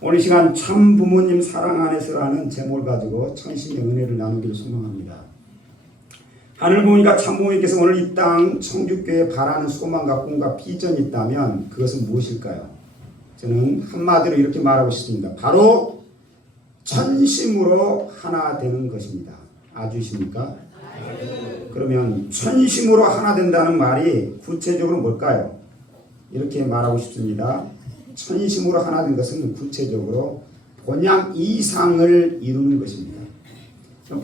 오늘 시간 참 부모님 사랑 안에서라는 제목을 가지고 천신의 은혜를 나누기를 소망합니다. 하늘 부모님과 참 부모님께서 오늘 이 땅 청주교회에 바라는 소망과 꿈과 비전이 있다면 그것은 무엇일까요? 저는 한마디로 이렇게 말하고 싶습니다. 바로 천심으로 하나 되는 것입니다. 아주십니까? 그러면 천심으로 하나 된다는 말이 구체적으로 뭘까요? 이렇게 말하고 싶습니다. 천심으로 하나 된 것은 구체적으로 본향 이상을 이루는 것입니다.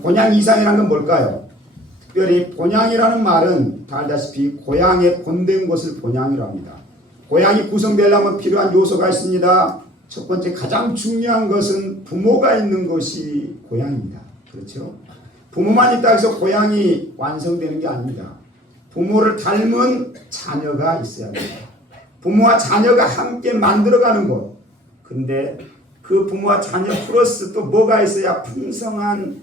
본향 이상이라는 건 뭘까요? 특별히 본향이라는 말은 다 알다시피 고향에 본된 것을 본향이라고 합니다. 고향이 구성되려면 필요한 요소가 있습니다. 첫 번째 가장 중요한 것은 부모가 있는 것이 고향입니다. 그렇죠? 부모만 있다 해서 고향이 완성되는 게 아닙니다. 부모를 닮은 자녀가 있어야 합니다. 부모와 자녀가 함께 만들어가는 곳. 근데 그 부모와 자녀 플러스 또 뭐가 있어야 풍성한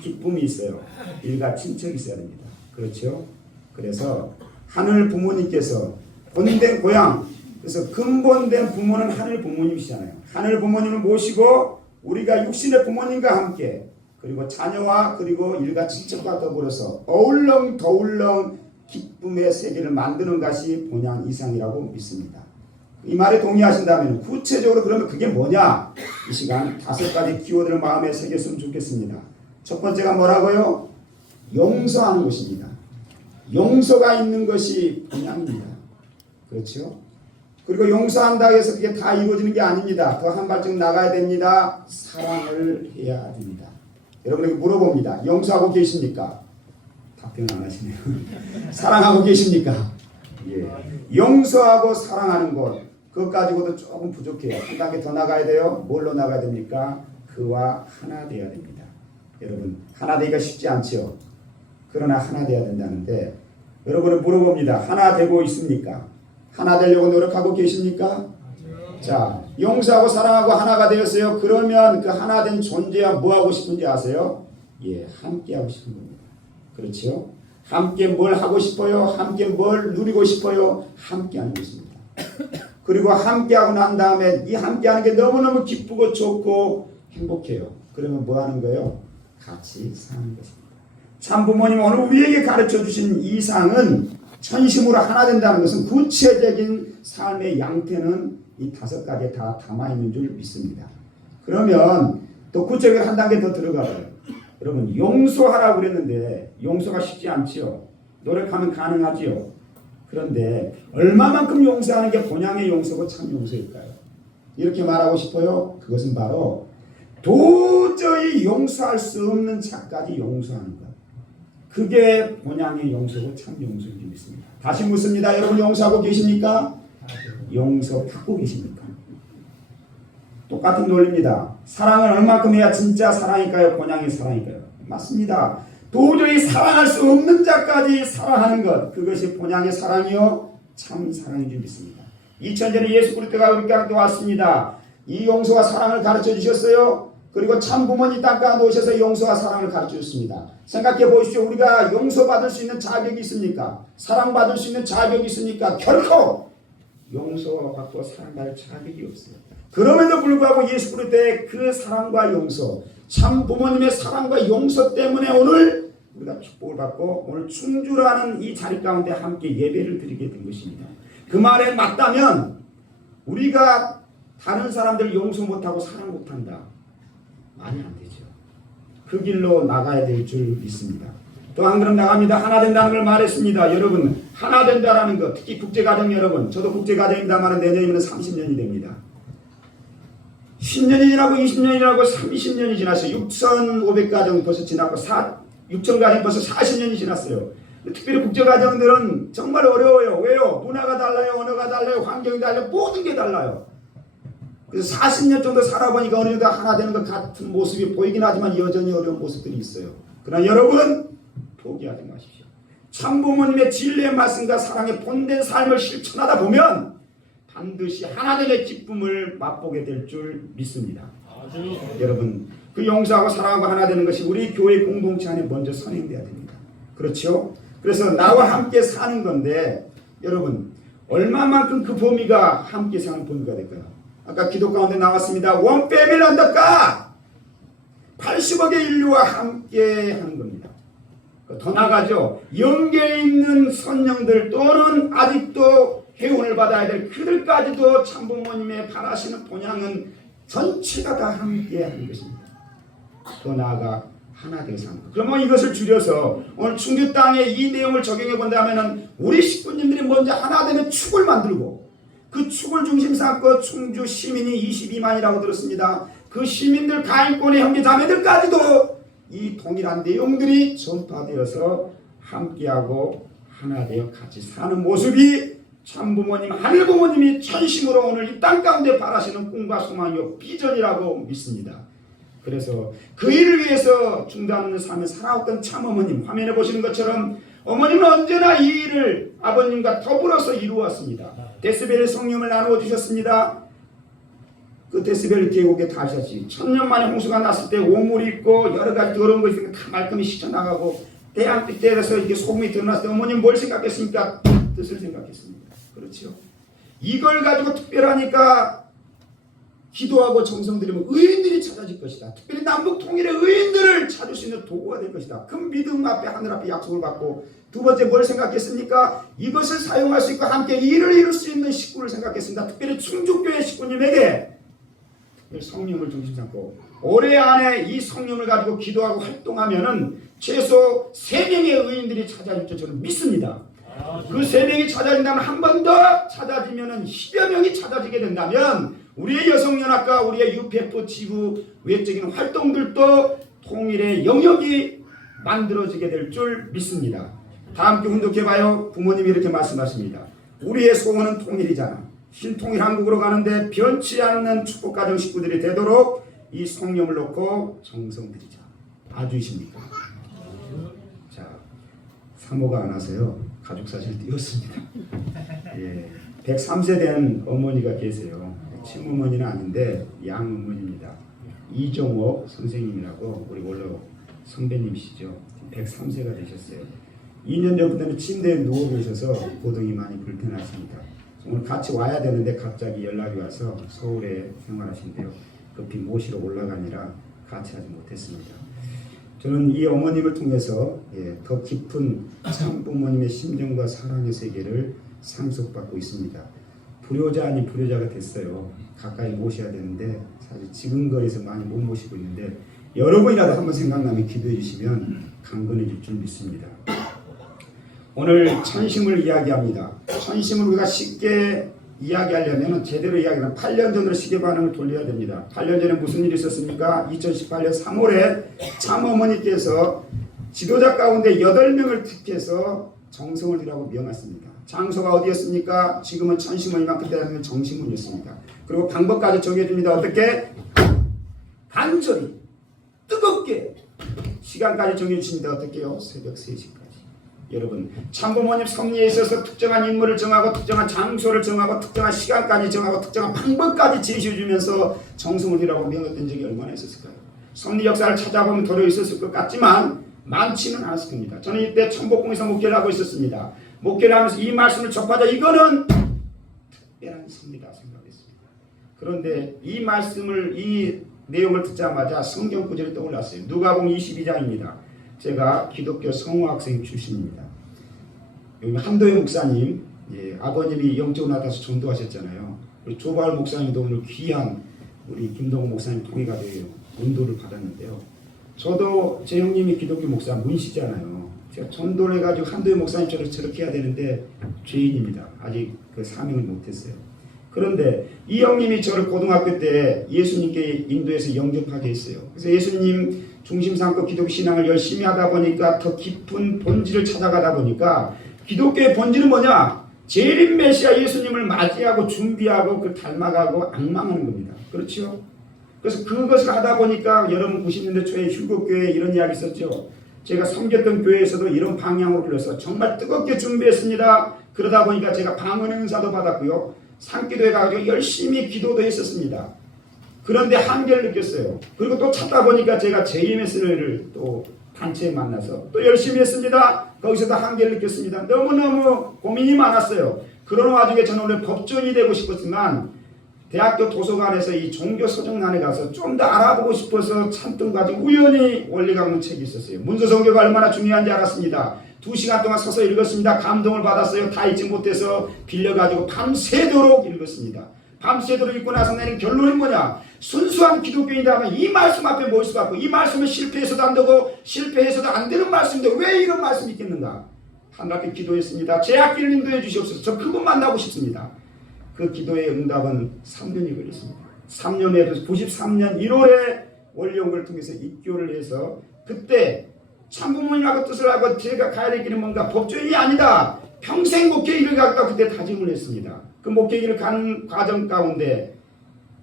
기쁨이 있어요. 일가 친척이 있어야 됩니다. 그렇죠? 그래서 하늘 부모님께서 본된 고향, 그래서 근본된 부모는 하늘 부모님이시잖아요. 하늘 부모님을 모시고 우리가 육신의 부모님과 함께 그리고 자녀와 그리고 일가 친척과 더불어서 어울렁더울렁 기쁨의 세계를 만드는 것이 본향 이상이라고 믿습니다. 이 말에 동의하신다면 구체적으로 그러면 그게 뭐냐? 이 시간 5가지 키워드를 마음에 새겼으면 좋겠습니다. 첫 번째가 뭐라고요? 용서하는 것입니다. 용서가 있는 것이 본향입니다. 그렇죠? 그리고 용서한다 해서 그게 다 이루어지는 게 아닙니다. 더 한 발짝 나가야 됩니다. 사랑을 해야 됩니다. 여러분에게 물어봅니다. 용서하고 계십니까? 답변 안 하시네요. 사랑하고 계십니까? 예. 용서하고 사랑하는 것, 그것 가지고도 조금 부족해요. 한 단계 더 나가야 돼요. 뭘로 나가야 됩니까? 그와 하나 되어야 됩니다. 여러분, 하나 되기가 쉽지 않죠. 그러나 하나 되어야 된다는데 여러분은 물어봅니다. 하나 되고 있습니까? 하나 되려고 노력하고 계십니까? 자, 용서하고 사랑하고 하나가 되었어요. 그러면 그 하나 된 존재와 뭐 하고 싶은지 아세요? 예, 함께 하고 싶은 겁니다. 그렇죠? 함께 뭘 하고 싶어요? 함께 뭘 누리고 싶어요? 함께 하는 것입니다. 그리고 함께 하고 난 다음에 이 함께 하는 게 너무너무 기쁘고 좋고 행복해요. 그러면 뭐 하는 거예요? 같이 사는 것입니다. 참 부모님 오늘 우리에게 가르쳐 주신 이상은 천심으로 하나 된다는 것은 구체적인 삶의 양태는 이 5가지에 다 담아있는 줄 믿습니다. 그러면 또 구체적으로 한 단계 더 들어가봐요. 여러분 용서하라고 그랬는데 용서가 쉽지 않지요. 노력하면 가능하지요. 그런데 얼마만큼 용서하는 게 본향의 용서고 참 용서일까요? 이렇게 말하고 싶어요. 그것은 바로 도저히 용서할 수 없는 자까지 용서하는 것. 그게 본향의 용서고 참 용서인 줄 믿습니다. 다시 묻습니다. 여러분 용서하고 계십니까? 용서받고 계십니까? 똑같은 논리입니다. 사랑을 얼마큼 해야 진짜 사랑일까요? 본향의 사랑일까요? 맞습니다. 도저히 사랑할 수 없는 자까지 사랑하는 것, 그것이 본향의 사랑이요 참 사랑인 줄 믿습니다. 2000년에 예수 그리스도가 우리 땅에 왔습니다. 이 용서와 사랑을 가르쳐 주셨어요. 그리고 참 부모님 땅에 놓으셔서 용서와 사랑을 가르쳐 주셨습니다. 생각해 보십시오. 우리가 용서받을 수 있는 자격이 있습니까? 사랑받을 수 있는 자격이 있습니까? 결코 용서받고 사랑받을 자격이 없어요. 그럼에도 불구하고 예수 그리스도의 그 사랑과 용서, 참 부모님의 사랑과 용서 때문에 오늘 우리가 축복을 받고 오늘 충주라는 이 자리 가운데 함께 예배를 드리게 된 것입니다. 그 말에 맞다면 우리가 다른 사람들 용서 못하고 사랑 못한다. 많이 안 되죠. 그 길로 나가야 될 줄 믿습니다. 또 한 걸음 나갑니다. 하나 된다는 걸 말했습니다. 여러분 하나 된다라는 것, 특히 국제가정 여러분, 저도 국제가정입니다만 내년이면 30년이 됩니다. 10년이 지나고 20년이 지나고 30년이 지났어요. 6,500가정 벌써 지났고 6,000가정 벌써 40년이 지났어요. 특별히 국제가정들은 정말 어려워요. 왜요? 문화가 달라요. 언어가 달라요. 환경이 달라요. 모든 게 달라요. 그래서 40년 정도 살아보니까 어느 정도 하나 되는 것 같은 모습이 보이긴 하지만 여전히 어려운 모습들이 있어요. 그러나 여러분 포기하지 마십시오. 참 부모님의 진리의 말씀과 사랑의 본된 삶을 실천하다 보면 반드시 하나됨의 기쁨을 맛보게 될 줄 믿습니다. 여러분 그 용서하고 사랑하고 하나 되는 것이 우리 교회 공동체 안에 먼저 선행돼야 됩니다. 그렇죠? 그래서 나와 함께 사는 건데 여러분 얼마만큼 그 범위가 함께 사는 범위가 될까요? 아까 기도 가운데 나왔습니다. One family under God. 80억의 인류와 함께 하는 겁니다. 더 나가죠. 영계에 있는 선영들 또는 아직도 해운을 받아야 될 그들까지도 참부모님의 바라시는 본향은 전체가 다 함께 하는 것입니다. 더 나아가 하나 되어서 하는 것. 그러면 이것을 줄여서 오늘 충주 땅에 이 내용을 적용해 본다면 우리 식구님들이 먼저 하나 되는 축을 만들고 그 축을 중심 삼고 충주 시민이 22만이라고 들었습니다. 그 시민들 가인권의 형제 자매들까지도 이 동일한 내용들이 전파되어서 함께하고 하나 되어 같이 사는 모습이 참부모님 하늘부모님이 천심으로 오늘 이 땅 가운데 바라시는 꿈과 소망이요 비전이라고 믿습니다. 그래서 그 일을 위해서 중단하는 삶을 살아왔던 참어머님 화면에 보시는 것처럼 어머님은 언제나 이 일을 아버님과 더불어서 이루었습니다. 데스벨의 성령을 나누어 주셨습니다. 그 데스벨 계곡에 다시하시 천년 만에 홍수가 났을 때 오물이 있고 여러 가지 더러운 것이 있으면 다 말끔히 씻어나가고 때한때 때려서 이렇게 소금이 드러났을 때 어머님 뭘 생각했습니까? 뜻을 생각했습니다. 그렇죠. 이걸 가지고 특별하니까 기도하고 정성 들이면 의인들이 찾아질 것이다. 특별히 남북 통일의 의인들을 찾을 수 있는 도구가 될 것이다. 그 믿음 앞에 하늘 앞에 약속을 받고 두 번째 뭘 생각했습니까? 이것을 사용할 수 있고 함께 일을 이룰 수 있는 식구를 생각했습니다. 특별히 충주교회 식구님에게 성령을 중심 삼고 올해 안에 이 성령을 가지고 기도하고 활동하면은 최소 3명의 의인들이 찾아질 줄 저는 믿습니다. 그 3명이 찾아진다면 한 번 더 찾아지면은 10여 명이 찾아지게 된다면 우리의 여성연합과 우리의 UPF 지구 외적인 활동들도 통일의 영역이 만들어지게 될 줄 믿습니다. 다 함께 훈독해봐요. 부모님이 이렇게 말씀하십니다. 우리의 소원은 통일이잖아. 신통일 한국으로 가는데 변치 않는 축복가정 식구들이 되도록 이 성령을 놓고 정성 드리자. 봐주십니까? 자, 사모가 안 와서요. 가족 사실 띄웠습니다. 예, 103세 된 어머니가 계세요. 친어머니는 아닌데 양어머니입니다. 이종옥 선생님이라고 우리 원래 선배님이시죠. 103세가 되셨어요. 2년 전부터는 침대에 누워 계셔서 고동이 많이 불편하십니다. 오늘 같이 와야 되는데 갑자기 연락이 와서 서울에 생활하신대요. 급히 모시러 올라가니라 같이 하지 못했습니다. 저는 이 어머님을 통해서 더 깊은 참부모님의 심정과 사랑의 세계를 상속받고 있습니다. 불효자 아닌 불효자가 됐어요. 가까이 모셔야 되는데 사실 지근거리에서 많이 못 모시고 있는데 여러분이라도 한번 생각나면 기도해 주시면 강건해질 줄 믿습니다. 오늘 천심을 이야기합니다. 천심을 우리가 쉽게 이야기하려면 제대로 이야기하면 8년 전으로 시계 반응을 돌려야 됩니다. 8년 전에 무슨 일이 있었습니까? 2018년 3월에 참어머니께서 지도자 가운데 8명을 택해서 정성을 들이라고 명했습니다. 장소가 어디였습니까? 지금은 천심원이만 그때는 정심원이었습니다. 그리고 방법까지 정해줍니다. 어떻게? 간절히 뜨겁게 시간까지 정해주십니다. 어떻게요? 새벽 3시까지. 여러분 참부모님 섭리에 있어서 특정한 인물을 정하고 특정한 장소를 정하고 특정한 시간까지 정하고 특정한 방법까지 제시해주면서 정성을 이라고 명했던 적이 얼마나 있었을까요? 섭리 역사를 찾아보면 도려 있었을 것 같지만 많지는 않았을 겁니다. 저는 이때 천복궁에서 목회를 하고 있었습니다. 목회를 하면서 이 말씀을 접하자 이거는 특별한 섭리다 생각했습니다. 그런데 이 말씀을 이 내용을 듣자마자 성경 구절이 떠올랐어요. 누가복음 22장입니다. 제가 기독교 성호학생 출신입니다. 여기 한도현 목사님, 아버님이 영적으로 나타나서 전도하셨잖아요. 우리 조바울 목사님도 오늘 귀한 우리 김동호 목사님 통해가 돼요. 은도를 받았는데요. 저도 제 형님이 기독교 목사 문시잖아요. 제가 전도를 해가지고 한도현 목사님처럼 저렇게 해야 되는데 죄인입니다. 아직 그 사명을 못했어요. 그런데 이 형님이 저를 고등학교 때 예수님께 인도해서 영접하게 했어요. 그래서 예수님 중심 삼고 기독교 신앙을 열심히 하다 보니까 더 깊은 본질을 찾아가다 보니까 기독교의 본질은 뭐냐? 재림 메시아 예수님을 맞이하고 준비하고 그 닮아가고 악망하는 겁니다. 그렇죠? 그래서 그것을 하다 보니까 여러분 90년대 초에 휴교교회에 이런 이야기 있었죠. 제가 섬겼던 교회에서도 이런 방향으로 불려서 정말 뜨겁게 준비했습니다. 그러다 보니까 제가 방언의 은사도 받았고요. 산기도에 가서 열심히 기도도 했었습니다. 그런데 한계를 느꼈어요. 그리고 또 찾다 보니까 제가 JMS를 또 단체에 만나서 또 열심히 했습니다. 거기서도 한계를 느꼈습니다. 너무너무 고민이 많았어요. 그런 와중에 저는 원래 법전이 되고 싶었지만 대학교 도서관에서 이 종교 서적란에 가서 좀 더 알아보고 싶어서 찬뚱 가지고 우연히 원리가 없는 책이 있었어요. 문서 성교가 얼마나 중요한지 알았습니다. 2시간 동안 서서 읽었습니다. 감동을 받았어요. 다 읽지 못해서 빌려가지고 밤새도록 읽었습니다. 밤새도록 읽고 나서 내린 결론이 뭐냐? 순수한 기독교인이라면 이 말씀 앞에 모일 수가 없고, 이 말씀은 실패해서도 안 되고 실패해서도 안 되는 말씀인데 왜 이런 말씀이 있겠는가? 하늘 앞에 기도했습니다. 제 앞길을 인도해 주시옵소서. 저 그분 만나고 싶습니다. 그 기도의 응답은 3년이 걸렸습니다. 3년에 93년 1월에 원리연구를 통해서 입교를 해서, 그때 참부모님하고 뜻을 하고 제가 가야 될 길은 뭔가 법조인이 아니다, 평생 목회길을 가겠다, 그때 다짐을 했습니다. 그 목회길을 가는 과정 가운데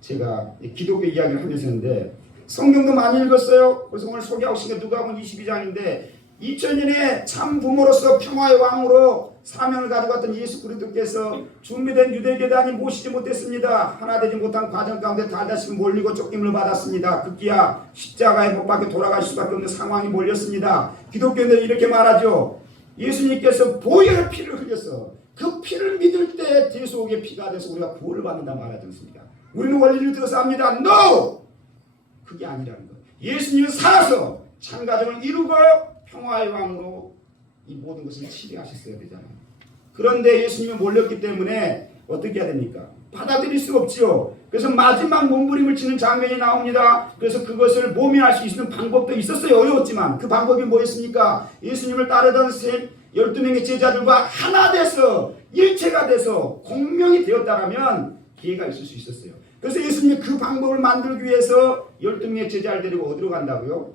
제가 기독교 이야기를 하면서 했는데 성경도 많이 읽었어요. 그래서 오늘 소개하고 싶은 게 누가복음 22장인데 2000년에 참 부모로서 평화의 왕으로 사명을 가지고 왔던 예수 그리스도께서 준비된 유대교단이 모시지 못했습니다. 하나 되지 못한 과정 가운데 다다시 몰리고 쫓김을 받았습니다. 급기야 십자가에 못 박혀 돌아갈 수밖에 없는 상황이 몰렸습니다. 기독교인들이 이렇게 말하죠. 예수님께서 보혈의 피를 흘렸어. 그 피를 믿을 때 대속의 피가 돼서 우리가 구원을 받는다 말하지 않습니까? 우리는 원리를 들어서 합니다. No! 그게 아니라는 거예요. 예수님은 살아서 참가정을 이루고 평화의 왕으로 이 모든 것을 치리하셨어야 되잖아요. 그런데 예수님이 몰렸기 때문에 어떻게 해야 됩니까? 받아들일 수가 없지요. 그래서 마지막 몸부림을 치는 장면이 나옵니다. 그래서 그것을 모면할 수 있는 방법도 있었어요. 어려웠지만 그 방법이 뭐였습니까? 예수님을 따르던 12명의 제자들과 하나 돼서 일체가 돼서 공명이 되었다라면 기회가 있을 수 있었어요. 그래서 예수님이 그 방법을 만들기 위해서 12명의 제자를 데리고 어디로 간다고요?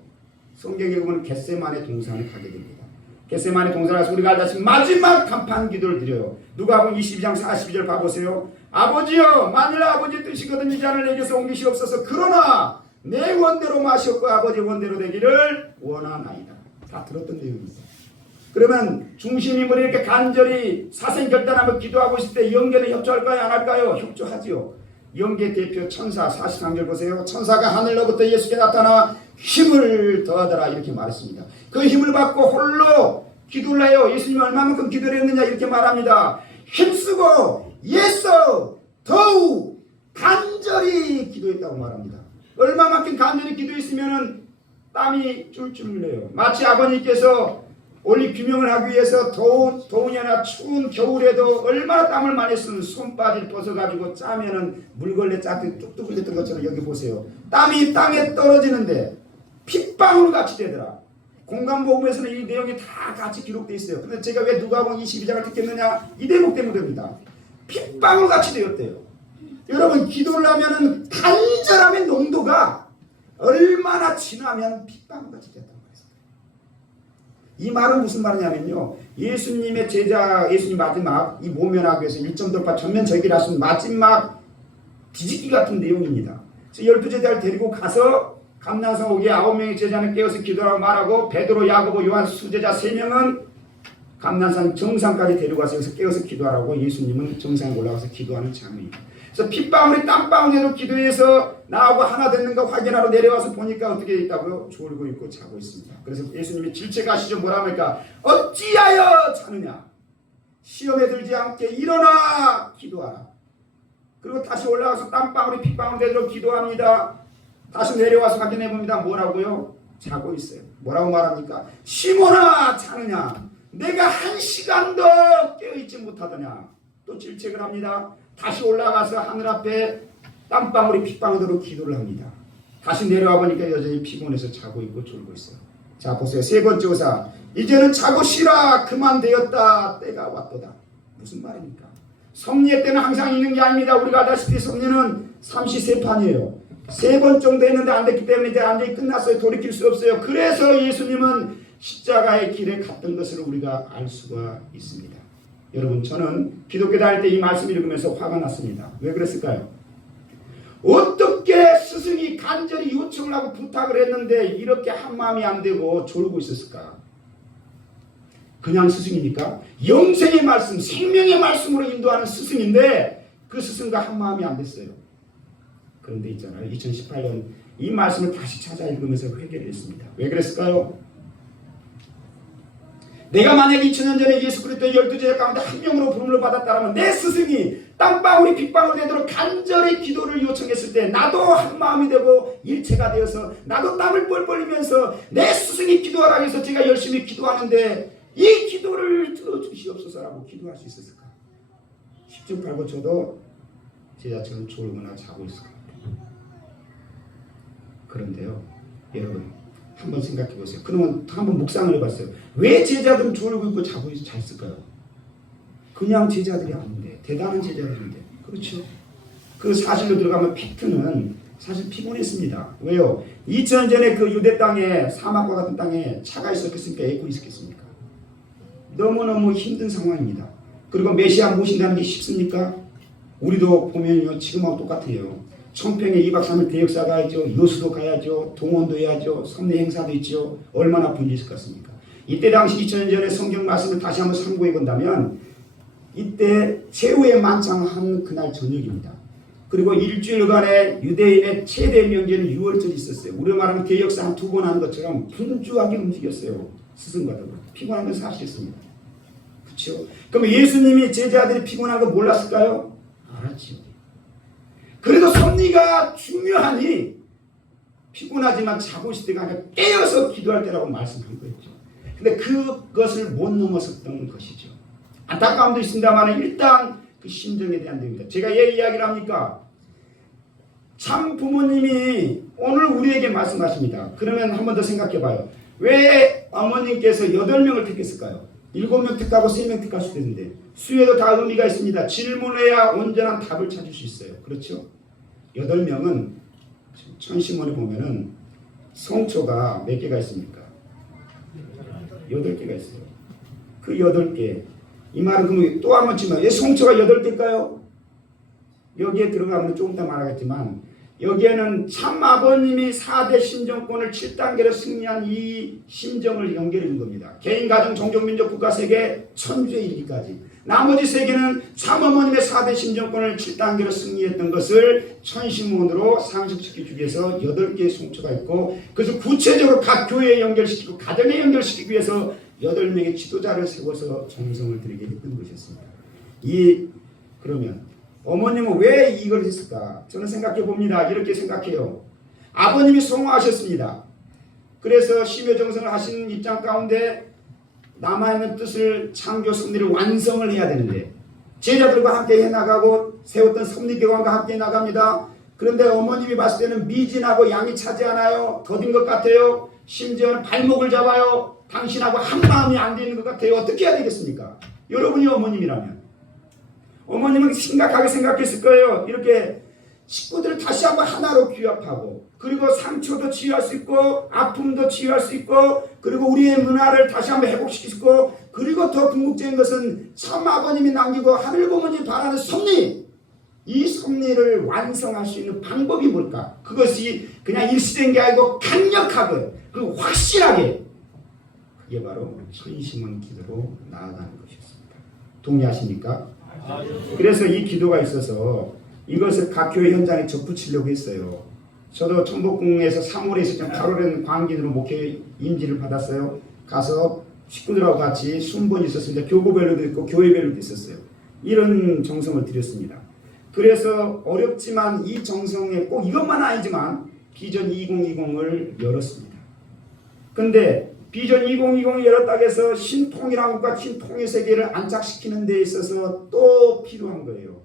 성경에 보면 겟세마네 동산에 가게 됩니다. 겟세마네 동산에서 우리가 알다시피 마지막 간판 기도를 드려요. 누가복음 22장 42절 봐보세요. 아버지여, 만일 아버지 뜻이거든 이 잔을 내게서 옮기시옵소서. 그러나 내 원대로 마시옵고 아버지 원대로 되기를 원하나이다. 다 들었던 내용입니다. 그러면 중심인물이 이렇게 간절히 사생결단하며 기도하고 있을 때 영계는 협조할까요? 안 할까요? 협조하지요. 영계 대표 천사 43절 보세요. 천사가 하늘로부터 예수께 나타나 힘을 더하더라 이렇게 말했습니다. 그 힘을 받고 홀로 기도를 해요. 예수님이 얼마만큼 기도를 했느냐 이렇게 말합니다. 힘쓰고 예수 더욱 간절히 기도했다고 말합니다. 얼마만큼 간절히 기도했으면 땀이 쫄쫄 흘려요. 마치 아버님께서 올리 규명을 하기 위해서 더우냐나 추운 겨울에도 얼마나 땀을 많이 쓰는 손바지를 벗어가지고 짜면은 물걸레 짝듯이 뚝뚝 흘렸던 것처럼 여기 보세요. 땀이 땅에 떨어지는데 핏방울 같이 되더라. 공간복음에서는 이 내용이 다 같이 기록되어 있어요. 근데 제가 왜 누가복음 22장을 듣겠느냐? 이 대목 때문입니다. 핏방울 같이 되었대요. 여러분 기도를 하면은 간절함의 농도가 얼마나 진하면 핏방울 같이 됐다. 이 말은 무슨 말이냐면요. 예수님의 제자, 예수님 마지막 이 모면하기 위해서 1점 돌파 전면 절기를 하신 마지막 뒤집기 같은 내용입니다. 그래서 12제자를 데리고 가서 감난산 오기에 9명의 제자는 깨어서 기도하고 말하고 베드로, 야고보, 요한 수제자 3명은 감난산 정상까지 데려가서 여기서 깨어서 기도하라고 예수님은 정상에 올라가서 기도하는 장면입니다. 그래서 핏방울이 땀방울에도 기도해서 나하고 하나 됐는가 확인하러 내려와서 보니까 어떻게 있다고요? 졸고 있고 자고 있습니다. 그래서 예수님이 질책하시죠. 뭐라 합니까? 어찌하여 자느냐? 시험에 들지 않게 일어나 기도하라. 그리고 다시 올라가서 땀방울이 핏방울 되도록 기도합니다. 다시 내려와서 확인해 봅니다. 뭐라고요? 자고 있어요. 뭐라고 말합니까? 시몬아 자느냐? 내가 1시간도 깨어있지 못하더냐? 또 질책을 합니다. 다시 올라가서 하늘 앞에 땀방울이 핏방울로 기도를 합니다. 다시 내려와 보니까 여전히 피곤해서 자고 있고 졸고 있어요. 자 보세요. 세 번째 의사. 이제는 자고 쉬라. 그만 되었다. 때가 왔도다. 무슨 말입니까? 섭리의 때는 항상 있는 게 아닙니다. 우리가 알다시피 섭리는 삼시세판이에요. 3번 정도 했는데 안 됐기 때문에 이제 완전히 끝났어요. 돌이킬 수 없어요. 그래서 예수님은 십자가의 길에 갔던 것을 우리가 알 수가 있습니다. 여러분 저는 기독교 다닐 때 이 말씀 읽으면서 화가 났습니다. 왜 그랬을까요? 어떻게 스승이 간절히 요청을 하고 부탁을 했는데 이렇게 한마음이 안 되고 졸고 있었을까? 그냥 스승입니까? 영생의 말씀, 생명의 말씀으로 인도하는 스승인데 그 스승과 한마음이 안 됐어요. 그런데 있잖아요. 2018년 이 말씀을 다시 찾아 읽으면서 회개를 했습니다. 왜 그랬을까요? 내가 만약 2000년 전에 예수 그리스도의 12제자 가운데 한 명으로 부름을 받았다면 내 스승이 땀방울이 빗방울이 되도록 간절히 기도를 요청했을 때 나도 한마음이 되고 일체가 되어서 나도 땀을 뻘뻘 흘리면서 내 스승이 기도하라 해서 제가 열심히 기도하는데 이 기도를 들어주시옵소서라고 기도할 수 있었을까? 10중 8구 쳐도 제자처럼 졸거나 자고 있을 것 같아요. 그런데요, 여러분 한번 생각해 보세요. 그러면 한번 묵상을 해봤어요. 왜 제자들은 졸고 있고 자고 잤을까요? 그냥 제자들이 아닌데, 대단한 제자들인데, 그렇죠? 그 사실로 들어가면 피트는 사실 피곤했습니다. 왜요? 2000년 전에 그 유대 땅에, 사막과 같은 땅에 차가 있었겠습니까? 에어컨이 있었겠습니까? 너무너무 힘든 상황입니다. 그리고 메시아 모신다는 게 쉽습니까? 우리도 보면요, 지금하고 똑같아요. 청평에 2박 3일 대역사 가야죠. 여수도 가야죠. 동원도 해야죠. 섭리 행사도 있죠. 얼마나 분주했을 것 같습니까? 이때 당시 2000년 전에 성경 말씀을 다시 한번 참고해 본다면 이때 최후의 만찬한 그날 저녁입니다. 그리고 일주일간의 유대인의 최대 명절은 6월절이 있었어요. 우리가 말하면 대역사 한 2번 하는 것처럼 분주하게 움직였어요. 스승과도. 피곤한 건 사실입니다. 그렇죠? 그럼 예수님이 제자들이 피곤한 거 몰랐을까요? 알았죠. 그래도 섭리가 중요하니 피곤하지만 자고 있을 때가 아니라 깨어서 기도할 때라고 말씀한 거였죠. 근데 그것을 못 넘어섰던 것이죠. 안타까움도 있습니다만 일단 그 심정에 대한 내용입니다. 제가 왜 이야기를 합니까? 참 부모님이 오늘 우리에게 말씀하십니다. 그러면 한 번 더 생각해 봐요. 왜 어머님께서 8명을 택했을까요? 7명 택하고 3명 택할 수도 있는데 수에도 다 의미가 있습니다. 질문해야 온전한 답을 찾을 수 있어요. 그렇죠? 8명은 천시문에 보면은 성초가 몇 개가 있습니까? 8개가 있어요. 그 8개. 이 말은 그러면 또 한 번 치면 왜 성초가 8개일까요? 여기에 들어가면 조금 더 말하겠지만 여기에는 참 아버님이 4대 신정권을 7단계로 승리한 이 심정을 연결해 준 겁니다. 개인, 가정, 종족, 민족, 국가, 세계, 천주에 이르기까지. 나머지 세계는 참 어머님의 4대 신정권을 7단계로 승리했던 것을 천시문으로 상식시키기 위해서 8개의 송초가 있고 그래서 구체적으로 각 교회에 연결시키고 가정에 연결시키기 위해서 8명의 지도자를 세워서 정성을 들이게 했던 것이었습니다. 그러면 어머님은 왜 이걸 했을까? 저는 생각해 봅니다. 이렇게 생각해요. 아버님이 성화하셨습니다. 그래서 심효정성을 하시는 입장 가운데 남아있는 뜻을 창조 섭리를 완성을 해야 되는데 제자들과 함께 해나가고 세웠던 섭리교관과 함께 나갑니다. 그런데 어머님이 봤을 때는 미진하고 양이 차지 않아요. 더딘 것 같아요. 심지어는 발목을 잡아요. 당신하고 한마음이 안 되는 것 같아요. 어떻게 해야 되겠습니까? 여러분이 어머님이라면 어머님은 심각하게 생각했을 거예요. 이렇게 식구들을 다시 한번 하나로 규합하고 그리고 상처도 치유할 수 있고 아픔도 치유할 수 있고 그리고 우리의 문화를 다시 한번 회복시킬 수 있고 그리고 더 궁극적인 것은 참 아버님이 남기고 하늘 부모님이 바라는 섭리, 이 섭리를 완성할 수 있는 방법이 뭘까? 그것이 그냥 일시된 게 아니고 강력하게 그리고 확실하게 그게 바로 천심원 기도로 나아가는 것이었습니다. 동의하십니까? 그래서 이 기도가 있어서 이것을 각 교회 현장에 접붙이려고 했어요. 저도 천복궁에서 3월에 있었던 8월에는 광진으로 목회 임지를 받았어요. 가서 식구들하고 같이 순번이 있었습니다. 교구별로도 있고 교회별로도 있었어요. 이런 정성을 들였습니다. 그래서 어렵지만 이 정성에 꼭 이것만 아니지만 비전 2020을 열었습니다. 근데 비전 2020을 열었다고 해서 신통이라는 것과 신통의 세계를 안착시키는 데 있어서 또 필요한 거예요.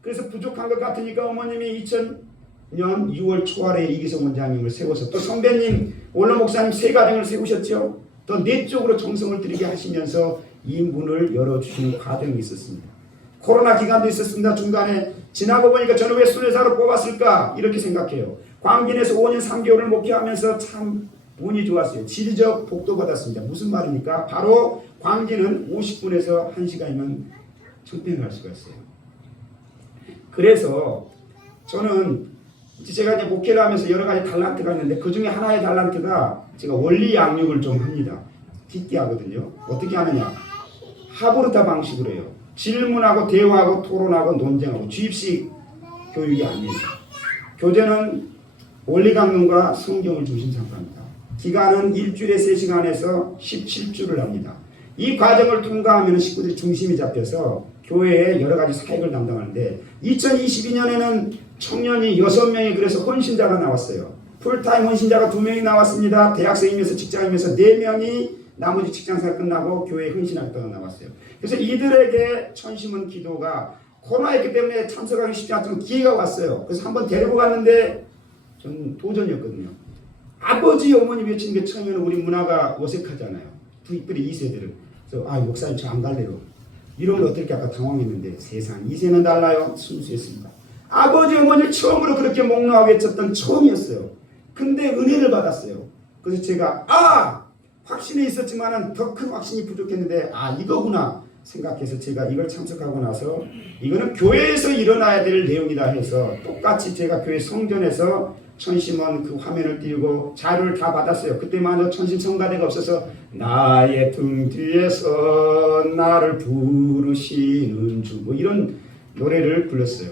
그래서 부족한 것 같으니까 어머님이 2000년 6월 초월에 이기성 원장님을 세워서 또 선배님 원로 목사님 3가정을 세우셨죠. 더 내적으로 정성을 들이게 하시면서 이 문을 열어주시는 과정이 있었습니다. 코로나 기간도 있었습니다. 중간에 지나고 보니까 저는 왜 순회사로 뽑았을까 이렇게 생각해요. 광진에서 5년 3개월을 목회하면서 참 운이 좋았어요. 지리적 복도 받았습니다. 무슨 말입니까? 바로 광진은 50분에서 1시간이면 청평에 갈 수가 있어요. 그래서 저는 제가 이제 목회를 하면서 여러 가지 달란트가 있는데 그 중에 하나의 달란트가 제가 원리 양육을 좀 합니다. 깊게 하거든요. 어떻게 하느냐? 하브르타 방식으로 해요. 질문하고 대화하고 토론하고 논쟁하고 주입식 교육이 아니에요. 교재는 원리 강론과 성경을 중심 삼고 합니다. 기간은 일주일에 3시간에서 17주를 합니다. 이 과정을 통과하면 식구들이 중심이 잡혀서 교회에 여러 가지 사역을 담당하는데 2022년에는 청년이 6명이 그래서 헌신자가 나왔어요. 풀타임 헌신자가 2명이 나왔습니다. 대학생이면서 직장이면서 4명이 나머지 직장생활 끝나고 교회에 헌신하겠다고 나왔어요. 그래서 이들에게 천심은 기도가 코로나였기 때문에 참석하기 쉽지 않지만 기회가 왔어요. 그래서 한번 데리고 갔는데 저는 도전이었거든요. 아버지 어머니 외치는 게 처음에는 우리 문화가 어색하잖아요. 부익들이 2세들은. 그래서 목사님 저 안 갈래요. 이런 걸 어떻게 아까 당황했는데 세상 2세는 달라요. 순수했습니다. 아버지 어머니를 처음으로 그렇게 목놓하게 쳤던 처음이었어요. 근데 은혜를 받았어요. 그래서 제가 확신이 있었지만은 더 큰 확신이 부족했는데 이거구나 생각해서 제가 이걸 참석하고 나서 이거는 교회에서 일어나야 될 내용이다 해서 똑같이 제가 교회 성전에서 천심원 그 화면을 띄우고 자료를 다 받았어요. 그때만 천심 성가대가 없어서 나의 등 뒤에서 나를 부르시는 주 뭐 이런 노래를 불렀어요.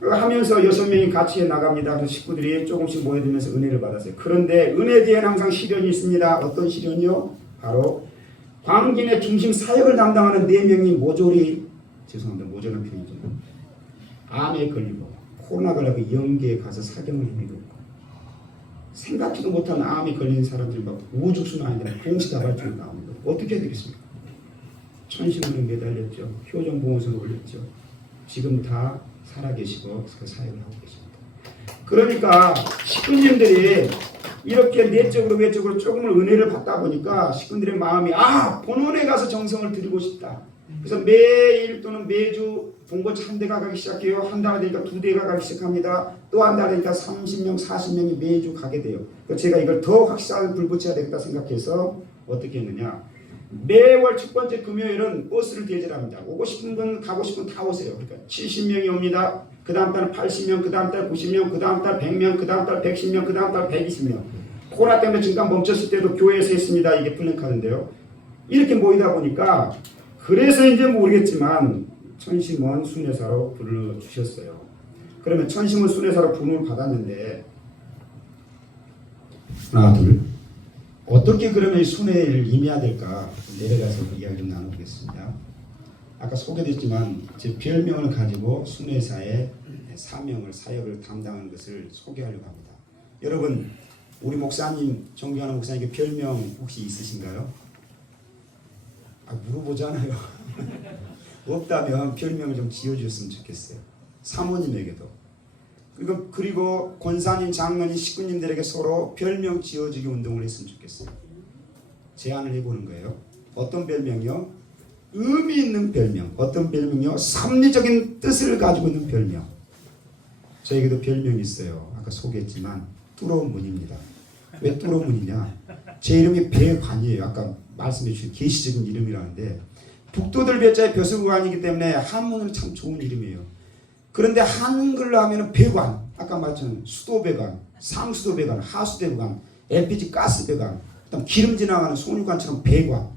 하면서 6명이 같이 나갑니다. 그래서 식구들이 조금씩 모여들면서 은혜를 받았어요. 그런데 은혜 뒤에는 항상 시련이 있습니다. 어떤 시련이요? 바로 광진의 중심 사역을 담당하는 4명이 모조리 모조리한 편이죠. 암에 걸리고 코로나 걸리고 영계에 가서 사경을 힘입고 생각지도 못한 암에 걸린 사람들이 막 우죽순 아니라 공시다발적으로 나오는 거예요. 어떻게 해야 되겠습니까? 천신문에 매달렸죠. 효정보험선을 올렸죠. 지금 다 살아계시고 그 사역을 하고 계십니다. 그러니까 식구님들이 이렇게 내적으로 외적으로 조금을 은혜를 받다 보니까 식구들의 마음이 본원에 가서 정성을 드리고 싶다. 그래서 매일 또는 매주 봉고차 한 대가 가기 시작해요. 한 달 되니까 2대가 가기 시작합니다. 또 한 달 되니까 30명, 40명이 매주 가게 돼요. 그래서 제가 이걸 더 확실하게 불붙여야 되겠다 생각해서 어떻게 했느냐. 매월 첫 번째 금요일은 버스를 대절합니다. 오고 싶은 분 가고 싶은 분 다 오세요. 그러니까 70명이 옵니다. 그 다음 달 80명, 그 다음 달 90명, 그 다음 달 100명, 그 다음 달 110명, 그 다음 달 120명. 코로나 때문에 잠깐 멈췄을 때도 교회에서 했습니다. 이게 플랜카드인데요. 이렇게 모이다 보니까 그래서인지 모르겠지만 천심원 순회사로 불러주셨어요. 그러면 천심원 순회사로 부름을 받았는데 하나 둘 어떻게 그러면 이 순회를 임해야 될까 내려가서 그 이야기 좀 나눠보겠습니다. 아까 소개됐지만 제 별명을 가지고 순회사의 사명을 사역을 담당하는 것을 소개하려고 합니다. 여러분 우리 목사님 존경하는 목사님께 별명 혹시 있으신가요? 물어보잖아요. 없다면 별명을 좀 지어주셨으면 좋겠어요. 사모님에게도 그리고 권사님, 장로님, 식구님들에게 서로 별명 지어주기 운동을 했으면 좋겠어요. 제안을 해보는 거예요. 어떤 별명이요? 의미 있는 별명. 어떤 별명이요? 섭리적인 뜻을 가지고 있는 별명. 저에게도 별명이 있어요. 아까 소개했지만 뚫어문입니다. 왜 뚫어문이냐? 제 이름이 배관이에요. 아까 말씀해 주신 계시적인 이름이라는데 북도들 배자의 벼슬관이기 때문에 한문으로 참 좋은 이름이에요. 그런데 한글로 하면 배관, 아까 말했던 수도배관, 상수도배관, 하수도배관, LPG 가스배관, 그다음 기름 지나가는 송유관처럼 배관.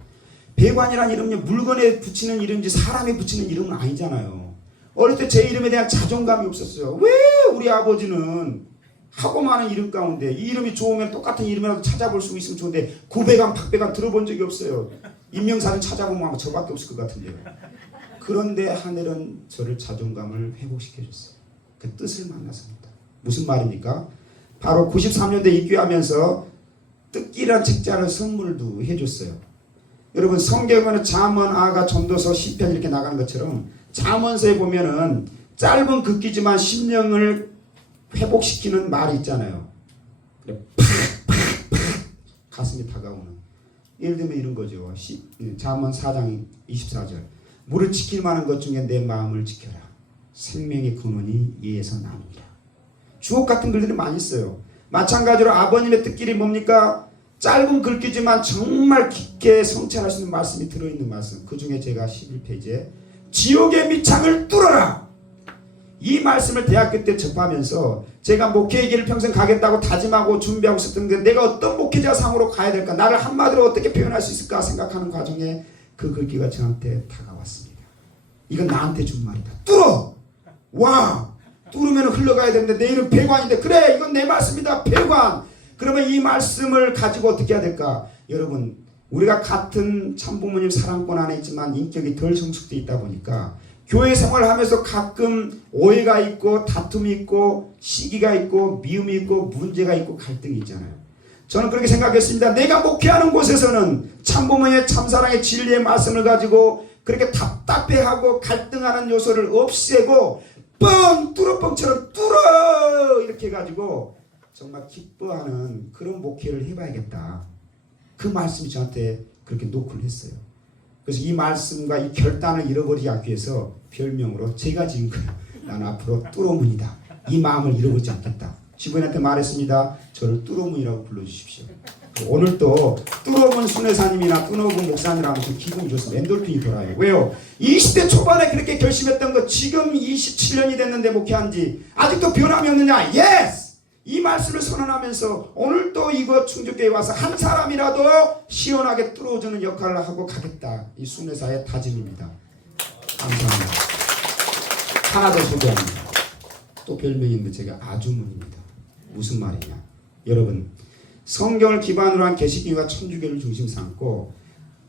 배관이라는 이름은 물건에 붙이는 이름인지 사람에 붙이는 이름은 아니잖아요. 어릴 때 제 이름에 대한 자존감이 없었어요. 왜 우리 아버지는 하고 많은 이름 가운데 이 이름이 좋으면 똑같은 이름이라도 찾아볼 수 있으면 좋은데 구배관, 박배관 들어본 적이 없어요. 인명사는 찾아보면 아마 저밖에 없을 것 같은데요. 그런데 하늘은 저를 자존감을 회복시켜줬어요. 그 뜻을 만났습니다. 무슨 말입니까? 바로 93년도에 입교하면서 뜻기란 책자를 선물도 해줬어요. 여러분 성경에는 잠언, 아가, 전도서, 시편 이렇게 나가는 것처럼 잠언서에 보면은 짧은 글귀지만 심령을 회복시키는 말이 있잖아요. 팍팍팍 가슴에 다가오는. 예를 들면 이런 거죠. 잠언 4장 24절. 물을 지킬 만한 것 중에 내 마음을 지켜라. 생명의 근원이 이에서 나옵니다. 주옥 같은 글들이 많이 있어요. 마찬가지로 아버님의 뜻길이 뭡니까? 짧은 글귀지만 정말 깊게 성찰할 수 있는 말씀이 들어있는 말씀. 그 중에 제가 11페이지에 지옥의 밑창을 뚫어라. 이 말씀을 대학교 때 접하면서 제가 목회의 길을 평생 가겠다고 다짐하고 준비하고 있었던 게 내가 어떤 목회자 상으로 가야 될까? 나를 한마디로 어떻게 표현할 수 있을까? 생각하는 과정에 그 글귀가 저한테 다가왔습니다. 이건 나한테 준 말이다. 뚫어! 와! 뚫으면 흘러가야 되는데 내 이름 배관인데 그래 이건 내 말씀이다. 배관! 그러면 이 말씀을 가지고 어떻게 해야 될까? 여러분 우리가 같은 참부모님 사랑권 안에 있지만 인격이 덜 성숙되어 있다 보니까 교회 생활하면서 가끔 오해가 있고 다툼이 있고 시기가 있고 미움이 있고 문제가 있고 갈등이 있잖아요. 저는 그렇게 생각했습니다. 내가 목회하는 곳에서는 참부모의 참사랑의 진리의 말씀을 가지고 그렇게 답답해하고 갈등하는 요소를 없애고 뻥 뚫어뻥처럼 뚫어 이렇게 해가지고 정말 기뻐하는 그런 목회를 해봐야겠다. 그 말씀이 저한테 그렇게 노크를 했어요. 그래서 이 말씀과 이 결단을 잃어버리지 않기 위해서 별명으로 제가 지은 거예요. 나는 앞으로 뚫어문이다. 이 마음을 잃어버리지 않겠다. 주변한테 말했습니다. 저를 뚫어문이라고 불러주십시오. 오늘도 뚫어문 순회사님이나 뚫어문 목사님이라면 좀 기분이 좋습니다. 엔돌핀이 돌아요. 왜요? 20대 초반에 그렇게 결심했던 거 지금 27년이 됐는데 목회한 지 아직도 변함이 없느냐? 예스! 이 말씀을 선언하면서 오늘도 이곳 충주교회에 와서 한 사람이라도 시원하게 뚫어주는 역할을 하고 가겠다. 이 순회사의 다짐입니다. 감사합니다. 하나 더 소개합니다. 또 별명인데 제가 아주문입니다. 무슨 말이냐? 여러분 성경을 기반으로 한 개신교와 천주교를 중심 삼고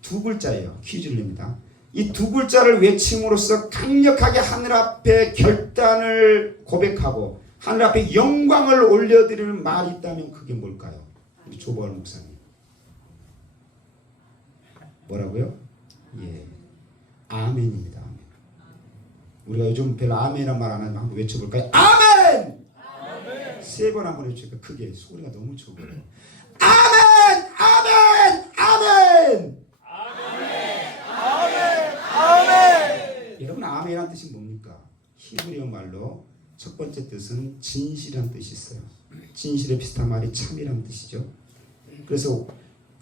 두 글자예요. 퀴즈를 냅니다. 이 두 글자를 외침으로써 강력하게 하늘 앞에 결단을 고백하고 하늘 앞에 영광을 올려드리는 말이 있다면 그게 뭘까요? 우리 조보월 목사님. 뭐라고요? 예, 아멘입니다. 아멘. 우리가 요즘 별로 아멘이란 말 안 하지만 한번 외쳐볼까요? 아멘! 아멘! 세 번 한번 외쳐볼까요? 크게 소리가 너무 적어요. 아멘! 아멘! 아멘! 아멘! 아멘! 여러분 아멘이란 뜻이 뭡니까? 히브리어 말로 첫 번째 뜻은 진실이란 뜻이 있어요. 진실에 비슷한 말이 참이란 뜻이죠. 그래서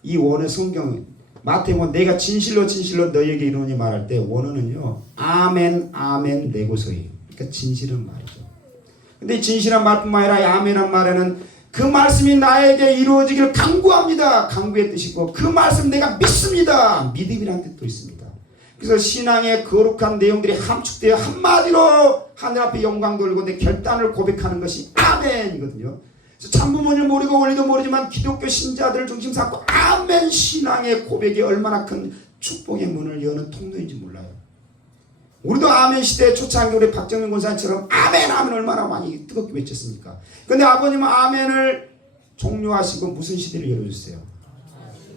이 원어 성경 마태복음 내가 진실로 진실로 너희에게 이르노니 말할 때 원어는요 아멘 아멘 레고소예요. 그러니까 진실한 말이죠. 근데 진실한 말뿐만 아니라 이 아멘한 말에는 그 말씀이 나에게 이루어지기를 간구합니다. 간구의 뜻이고 그 말씀 내가 믿습니다. 믿음이란 뜻도 있습니다. 그래서 신앙의 거룩한 내용들이 함축되어 한마디로 하늘 앞에 영광 돌리고 내 결단을 고백하는 것이 아멘이거든요. 그래서 참부모님을 모르고 원리도 모르지만 기독교 신자들을 중심 삼고 아멘 신앙의 고백이 얼마나 큰 축복의 문을 여는 통로인지 몰라요. 우리도 아멘 시대에 초창기 우리 박정민 권사님처럼 아멘 아멘 얼마나 많이 뜨겁게 외쳤습니까? 근데 아버님은 아멘을 종료하시고 무슨 시대를 열어주세요?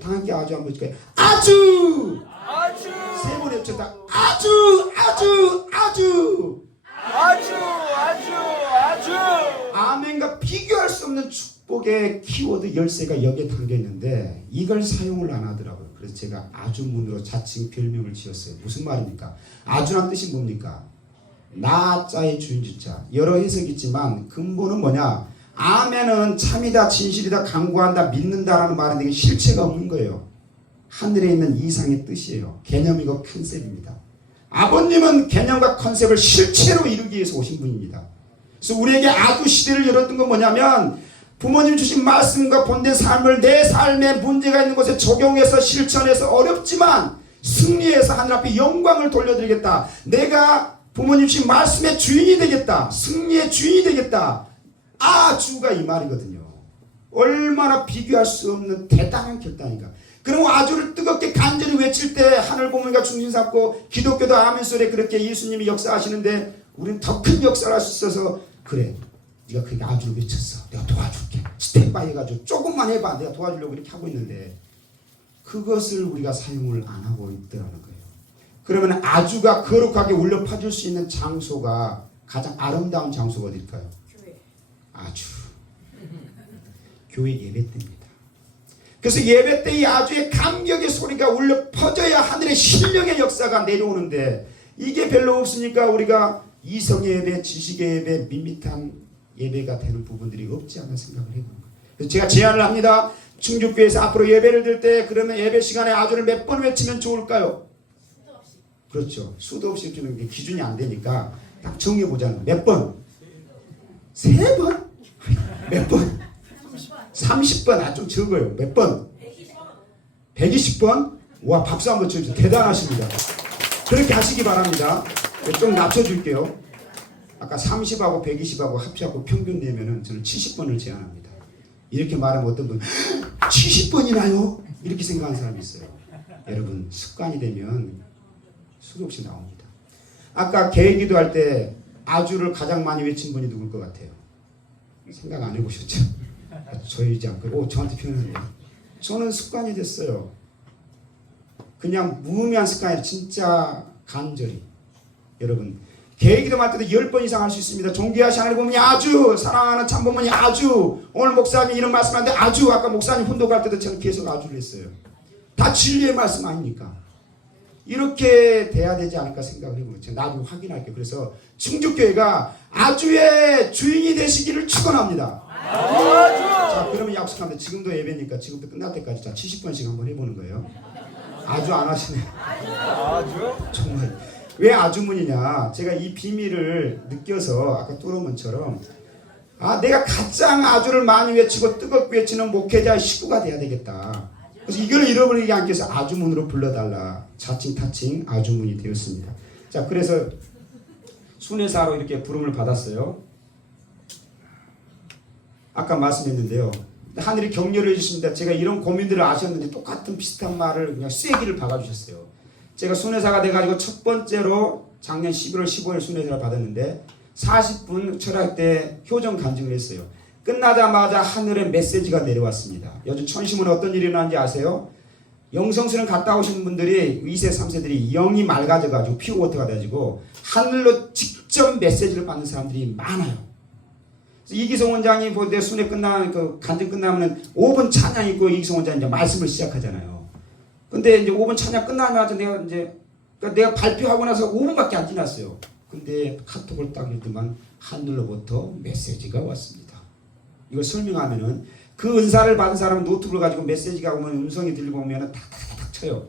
다 함께 아주 한번 해줄까요? 아주! 아주! 세 번 외쳤다. 아주! 아주! 아주! 아주! 아주! 아주! 아멘과 비교할 수 없는 축복의 키워드 열쇠가 여기에 담겨 있는데 이걸 사용을 안 하더라고요. 그래서 제가 아주문으로 자칭 별명을 지었어요. 무슨 말입니까? 아주란 뜻이 뭡니까? 나자의 주인주자. 여러 해석이 있지만 근본은 뭐냐? 아멘은 참이다, 진실이다, 간구한다, 믿는다라는 말인데 이게 실체가 없는 거예요. 하늘에 있는 이상의 뜻이에요. 개념이고 컨셉입니다. 아버님은 개념과 컨셉을 실체로 이루기 위해서 오신 분입니다. 그래서 우리에게 아주 시대를 열었던 건 뭐냐면 부모님 주신 말씀과 본된 삶을 내 삶에 문제가 있는 곳에 적용해서 실천해서 어렵지만 승리해서 하늘 앞에 영광을 돌려드리겠다. 내가 부모님 주신 말씀의 주인이 되겠다. 승리의 주인이 되겠다. 아주가 이 말이거든요. 얼마나 비교할 수 없는 대단한 결단인가. 그럼 아주를 뜨겁게 간절히 외칠 때 하늘 부모님과 중심 삼고 기독교도 아멘 소리에 그렇게 예수님이 역사하시는데 우리는 더 큰 역사를 할 수 있어서 그래 네가 그렇게 아주를 외쳤어. 내가 도와줄게. 스텝바이 해가지고 조금만 해봐. 내가 도와주려고 이렇게 하고 있는데 그것을 우리가 사용을 안 하고 있더라는 거예요. 그러면 아주가 거룩하게 울려 퍼질 수 있는 장소가 가장 아름다운 장소가 어딜까요? 교회. 아주. 교회 예배 때입니다. 그래서 예배 때 이 아주의 감격의 소리가 울려 퍼져야 하늘의 신령의 역사가 내려오는데 이게 별로 없으니까 우리가 이성의 예배, 지식의 예배, 밋밋한 예배가 되는 부분들이 없지 않나 생각을 해보는 거예요. 그래서 제가 제안을 합니다. 충주교회에서 앞으로 예배를 들 때 그러면 예배 시간에 아주를 몇 번 외치면 좋을까요? 수도 없이. 그렇죠. 수도 없이 주는 게 기준이 안 되니까 딱 정해보자는 몇 번? 세 번? 몇 번? 30번. 아, 좀 적어요. 몇 번? 120번? 와, 박수 한번 쳐주세요. 대단하십니다. 그렇게 하시기 바랍니다. 좀 낮춰줄게요. 아까 30하고 120하고 합치하고 평균 내면은 저는 70번을 제안합니다. 이렇게 말하면 어떤 분 70번이나요? 이렇게 생각하는 사람이 있어요. 여러분, 습관이 되면 수도 없이 나옵니다. 아까 개기도 할 때 아주를 가장 많이 외친 분이 누굴 것 같아요? 생각 안 해보셨죠? 저이지 않고 저한테 표현하네요. 저는 습관이 됐어요. 그냥 무의미한 습관이 진짜 간절히. 여러분, 개기도할 때도 10번 이상 할 수 있습니다. 존귀하신 하나님 보면 아주 사랑하는 참부모님 아주 오늘 목사님이 이런 말씀하는데 아주 아까 목사님 훈독할 때도 저는 계속 아주를 했어요. 다 진리의 말씀 아닙니까? 이렇게 돼야 되지 않을까 생각을 해보면 제가 나중에 확인할게요. 그래서 충주교회가 아주의 주인이 되시기를 축원합니다. 자, 그러면 약속합니다. 지금도 예배니까 지금부터 끝날 때까지 자 70번씩 한번 해보는 거예요. 아주 안 하시네. 아주? 정말. 왜 아주문이냐? 제가 이 비밀을 느껴서 아까 뚜러문처럼 내가 가장 아주를 많이 외치고 뜨겁게 외치는 목회자의 식구가 돼야 되겠다. 그래서 이걸 잃어버리지 않기 위해서 아주문으로 불러달라. 자칭 타칭 아주문이 되었습니다. 자, 그래서 순회사로 이렇게 부름을 받았어요. 아까 말씀했는데요. 하늘이 격려를 해주십니다. 제가 이런 고민들을 아셨는지 똑같은 비슷한 말을 그냥 쐐기를 박아주셨어요. 제가 순회사가 돼가지고 첫 번째로 작년 11월 15일 순회사를 받았는데 40분 철학 때 효정 간증을 했어요. 끝나자마자 하늘에 메시지가 내려왔습니다. 요즘 천시문에 어떤 일이 일어나는지 아세요? 영성수는 갔다 오신 분들이 2세 3세들이 영이 맑아져가지고 피어워터가 돼가지고 하늘로 직접 메시지를 받는 사람들이 많아요. 이기성 원장이 볼 때 순회 끝나면 그 간증 끝나면은 5분 찬양 있고 이기성 원장이 이제 말씀을 시작하잖아요. 근데 이제 5분 찬양 끝나자마자 내가 발표하고 나서 5분밖에 안 지났어요. 근데 카톡을 딱 읽더만 하늘로부터 메시지가 왔습니다. 이걸 설명하면은 그 은사를 받은 사람은 노트북을 가지고 메시지가 오면 음성이 들리고 오면은 탁탁탁 쳐요.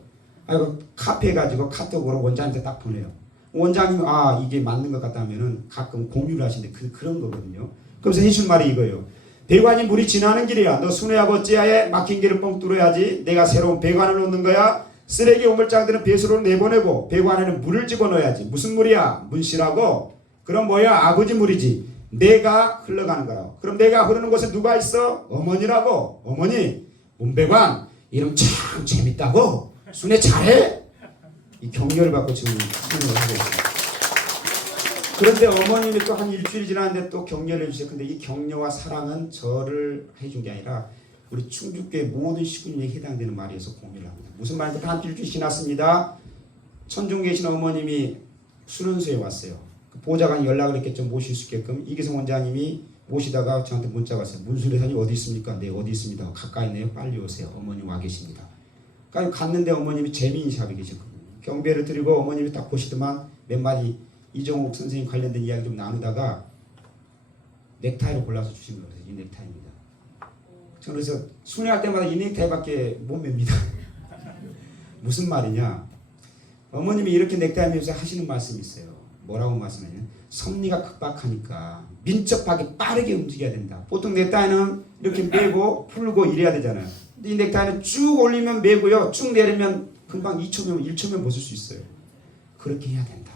이거 카피해 가지고 카톡으로 원장한테 딱 보내요. 원장님이 이게 맞는 것 같다 하면은 가끔 공유를 하시는데 그런 거거든요. 그래서 해줄 말이 이거예요. 배관이 물이 지나는 길이야. 너 순회하고 어찌하에 막힌 길을 뻥 뚫어야지. 내가 새로운 배관을 놓는 거야. 쓰레기 오물장들은 배수로 내보내고 배관에는 물을 집어넣어야지. 무슨 물이야? 문씨라고. 그럼 뭐야? 아버지 물이지. 내가 흘러가는 거라고. 그럼 내가 흐르는 곳에 누가 있어? 어머니라고. 어머니 문배관 이름 참 재밌다고. 순회 잘해? 이 격려를 받고 지금 순회를 하고 있습니다. 그런데 어머님이 또 한 일주일 지났는데 또 격려를 해주세요. 근데 이 격려와 사랑은 저를 해준 게 아니라 우리 충주교회 모든 식구님에 해당되는 말이어서 공유를 합니다. 무슨 말인지 한 일주일 지났습니다. 천중 계신 어머님이 수련소에 왔어요. 보좌관이 연락을 했겠죠. 모실 수 있게끔. 이기성 원장님이 모시다가 저한테 문자가 왔어요. 문순례사님 어디 있습니까? 네, 어디 있습니다. 가까이 있네요. 빨리 오세요. 어머님 와 계십니다. 그러니까 갔는데 어머님이 재미인샵에 계셨거든요. 경배를 드리고 어머님이 딱 보시더만 몇 마디 이종욱 선생님 관련된 이야기 좀 나누다가 넥타이를 골라서 주신 거예요. 이 넥타이입니다. 저는 그래서 순회할 때마다 이 넥타이밖에 못 맵니다. 무슨 말이냐? 어머님이 이렇게 넥타이 매면서 하시는 말씀이 있어요. 뭐라고 말씀하냐면 섭리가 급박하니까 민첩하게 빠르게 움직여야 된다. 보통 넥타이는 이렇게 매고 풀고 이래야 되잖아요. 근데 이 넥타이는 쭉 올리면 매고요. 쭉 내리면 금방 2초면 1초면 벗을 수 있어요. 그렇게 해야 된다.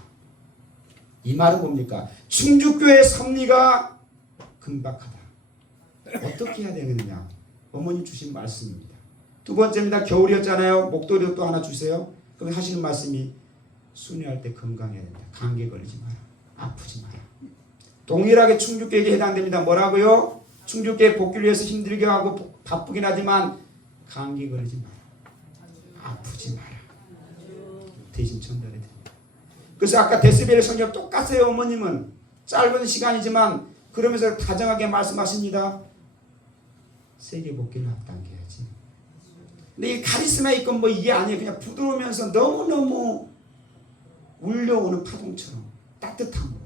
이 말은 뭡니까? 충주교회 섭리가 금박하다. 어떻게 해야 되느냐? 어머님 주신 말씀입니다. 두 번째입니다. 겨울이었잖아요. 목도리도 또 하나 주세요. 그럼 하시는 말씀이 순회할 때 건강해야 된다. 감기에 걸리지 마라. 아프지 마라. 동일하게 충주교회에 해당됩니다. 뭐라고요? 충주교회 복귀를 위해서 힘들게 하고 바쁘긴 하지만 감기에 걸리지 마라. 아프지 마라. 대신 전달해 드립니다. 그래서 아까 데시벨의 성경 똑같아요. 어머님은 짧은 시간이지만 그러면서 다정하게 말씀하십니다. 세계 복귀를 앞당겨야지. 근데 이 카리스마 있건 뭐 이게 아니에요. 그냥 부드러우면서 너무너무 울려오는 파동처럼 따뜻함으로.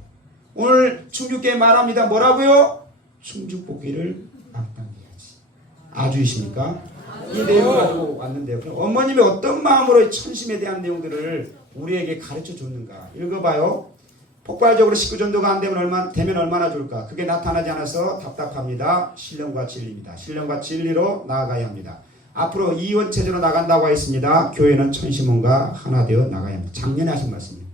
오늘 충주교회 말합니다. 뭐라고요? 충주 복귀를 앞당겨야지. 아주이십니까? 이 내용을 가지고 왔는데요. 그럼 어머님이 어떤 마음으로 천심에 대한 내용들을 우리에게 가르쳐 줬는가? 읽어봐요. 폭발적으로 식구전도가 안 되면 얼마나 좋을까? 그게 나타나지 않아서 답답합니다. 신령과 진리입니다. 신령과 진리로 나아가야 합니다. 앞으로 이원체제로 나간다고 했습니다. 교회는 천심원과 하나 되어 나가야 합니다. 작년에 하신 말씀이에요.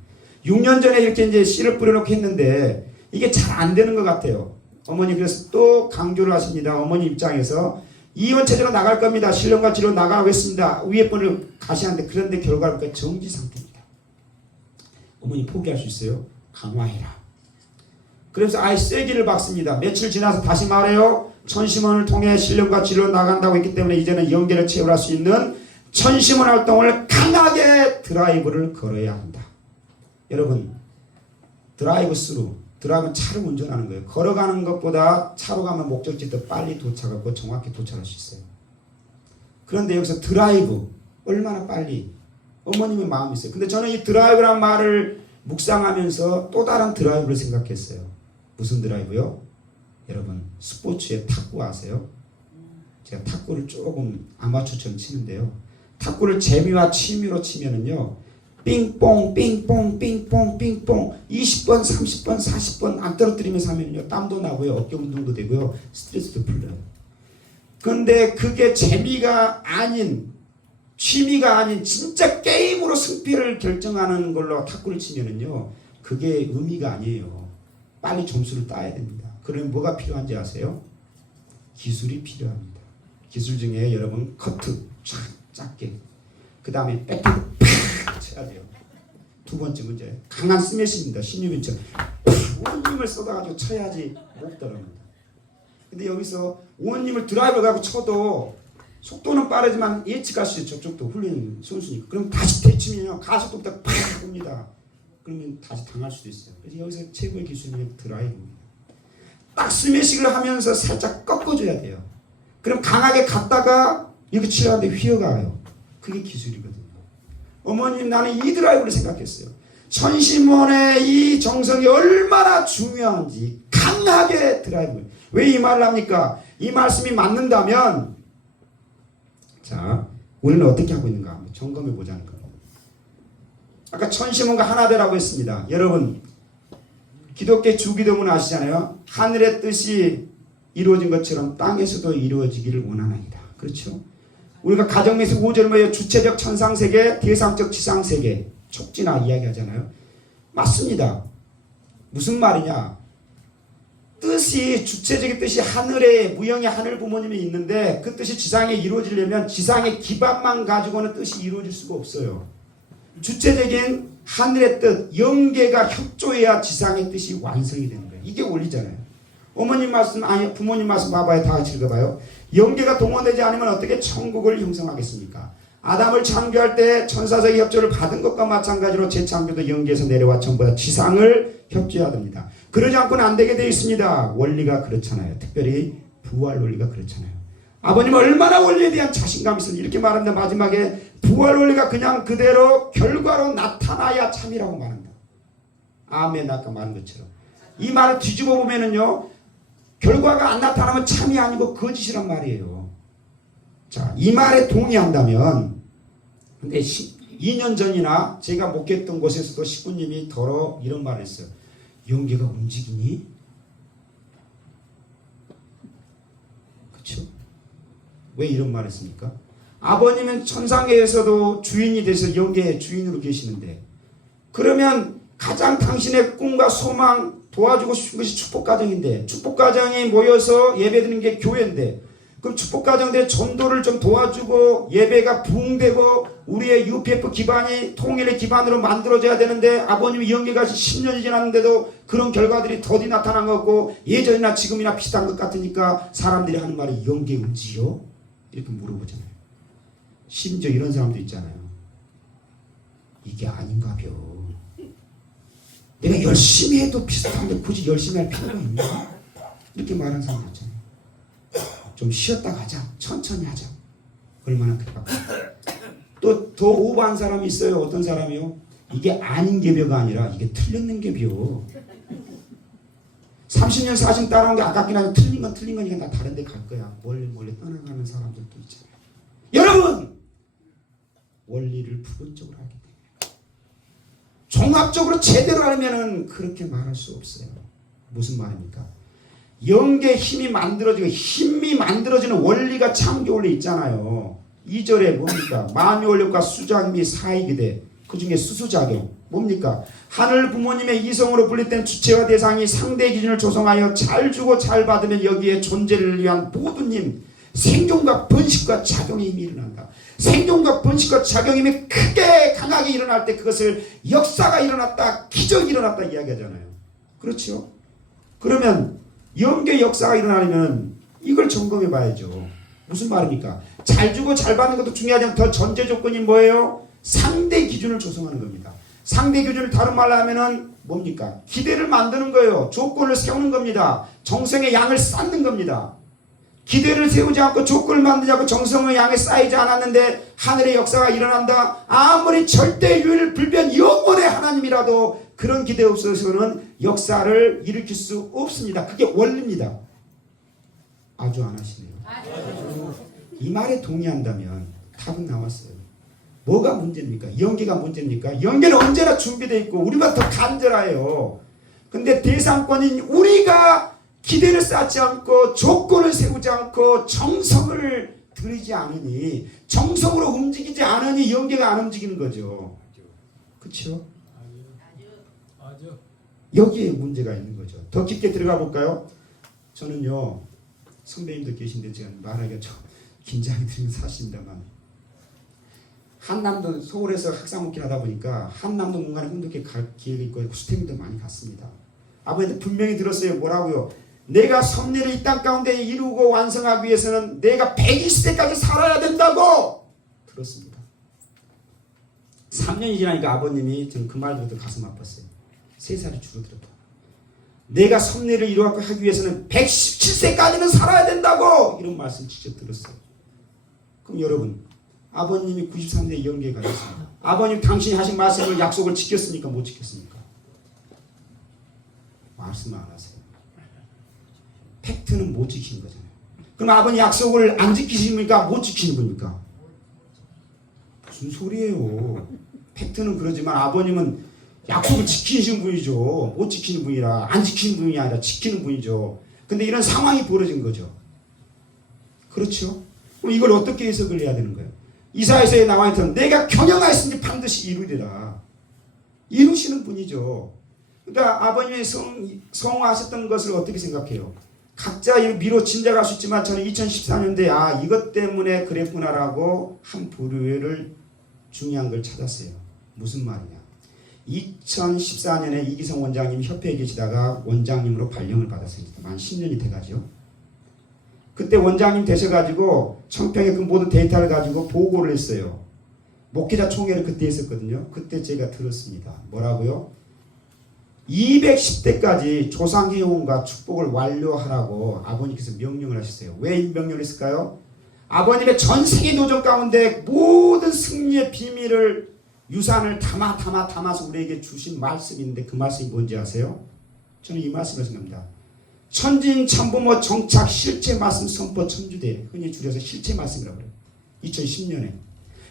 6년 전에 이렇게 이제 씨를 뿌려놓고 했는데 이게 잘 안 되는 것 같아요. 어머니 그래서 또 강조를 하십니다. 어머니 입장에서 이혼 체제로 나갈 겁니다. 신령과 지로 나가겠습니다. 위에 분을 가시하는데 그런데 결과가 정지 상태입니다. 어머니 포기할 수 있어요? 강화해라. 그래서 아예 쐐기를 박습니다. 며칠 지나서 다시 말해요. 천심원을 통해 신령과 지로 나간다고 했기 때문에 이제는 영계를 채울할 수 있는 천심원 활동을 강하게 드라이브를 걸어야 한다. 여러분, 드라이브 스루, 드라이브는 차를 운전하는 거예요. 걸어가는 것보다 차로 가면 목적지 더 빨리 도착하고 정확히 도착할 수 있어요. 그런데 여기서 드라이브, 얼마나 빨리, 어머님의 마음이 있어요. 근데 저는 이 드라이브란 말을 묵상하면서 또 다른 드라이브를 생각했어요. 무슨 드라이브요? 여러분, 스포츠에 탁구 아세요? 제가 탁구를 조금 아마추어처럼 치는데요. 탁구를 재미와 취미로 치면은요, 삥뽕 삥뽕 삥뽕 삥뽕 20번 30번 40번 안 떨어뜨리면서 하면요, 땀도 나고요, 어깨 운동도 되고요, 스트레스도 풀려요. 그런데 그게 재미가 아닌, 취미가 아닌 진짜 게임으로 승패를 결정하는 걸로 탁구를 치면은요, 그게 의미가 아니에요. 빨리 점수를 따야 됩니다. 그러면 뭐가 필요한지 아세요? 기술이 필요합니다. 기술 중에 여러분, 커트 쫙 작게, 그 다음에 백핸드 팍 쳐야 돼요. 두 번째 문제, 강한 스매시입니다. 신유빈처럼 온 힘을 쏟아가지고 쳐야지 못 들어갑니다. 근데 여기서 온 힘을 드라이브 가고 쳐도 속도는 빠르지만 예측할 수 있죠. 저쪽도 훈련 선수니까. 그럼 다시 대치면요, 가속도부터 팍 옵니다. 그러면 다시 당할 수도 있어요. 그래서 여기서 최고의 기술은 드라이브입니다. 딱 스매싱을 하면서 살짝 꺾어줘야 돼요. 그럼 강하게 갔다가 이렇게 치려는데 휘어가요. 그게 기술이거든요. 어머님, 나는 이 드라이브를 생각했어요. 천심원의 이 정성이 얼마나 중요한지 강하게 드라이브. 왜 이 말을 합니까? 이 말씀이 맞는다면, 자, 우리는 어떻게 하고 있는가 한번 점검해 보자는 겁니다. 아까 천심원과 하나 되라고 했습니다. 여러분, 기독교 주기도문 아시잖아요. 하늘의 뜻이 이루어진 것처럼 땅에서도 이루어지기를 원하나이다. 그렇죠? 우리가 가정에서 5절 뭐예요? 주체적 천상세계, 대상적 지상세계, 촉진화 이야기하잖아요. 맞습니다. 무슨 말이냐? 뜻이, 주체적인 뜻이 하늘에, 무형의 하늘 부모님이 있는데 그 뜻이 지상에 이루어지려면 지상의 기반만 가지고는 뜻이 이루어질 수가 없어요. 주체적인 하늘의 뜻, 영계가 협조해야 지상의 뜻이 완성이 되는 거예요. 이게 원리잖아요. 어머님 말씀, 아니 부모님 말씀 봐봐요. 다 같이 읽어봐요. 영계가 동원되지 않으면 어떻게 천국을 형성하겠습니까? 아담을 창조할 때 천사적인 협조를 받은 것과 마찬가지로 재창조도 영계에서 내려와 전부 다 지상을 협조해야 됩니다. 그러지 않고는 안 되게 되어 있습니다. 원리가 그렇잖아요. 특별히 부활 원리가 그렇잖아요. 아버님은 얼마나 원리에 대한 자신감이 있었는지 이렇게 말합니다. 마지막에 부활 원리가 그냥 그대로 결과로 나타나야 참이라고 말한다. 아멘. 아까 말한 것처럼 이 말을 뒤집어 보면은요, 결과가 안 나타나면 참이 아니고 거짓이란 말이에요. 자, 이 말에 동의한다면, 근데 2년 전이나 제가 목회했던 곳에서도 식구님이 더러 이런 말을 했어요. 영계가 움직이니? 그렇죠? 왜 이런 말을 했습니까? 아버님은 천상계에서도 주인이 돼서 영계의 주인으로 계시는데, 그러면 가장 당신의 꿈과 소망 도와주고 싶은 것이 축복가정인데, 축복가정이 모여서 예배드리는 게 교회인데, 그럼 축복가정들의 전도를 좀 도와주고 예배가 부흥되고 우리의 UPF 기반이 통일의 기반으로 만들어져야 되는데, 아버님이 영계가 10년이 지났는데도 그런 결과들이 더디 나타난 것 같고 예전이나 지금이나 비슷한 것 같으니까 사람들이 하는 말이 영계 운지요? 이렇게 물어보잖아요. 심지어 이런 사람도 있잖아요. 이게 아닌가벼. 내가 열심히 해도 비슷한데 굳이 열심히 할 필요가 있나? 이렇게 말하는 사람도 있잖아요. 좀 쉬었다 가자. 천천히 하자. 얼마나 급할까? 또 더 오버한 사람이 있어요. 어떤 사람이요? 이게 아닌 개벼가 아니라 이게 틀렸는 개벼. 30년 40년 따라온 게 아깝긴 하지만 틀린 건 틀린 거니까 나 다른 데 갈 거야. 몰래 떠나가는 사람들도 있잖아요. 여러분! 원리를 부분적으로 하기 때문에. 종합적으로 제대로 하려면 그렇게 말할 수 없어요. 무슨 말입니까? 영계 힘이 만들어지고 힘이 만들어지는 원리가 창조 원리 있잖아요. 2절에 뭡니까? 만유원력과 수작이 사이기되 그 중에 수수작용 뭡니까? 하늘 부모님의 이성으로 분립된 주체와 대상이 상대 기준을 조성하여 잘 주고 잘 받으면 여기에 존재를 위한 모든 힘, 생존과 번식과 작용의 힘이 일어난다. 생존과 번식과 작용의 힘이 크게 강하게 일어날 때 그것을 역사가 일어났다, 기적이 일어났다 이야기하잖아요. 그렇죠? 그러면 영계 역사가 일어나려면 이걸 점검해 봐야죠. 무슨 말입니까? 잘 주고 잘 받는 것도 중요하지만 더 전제 조건이 뭐예요? 상대 기준을 조성하는 겁니다. 상대 기준을 다른 말로 하면은 뭡니까? 기대를 만드는 거예요. 조건을 세우는 겁니다. 정성의 양을 쌓는 겁니다. 기대를 세우지 않고 조건을 만들지 않고 정성의 양이 쌓이지 않았는데 하늘의 역사가 일어난다. 아무리 절대유일 불변 영원의 하나님이라도 그런 기대 없어서는 역사를 일으킬 수 없습니다. 그게 원리입니다. 아주 안 하시네요. 이 말에 동의한다면 답은 나왔어요. 뭐가 문제입니까? 연계가 문제입니까? 연계는 언제나 준비되어 있고 우리가 더 간절해요. 근데 대상권인 우리가 기대를 쌓지 않고 조건을 세우지 않고 정성을 들이지 않으니 정성으로 움직이지 않으니 연계가 안 움직이는 거죠. 그렇죠? 여기에 문제가 있는 거죠. 더 깊게 들어가 볼까요? 저는요 선배님도 계신데 제가 말하기가 좀 긴장이 되는 사실입니다만 한남도 서울에서 학사 목회를 하다 보니까 한남도 문간에 훈독회 갈 기회가 있고 수태민도 많이 갔습니다. 아버지한테 분명히 들었어요. 뭐라고요? 내가 섭리를 이 땅 가운데 이루고 완성하기 위해서는 내가 120세까지 살아야 된다고 들었습니다. 3년이 지나니까 아버님이 저는 그 말 들어도 가슴 아팠어요. 3살이 줄어들었다. 내가 섭리를 이루고 하기 위해서는 117세까지는 살아야 된다고 이런 말씀 직접 들었어요. 그럼 여러분 아버님이 93세에 연계가 됐습니다. 아버님 당신이 하신 말씀을 약속을 지켰습니까? 못 지켰습니까? 말씀 안 하세요. 팩트는 못 지키는 거잖아요. 그럼 아버님 약속을 안 지키십니까? 못 지키는 겁니까? 무슨 소리예요. 팩트는 그러지만 아버님은 약속을 지키시는 분이죠. 못 지키는 분이라 안 지키는 분이 아니라 지키는 분이죠. 근데 이런 상황이 벌어진 거죠. 그렇죠? 그럼 이걸 어떻게 해석을 해야 되는 거예요? 이사야서에 나와 있던 내가 경영하였으니 반드시 이루리라. 이루시는 분이죠. 그러니까 아버님이 성화하셨던 것을 어떻게 생각해요? 각자 미로 짐작할 수 있지만 저는 2014년도에 이것 때문에 그랬구나라고 한 부류를 중요한 걸 찾았어요. 무슨 말이냐? 2014년에 이기성 원장님이 협회에 계시다가 원장님으로 발령을 받았습니다. 만 10년이 돼가죠. 그때 원장님 되셔가지고 청평에 그 모든 데이터를 가지고 보고를 했어요. 목회자 총회를 그때 했었거든요. 그때 제가 들었습니다. 뭐라고요? 210대까지 조상회원과 축복을 완료하라고 아버님께서 명령을 하셨어요. 왜 이 명령을 했을까요? 아버님의 전생의 노정 가운데 모든 승리의 비밀을 유산을 담아서 우리에게 주신 말씀이 있는데 그 말씀이 뭔지 아세요? 저는 이 말씀을 생각합니다. 천진 참부모 정착 실체 말씀 선포 천주대, 흔히 줄여서 실체 말씀이라고 그래요. 2010년에.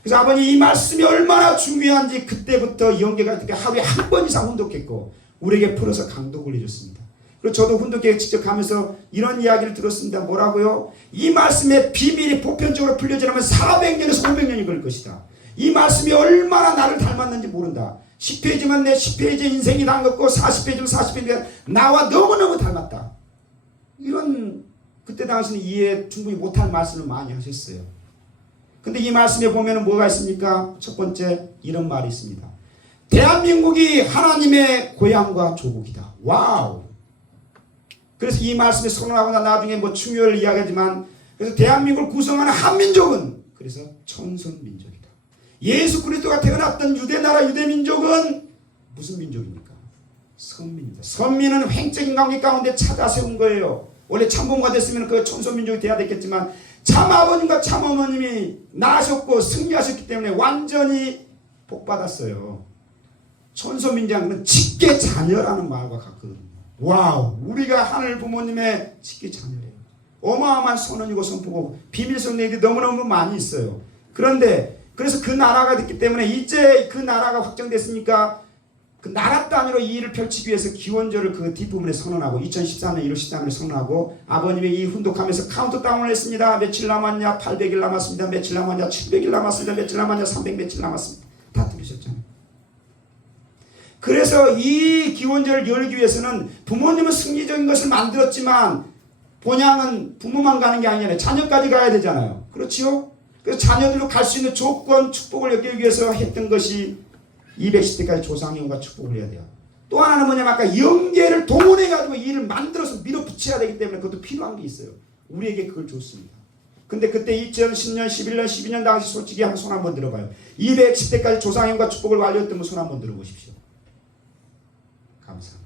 그래서 아버님 이 말씀이 얼마나 중요한지 그때부터 연계가 하루에 한 번 이상 훈독했고 우리에게 풀어서 강독을 해줬습니다. 그리고 저도 훈독회에 직접 가면서 이런 이야기를 들었습니다. 뭐라고요? 이 말씀의 비밀이 보편적으로 풀려지려면 400년에서 500년이 걸릴 것이다. 이 말씀이 얼마나 나를 닮았는지 모른다. 10페이지만 내 10페이지 인생이 닮았고 40페이지면 40페이지가 나와 너무너무 닮았다. 이런 그때 당시는 이해 충분히 못할 말씀을 많이 하셨어요. 근데 이 말씀에 보면 뭐가 있습니까? 첫 번째 이런 말이 있습니다. 대한민국이 하나님의 고향과 조국이다. 와우. 그래서 이 말씀에 선언하고 나중에 충효를 이야기하지만 그래서 대한민국을 구성하는 한민족은 그래서 천선민족이다. 예수 그리스도가 태어났던 유대나라 유대민족은 무슨 민족입니까? 선민입니다. 선민은 횡적인 관계 가운데 찾아 세운 거예요. 원래 참부모가 됐으면 그 천선민족이 돼야 됐겠지만 참아버님과 참어머님이 나셨고 승리하셨기 때문에 완전히 복받았어요. 천선민족은 직계 자녀라는 말과 같거든요. 와우, 우리가 하늘 부모님의 직계 자녀예요. 어마어마한 선언이고 선포고 비밀 선언이 너무너무 많이 있어요. 그런데 그래서 그 나라가 됐기 때문에 이제 그 나라가 확정됐으니까 그 나라 단위로 이 일을 펼치기 위해서 기원절을 그 뒷부분에 선언하고 2014년 1월 13일에 선언하고 아버님이 이 훈독하면서 카운트다운을 했습니다. 며칠 남았냐? 800일 남았습니다. 며칠 남았냐? 700일 남았습니다. 며칠 남았냐? 300 며칠 남았습니다. 다 들으셨잖아요. 그래서 이 기원절을 열기 위해서는 부모님은 승리적인 것을 만들었지만 본향은 부모만 가는 게 아니잖아요. 자녀까지 가야 되잖아요. 그렇지요? 그래서 자녀들로 갈 수 있는 조건, 축복을 얻기 위해서 했던 것이 210대까지 조상님과 축복을 해야 돼요. 또 하나는 뭐냐면 아까 영계를 동원해가지고 일을 만들어서 밀어붙여야 되기 때문에 그것도 필요한 게 있어요. 우리에게 그걸 줬습니다. 근데 그때 2010년, 11년, 12년 당시 솔직히 한 손 한번 들어봐요. 210대까지 조상님과 축복을 완료했던 손 한번 들어보십시오. 감사합니다.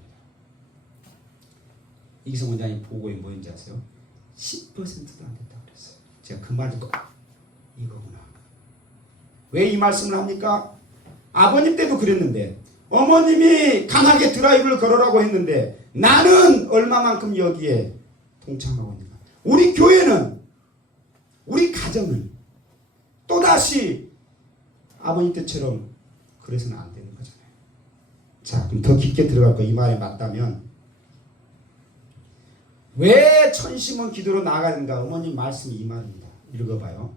이기성 원장님 보고에 뭐인지 아세요? 10%도 안 됐다고 그랬어요. 제가 그 말 듣고 이거구나. 왜 이 말씀을 합니까? 아버님 때도 그랬는데 어머님이 강하게 드라이브를 걸으라고 했는데 나는 얼마만큼 여기에 동참하고 있는가. 우리 교회는 우리 가정은 또다시 아버님 때처럼 그래서는 안 되는 거잖아요. 자, 그럼 더 깊게 들어갈 거 이 말에 맞다면 왜 천심원 기도로 나아가야 되는가? 어머님 말씀이 이 말입니다. 읽어봐요.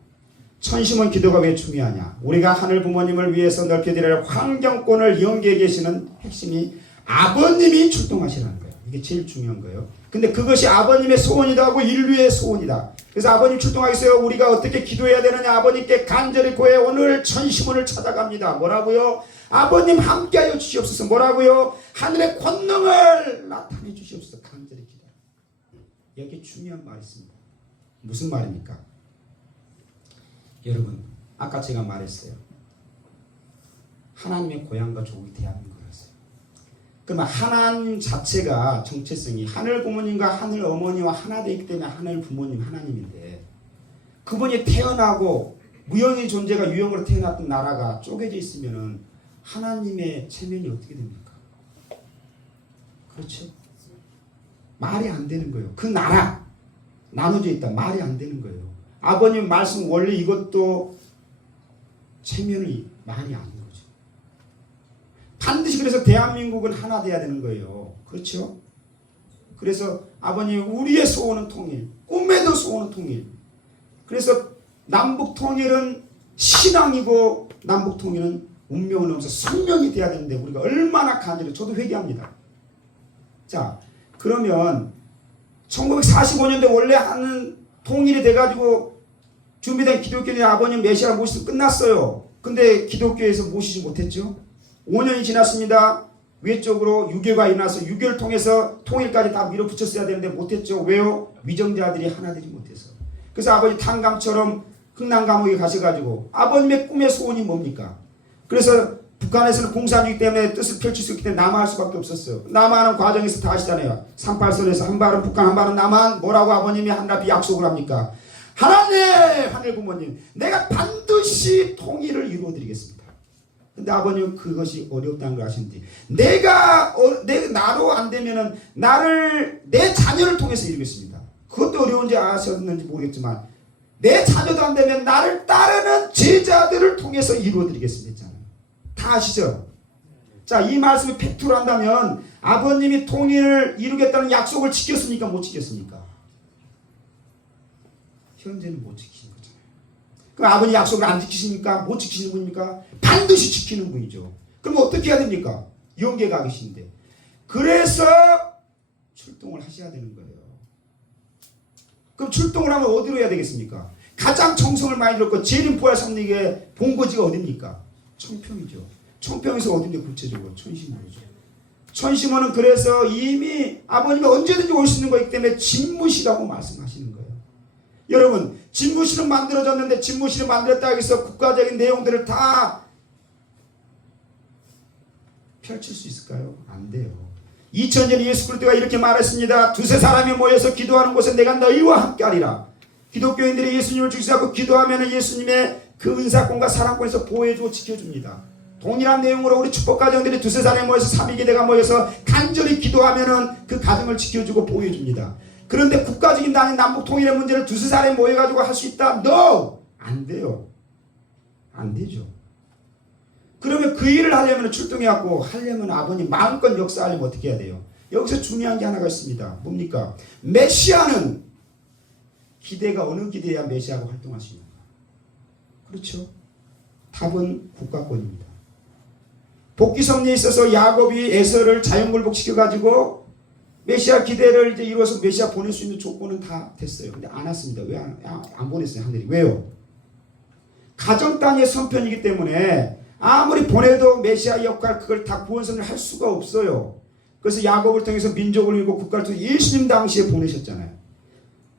천심원 기도가 왜 중요하냐? 우리가 하늘 부모님을 위해서 넓혀드릴 환경권을 연계해 계시는 핵심이 아버님이 출동하시라는 거예요. 이게 제일 중요한 거예요. 근데 그것이 아버님의 소원이다 하고 인류의 소원이다. 그래서 아버님 출동하겠어요. 우리가 어떻게 기도해야 되느냐? 아버님께 간절히 구해 오늘 천심원을 찾아갑니다. 뭐라고요? 아버님 함께하여 주시옵소서. 뭐라고요? 하늘의 권능을 나타내 주시옵소서. 간절히 기도. 여기 중요한 말이 있습니다. 무슨 말입니까? 여러분, 아까 제가 말했어요. 하나님의 고향과 조국이 대한민국이었어요. 그러면 하나님 자체가 정체성이 하늘 부모님과 하늘 어머니와 하나 되기 때문에 하늘 부모님 하나님인데 그분이 태어나고 무형의 존재가 유형으로 태어났던 나라가 쪼개져 있으면 하나님의 체면이 어떻게 됩니까? 그렇죠? 말이 안 되는 거예요. 그 나라 나눠져 있다. 말이 안 되는 거예요. 아버님 말씀 원래 이것도 체면이 말이 안 되는 거죠. 반드시 그래서 대한민국은 하나 돼야 되는 거예요. 그렇죠? 그래서 아버님 우리의 소원은 통일, 꿈에도 소원은 통일. 그래서 남북 통일은 신앙이고 남북 통일은 운명을 넘어서 성령이 돼야 되는데 우리가 얼마나 간절히 저도 회개합니다. 자, 그러면 1945년도에 원래 하는 통일이 돼가지고 준비된 기독교의 아버님 메시아 모시고 끝났어요. 근데 기독교에서 모시지 못했죠. 5년이 지났습니다. 외적으로 유교가 일어나서 유교를 통해서 통일까지 다 밀어붙였어야 되는데 못했죠. 왜요? 위정자들이 하나 되지 못해서. 그래서 아버지 탄감처럼 흥남 감옥에 가셔가지고 아버님의 꿈의 소원이 뭡니까? 그래서 북한에서는 공산주의 때문에 뜻을 펼칠 수 있기 때문에 남하할 수밖에 없었어요. 남하하는 과정에서 다 아시잖아요. 38선에서 한 발은 북한 한 발은 남한. 뭐라고 아버님이 하나님 약속을 합니까? 하나님 하늘 부모님 내가 반드시 통일을 이루어드리겠습니다. 근데 아버님은 그것이 어렵다는 걸 아시는데 내가 나로 안 되면은 나를 내 자녀를 통해서 이루겠습니다. 그것도 어려운지 아셨는지 모르겠지만 내 자녀도 안 되면 나를 따르는 제자들을 통해서 이루어드리겠습니다. 다 아시죠? 자, 이 말씀을 팩트로 한다면 아버님이 통일을 이루겠다는 약속을 지켰습니까? 못 지켰습니까? 현재는 못 지키는 거잖아요. 그럼 아버님 약속을 안 지키십니까? 못 지키시는 분입니까? 반드시 지키는 분이죠. 그럼 어떻게 해야 됩니까? 영계가 계신데. 그래서 출동을 하셔야 되는 거예요. 그럼 출동을 하면 어디로 해야 되겠습니까? 가장 정성을 많이 들었고 제일 부활 삼리의 본거지가 어딥니까? 청평이죠. 청평에서 어딘데 구체적으로? 천심원이죠. 천심원은 그래서 이미 아버님이 언제든지 올 수 있는 거기 때문에 집무실이라고 말씀하시는 거예요. 여러분, 집무실은 만들어졌는데 집무실을 만들었다고 해서 국가적인 내용들을 다 펼칠 수 있을까요? 안 돼요. 2000년 예수 그리스도가 이렇게 말했습니다. 두세 사람이 모여서 기도하는 곳에 내가 너희와 함께하리라. 기독교인들이 예수님을 중시하고 기도하면 예수님의 그 은사권과 사랑권에서 보호해주고 지켜줍니다. 동일한 내용으로 우리 축복가정들이 두세 사람이 모여서 삼위기대가 모여서 간절히 기도하면 그 가정을 지켜주고 보호해줍니다. 그런데 국가적인 단위 남북 통일의 문제를 두세 사람이 모여가지고 할 수 있다? No! 안 돼요. 안 되죠. 그러면 그 일을 하려면 출동해갖고 하려면 아버님 마음껏 역사하려면 어떻게 해야 돼요? 여기서 중요한 게 하나가 있습니다. 뭡니까? 메시아는 기대가 어느 기대야 메시아가 활동할 수 있는가? 그렇죠? 답은 국가권입니다. 복귀 섭리에 있어서 야곱이 에서를 자연굴복시켜가지고 메시아 기대를 이제 이루어서 메시아 보낼 수 있는 조건은 다 됐어요. 근데 안 왔습니다. 왜 안 보냈어요? 하늘이. 왜요? 가정 땅의 선편이기 때문에 아무리 보내도 메시아 역할 그걸 다 구원선을 할 수가 없어요. 그래서 야곱을 통해서 민족을 이루고 국가를 통해서 예수님 당시에 보내셨잖아요.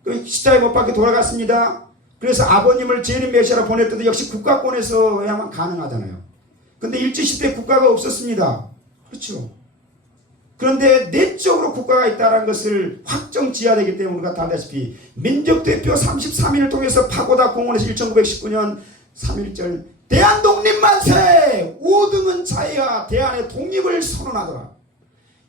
그 십자가에 못 박혀 돌아갔습니다. 그래서 아버님을 재림 메시아로 보낼 때도 역시 국가권에서야만 가능하잖아요. 근데 일제시대 국가가 없었습니다. 그렇죠. 그런데 내적으로 국가가 있다는 것을 확정지어야 되기 때문에 우리가 다 알다시피 민족대표 33일을 통해서 파고다 공원에서 1919년 3.1절 대한독립만세! 5등은 자유와 대한의 독립을 선언하더라.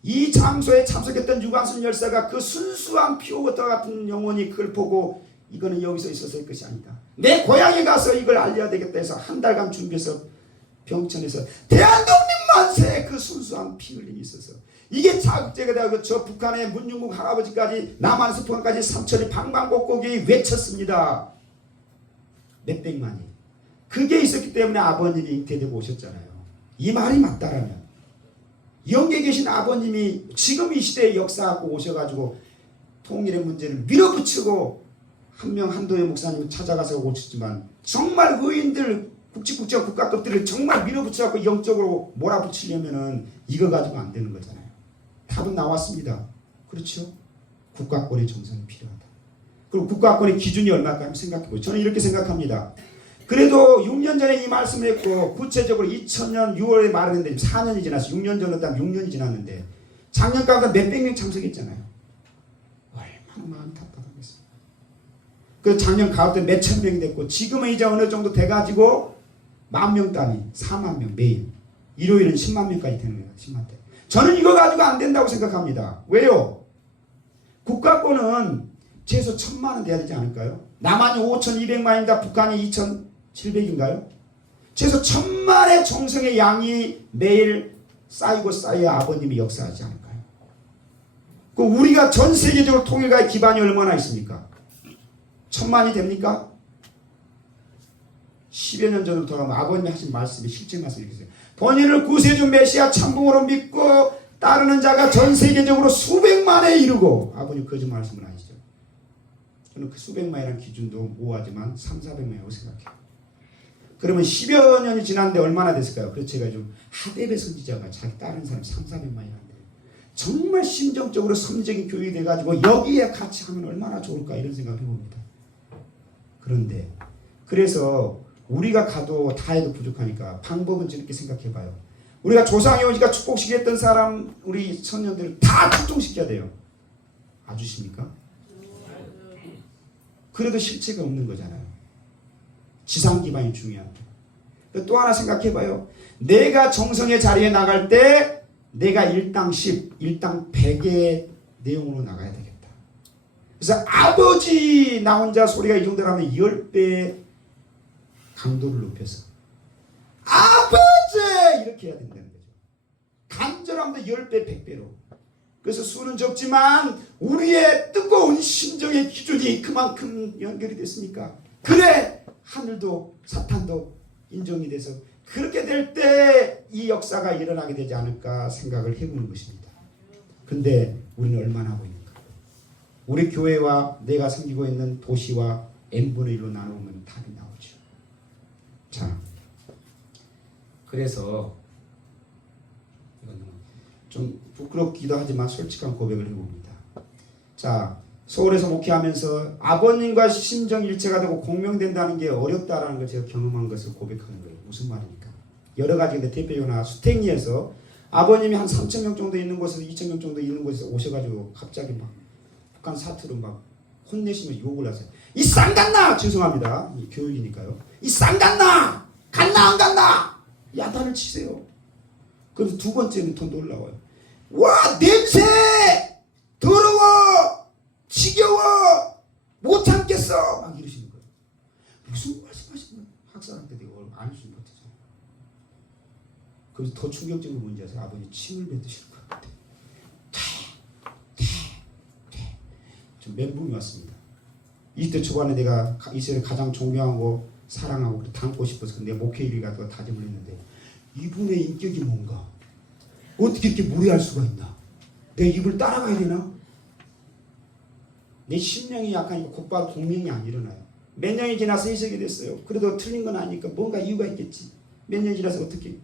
이 장소에 참석했던 유관순 열사가 그 순수한 피오버터 같은 영혼이 그걸 보고 이거는 여기서 있어서의 것이 아니다. 내 고향에 가서 이걸 알려야 되겠다 해서 한 달간 준비해서 병천에서 대한독립만세! 그 순수한 피 흘림이 있어서 이게 자극제가 되고 저 북한의 문중국 할아버지까지 남한에서 북한까지 삼천리 방방곡곡이 외쳤습니다. 몇백만이. 그게 있었기 때문에 아버님이 잉태되고 오셨잖아요. 이 말이 맞다라면 영계에 계신 아버님이 지금 이 시대에 역사하고 오셔가지고 통일의 문제를 밀어붙이고 한 명 한도의 목사님을 찾아가서 오셨지만 정말 의인들 국직국제와 국가급들을 정말 밀어붙여갖고 영적으로 몰아붙이려면은 이거 가지고 안 되는 거잖아요. 답은 나왔습니다. 그렇죠? 국가권의 정성이 필요하다. 그리고 국가권의 기준이 얼마일까 한번 생각해보죠. 저는 이렇게 생각합니다. 그래도 6년 전에 이 말씀을 했고 구체적으로 2000년 6월에 말을 했는데 4년이 지났어요. 6년 전으로 따면 6년이 지났는데 작년 가운데 몇백 명 참석했잖아요. 얼마나 마음이 답답하겠어요. 그 작년 가을 때 몇천 명이 됐고 지금은 이제 어느 정도 돼가지고 10,000명 단위 4만 명 매일 일요일은 10만 명까지 되는 거예요. 10만 대. 저는 이거 가지고 안 된다고 생각합니다. 왜요? 국가권은 최소 1,000만은 돼야 되지 않을까요? 남한이 5,200만입니다. 북한이 2,700인가요? 최소 1,000만의 정성의 양이 매일 쌓이고 쌓여야 아버님이 역사하지 않을까요? 그 우리가 전 세계적으로 통일가의 기반이 얼마나 있습니까? 1,000만이 됩니까? 10여 년 전으로 돌아가면 아버님이 하신 말씀이 실제 말씀이 있어요. 본인을 구세주 메시아 참봉으로 믿고 따르는 자가 전 세계적으로 수백만에 이르고 아버님 거짓 말씀은 아니죠. 저는 그 수백만이라는 기준도 모호하지만 3,400만이라고 생각해요. 그러면 10여 년이 지났는데 얼마나 됐을까요? 그래서 제가 좀 하데베 선지자가 자기 다른 사람 3,400만이라는데 정말 심정적으로 선지적인 교육이 돼가지고 여기에 같이 하면 얼마나 좋을까 이런 생각을 해봅니다. 그런데 그래서 우리가 가도 다 해도 부족하니까 방법은 저렇게 생각해봐요. 우리가 조상이 오니까 축복시켰던 사람 우리 청년들을 다 출동시켜야 돼요. 아주십니까? 그래도 실체가 없는 거잖아요. 지상 기반이 중요합니다. 또 하나 생각해봐요. 내가 정성의 자리에 나갈 때 내가 일당 10, 일당 100의 내용으로 나가야 되겠다. 그래서 아버지 나 혼자 소리가 이 정도라면 10배 강도를 높여서 아버지 이렇게 해야 된다는 거죠. 간절함도 10배 100배로. 그래서 수는 적지만 우리의 뜨거운 심정의 기준이 그만큼 연결이 됐으니까 그래 하늘도 사탄도 인정이 돼서 그렇게 될 때 이 역사가 일어나게 되지 않을까 생각을 해보는 것입니다. 근데 우리는 얼마나 하고 있는가? 우리 교회와 내가 섬기고 있는 도시와 n분의 1로 나누면 답이 나오죠. 자, 그래서 이건 좀 부끄럽기도 하지만 솔직한 고백을 해봅니다. 자, 서울에서 목회하면서 아버님과 심정 일체가 되고 공명된다는 게 어렵다라는 걸 제가 경험한 것을 고백하는 거예요. 무슨 말입니까? 여러 가지 근데 대표적으로 수택리에서 아버님이 한 3,000명 정도 있는 곳에서 2,000명 정도 있는 곳에서 오셔가지고 갑자기 막 북한 사투로 막 혼내시면서 욕을 하세요. 이 쌍갔나! 죄송합니다. 이 교육이니까요. 이 쌍갔나! 갔나 안 갔나! 야단을 치세요. 그래서 두 번째는 더 놀라워요. 와 냄새! 더러워! 지겨워! 못 참겠어! 막 이러시는 거예요. 무슨 말씀하시는 거예요? 학생한테 내가 안 해주지 못하잖아요. 그래서 더 충격적인 건 뭔지 아세요? 아버지 침을 뱉으시는 거예요. 좀 멘붕이 왔습니다. 20대 초반에 내가 이스라엘 가장 존경하고 사랑하고 닮고 싶어서 내 목회 일을 갖다가 다짐을 했는데 이분의 인격이 뭔가 어떻게 이렇게 무례할 수가 있나? 내 입을 따라가야 되나? 내 심령이 약하니까 곧바로 공명이 안 일어나요. 몇 년이 지나서 해석이 됐어요. 그래도 틀린 건 아니니까 뭔가 이유가 있겠지. 몇 년이 지나서 어떻게.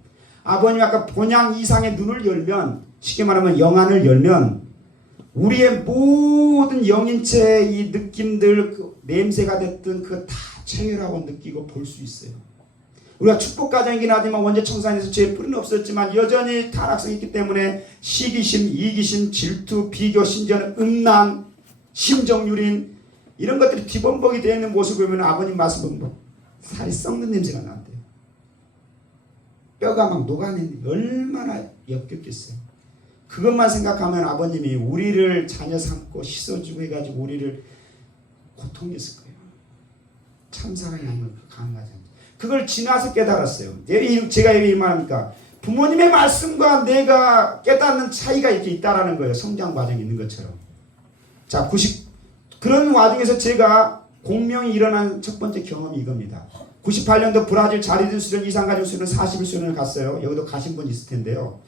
아버님 아까 본향 이상의 눈을 열면, 쉽게 말하면 영안을 열면 우리의 모든 영인체의 이 느낌들, 그 냄새가 됐든 그거 다 체결하고 느끼고 볼 수 있어요. 우리가 축복가정이긴 하지만 원죄 청산에서 죄의 뿌리는 없었지만 여전히 타락성이 있기 때문에 시기심, 이기심, 질투, 비교, 심지어는 음란, 심정유린 이런 것들이 뒤범벅이 되어 있는 모습을 보면 아버님 말씀은 뭐 살이 썩는 냄새가 난대요. 뼈가 막 녹아내는 얼마나 역겹겠어요. 그것만 생각하면 아버님이 우리를 자녀 삼고 씻어주고 해가지고 우리를 고통했을 거예요. 참사랑이 아니면 가능하지 않죠. 그걸 지나서 깨달았어요. 제가 왜 이 말합니까? 부모님의 말씀과 내가 깨닫는 차이가 이렇게 있다라는 거예요. 성장 과정이 있는 것처럼. 자, 그런 와중에서 제가 공명이 일어난 첫 번째 경험이 이겁니다. 98년도 브라질 자리든 수련 이상가족 수련 41수련을 갔어요. 여기도 가신 분 있을 텐데요.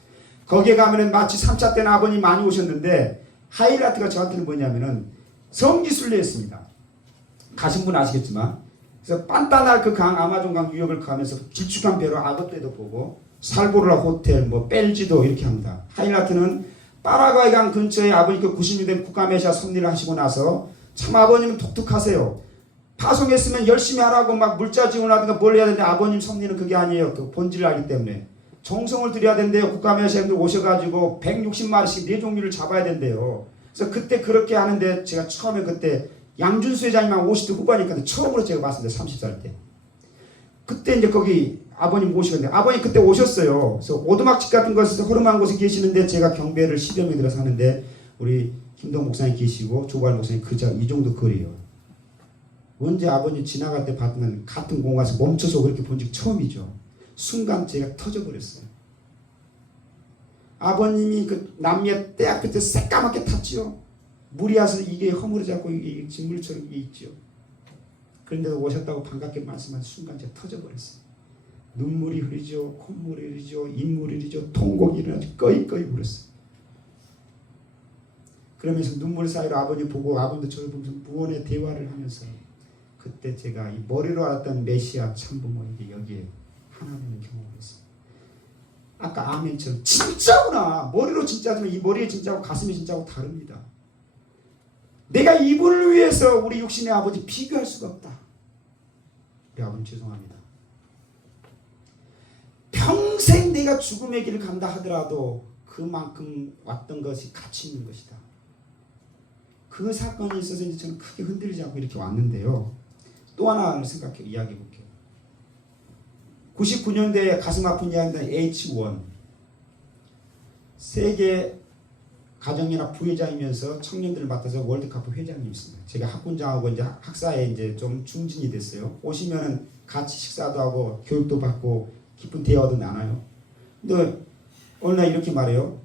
거기에 가면은 마치 3차 때는 아버님 많이 오셨는데 하이라이트가 저한테는 뭐냐면은 성지순례였습니다. 가신 분 아시겠지만 그래서 빤따날 그 강 아마존강 유역을 가면서 길쭉한 배로 아것대도 보고 살보르라 호텔 뭐 벨지도 이렇게 합니다. 하이라이트는 파라과이 강 근처에 아버님께 90년 국가메시아 섭리를 하시고 나서 참 아버님은 독특하세요. 파송했으면 열심히 하라고 막 물자 지원하든가 뭘 해야 되는데 아버님 섭리는 그게 아니에요. 그 본질을 알기 때문에 정성을 들여야 된대요. 국가메시아님들 오셔가지고 160마리씩 4종류를 잡아야 된대요. 그래서 그때 그렇게 하는데 제가 처음에 그때 양준수 회장님하고 50대 후반이니까 처음으로 제가 봤습니다. 30살 때. 그때 이제 거기 아버님 모시는데 아버님 그때 오셨어요. 그래서 오두막집 같은 곳에서 허름한 곳에 계시는데 제가 경배를 10여 명 들어서 하는데 우리 김동 목사님 계시고 조발 목사님 이 정도 거리요. 언제 아버님 지나갈 때 봤으면 같은 공간에서 멈춰서 그렇게 본 적 처음이죠. 순간 제가 터져버렸어요. 아버님이 그 남미의 떼 앞에 새까맣게 탔지요. 물이 와서 이게 허물어졌고 이게 진물처럼 이게 있죠. 그런데도 오셨다고 반갑게 말씀한 순간 제가 터져버렸어요. 눈물이 흐르죠. 콧물이 흐르죠. 인물이 흐르죠. 통곡이 일어나죠. 꺼이꺼이 울었어요. 그러면서 눈물 사이로 아버님 보고 아버님도 저를 보면서 무언의 대화를 하면서 그때 제가 이 머리로 알았던 메시아 참부모님이 여기에 하나님을 경험을 했어요. 아까 아멘처럼 진짜구나. 머리로 진짜지만 이 머리에 진짜고 가슴이 진짜고 다릅니다. 내가 이분을 위해서 우리 육신의 아버지 비교할 수가 없다. 우리 아버님 죄송합니다. 평생 내가 죽음의 길을 간다 하더라도 그만큼 왔던 것이 가치 있는 것이다. 그 사건이 있어서 이제 저는 크게 흔들리지 않고 이렇게 왔는데요. 또 하나를 생각해 이야기해 볼게요. 99년대에 가슴 아픈 이야기는 H1 세계 가정연합 부회장이면서 청년들을 맡아서 월드카프 회장님이십니다. 제가 학군장하고 이제 학사에 이제 좀 중진이 됐어요. 오시면은 같이 식사도 하고 교육도 받고 깊은 대화도 나눠요. 근데 어느 날 이렇게 말해요.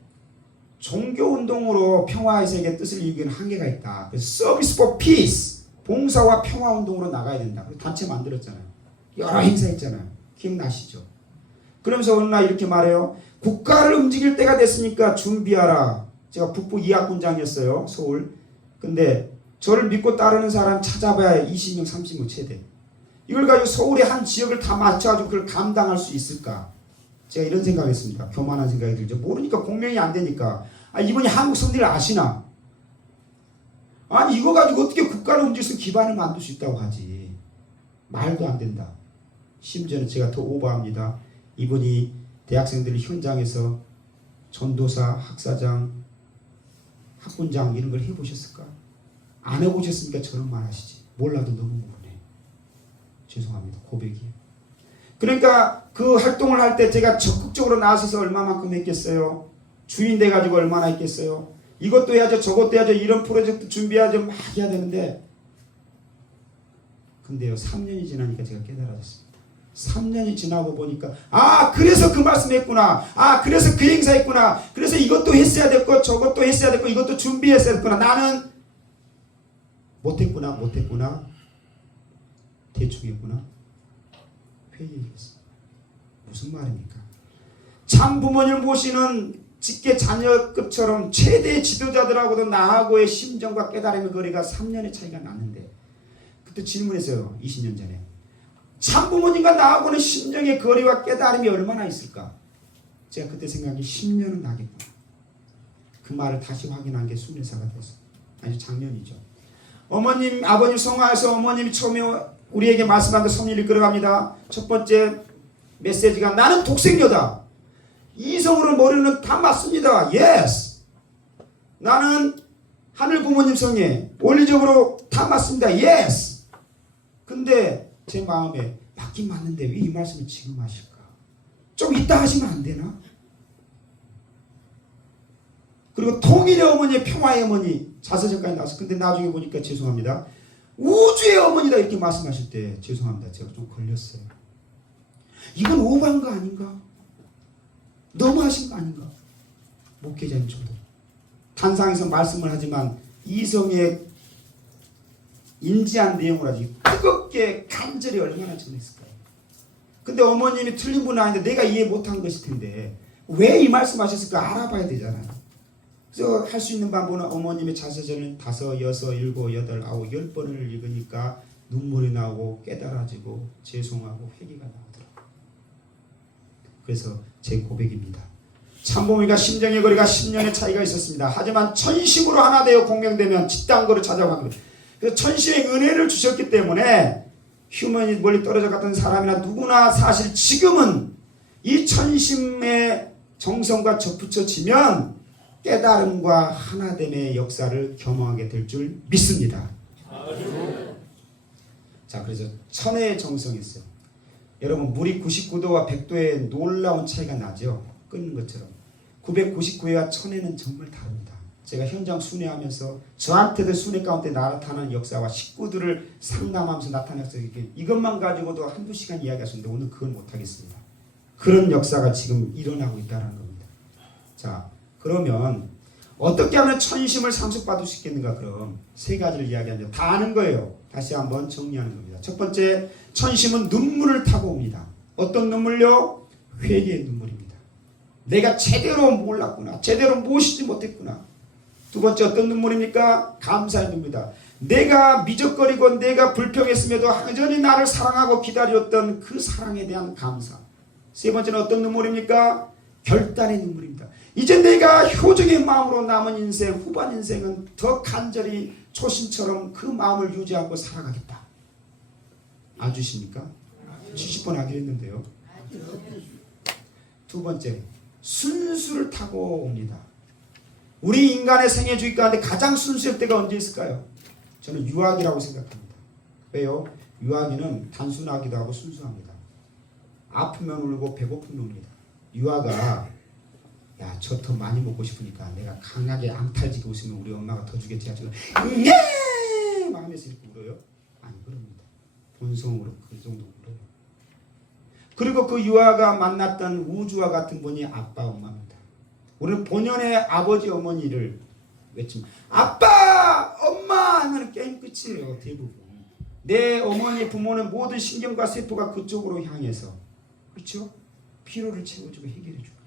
종교 운동으로 평화의 세계 뜻을 이루기는 한계가 있다. 그래서 서비스 포 피스 봉사와 평화 운동으로 나가야 된다. 그래서 단체 만들었잖아요. 여러 행사 했잖아요. 기억나시죠? 그러면서 어느 날 이렇게 말해요. 국가를 움직일 때가 됐으니까 준비하라. 제가 북부 이학군장이었어요. 서울. 근데 저를 믿고 따르는 사람 찾아봐야 20명 30명 최대. 이걸 가지고 서울의 한 지역을 다 맞춰가지고 그걸 감당할 수 있을까? 제가 이런 생각했습니다. 교만한 생각이 들죠. 모르니까 공명이 안 되니까. 이분이 한국 선대를 아시나? 아니 이거 가지고 어떻게 국가를 움직여서 기반을 만들 수 있다고 하지. 말도 안 된다. 심지어는 제가 더 오버합니다. 이분이 대학생들이 현장에서 전도사, 학사장, 학군장 이런 걸 해보셨을까? 안 해보셨으니까 저런 말 하시지. 몰라도 너무 모르네. 죄송합니다. 고백이에요. 그러니까 그 활동을 할 때 제가 적극적으로 나서서 얼마만큼 했겠어요? 주인 돼가지고 얼마나 했겠어요? 이것도 해야죠. 저것도 해야죠. 이런 프로젝트 준비해야죠. 막 해야 되는데 근데요. 3년이 지나니까 제가 깨달아졌습니다. 3년이 지나고 보니까 그래서 그 말씀 했구나. 그래서 그 행사 했구나. 그래서 이것도 했어야 됐고 저것도 했어야 됐고 이것도 준비했어야 됐구나. 나는 못했구나. 대충 했구나. 회개했어. 무슨 말입니까? 참 부모님을 모시는 직계 자녀급처럼 최대 지도자들하고도 나하고의 심정과 깨달음의 거리가 3년의 차이가 났는데 그때 질문했어요. 20년 전에. 참부모님과 나하고는 심정의 거리와 깨달음이 얼마나 있을까? 제가 그때 생각이 10년은 나겠구나. 그 말을 다시 확인한 게 순회사가 됐어요. 아니 작년이죠. 어머님, 아버님 성화에서 어머님이 처음에 우리에게 말씀한 그 섭리를 끌어갑니다. 첫 번째 메시지가 나는 독생녀다. 이성으로 머리는 다 맞습니다. Yes. 나는 하늘 부모님 성에 원리적으로 다 맞습니다. Yes. 근데 제 마음에 맞긴 맞는데 왜 이 말씀을 지금 하실까? 좀 이따 하시면 안 되나? 그리고 통일의 어머니, 평화의 어머니 자서전까지 나왔어. 근데 나중에 보니까 죄송합니다. 우주의 어머니다 이렇게 말씀하실 때 죄송합니다. 제가 좀 걸렸어요. 이건 오버한 거 아닌가? 너무 하신 거 아닌가? 목회자님 저도 단상에서 말씀을 하지만 이성에 인지한 내용을 아주 뜨겁게 간절히 얼마나 전했을까요? 근데 어머님이 틀린 분은 아닌데 내가 이해 못한 것일 텐데 왜 이 말씀하셨을까 알아봐야 되잖아요. 그래서 할 수 있는 방법은 어머님의 자서전을 5, 6, 7, 8, 9, 10번을 읽으니까 눈물이 나오고 깨달아지고 죄송하고 회개가 나오더라고요. 그래서 제 고백입니다. 참부모님과 심정의 거리가 10년의 차이가 있었습니다. 하지만 천심으로 하나 되어 공명되면 집단거를 찾아가고 그래서 천심의 은혜를 주셨기 때문에 휴먼이 멀리 떨어져 갔던 사람이나 누구나 사실 지금은 이 천심의 정성과 접붙여지면 깨달음과 하나됨의 역사를 경험하게 될 줄 믿습니다. 자, 그래서 천혜의 정성이 있어요. 여러분 물이 99도와 100도의 놀라운 차이가 나죠. 끓는 것처럼 999회와 천혜는 정말 다릅니다. 제가 현장 순회하면서 저한테도 순회 가운데 나타나는 역사와 식구들을 상담하면서 나타나는 역사 이것만 가지고도 한두 시간 이야기할 수 있는데 오늘 그건 못하겠습니다. 그런 역사가 지금 일어나고 있다는 겁니다. 자, 그러면 어떻게 하면 천심을 상속받을 수 있겠는가? 그럼 세 가지를 이야기합니다. 다 아는 거예요. 다시 한번 정리하는 겁니다. 첫 번째, 천심은 눈물을 타고 옵니다. 어떤 눈물요? 회개의 눈물입니다. 내가 제대로 몰랐구나. 제대로 모시지 못했구나. 두 번째 어떤 눈물입니까? 감사의 눈물이다. 내가 미적거리고 내가 불평했음에도 여전히 나를 사랑하고 기다렸던 그 사랑에 대한 감사. 세 번째는 어떤 눈물입니까? 결단의 눈물입니다. 이제 내가 효정의 마음으로 남은 인생, 후반 인생은 더 간절히 초심처럼 그 마음을 유지하고 살아가겠다. 아주십니까? 70번 하기로 했는데요. 두 번째, 순수를 타고 옵니다. 우리 인간의 생애 주기 가운데 가장 순수할 때가 언제 있을까요? 저는 유아기라고 생각합니다. 왜요? 유아기는 단순하기도 하고 순수합니다. 아프면 울고 배고프면 웁니다. 유아가 야, 저 더 많이 먹고 싶으니까 내가 강하게 앙탈지게 웃으면 우리 엄마가 더 주겠지 하지만 네! 마음에서 이렇게 울어요? 아니 그럽니다. 본성으로 그 정도 울어요. 그리고 그 유아가 만났던 우주와 같은 분이 아빠 엄마입니다. 우리는 본연의 아버지 어머니를 외치면 아빠 엄마 하면 게임 끝이에요. 대부분 내 어머니 부모는 모든 신경과 세포가 그쪽으로 향해서 그렇죠? 피로를 채워주고 해결해 줍니다.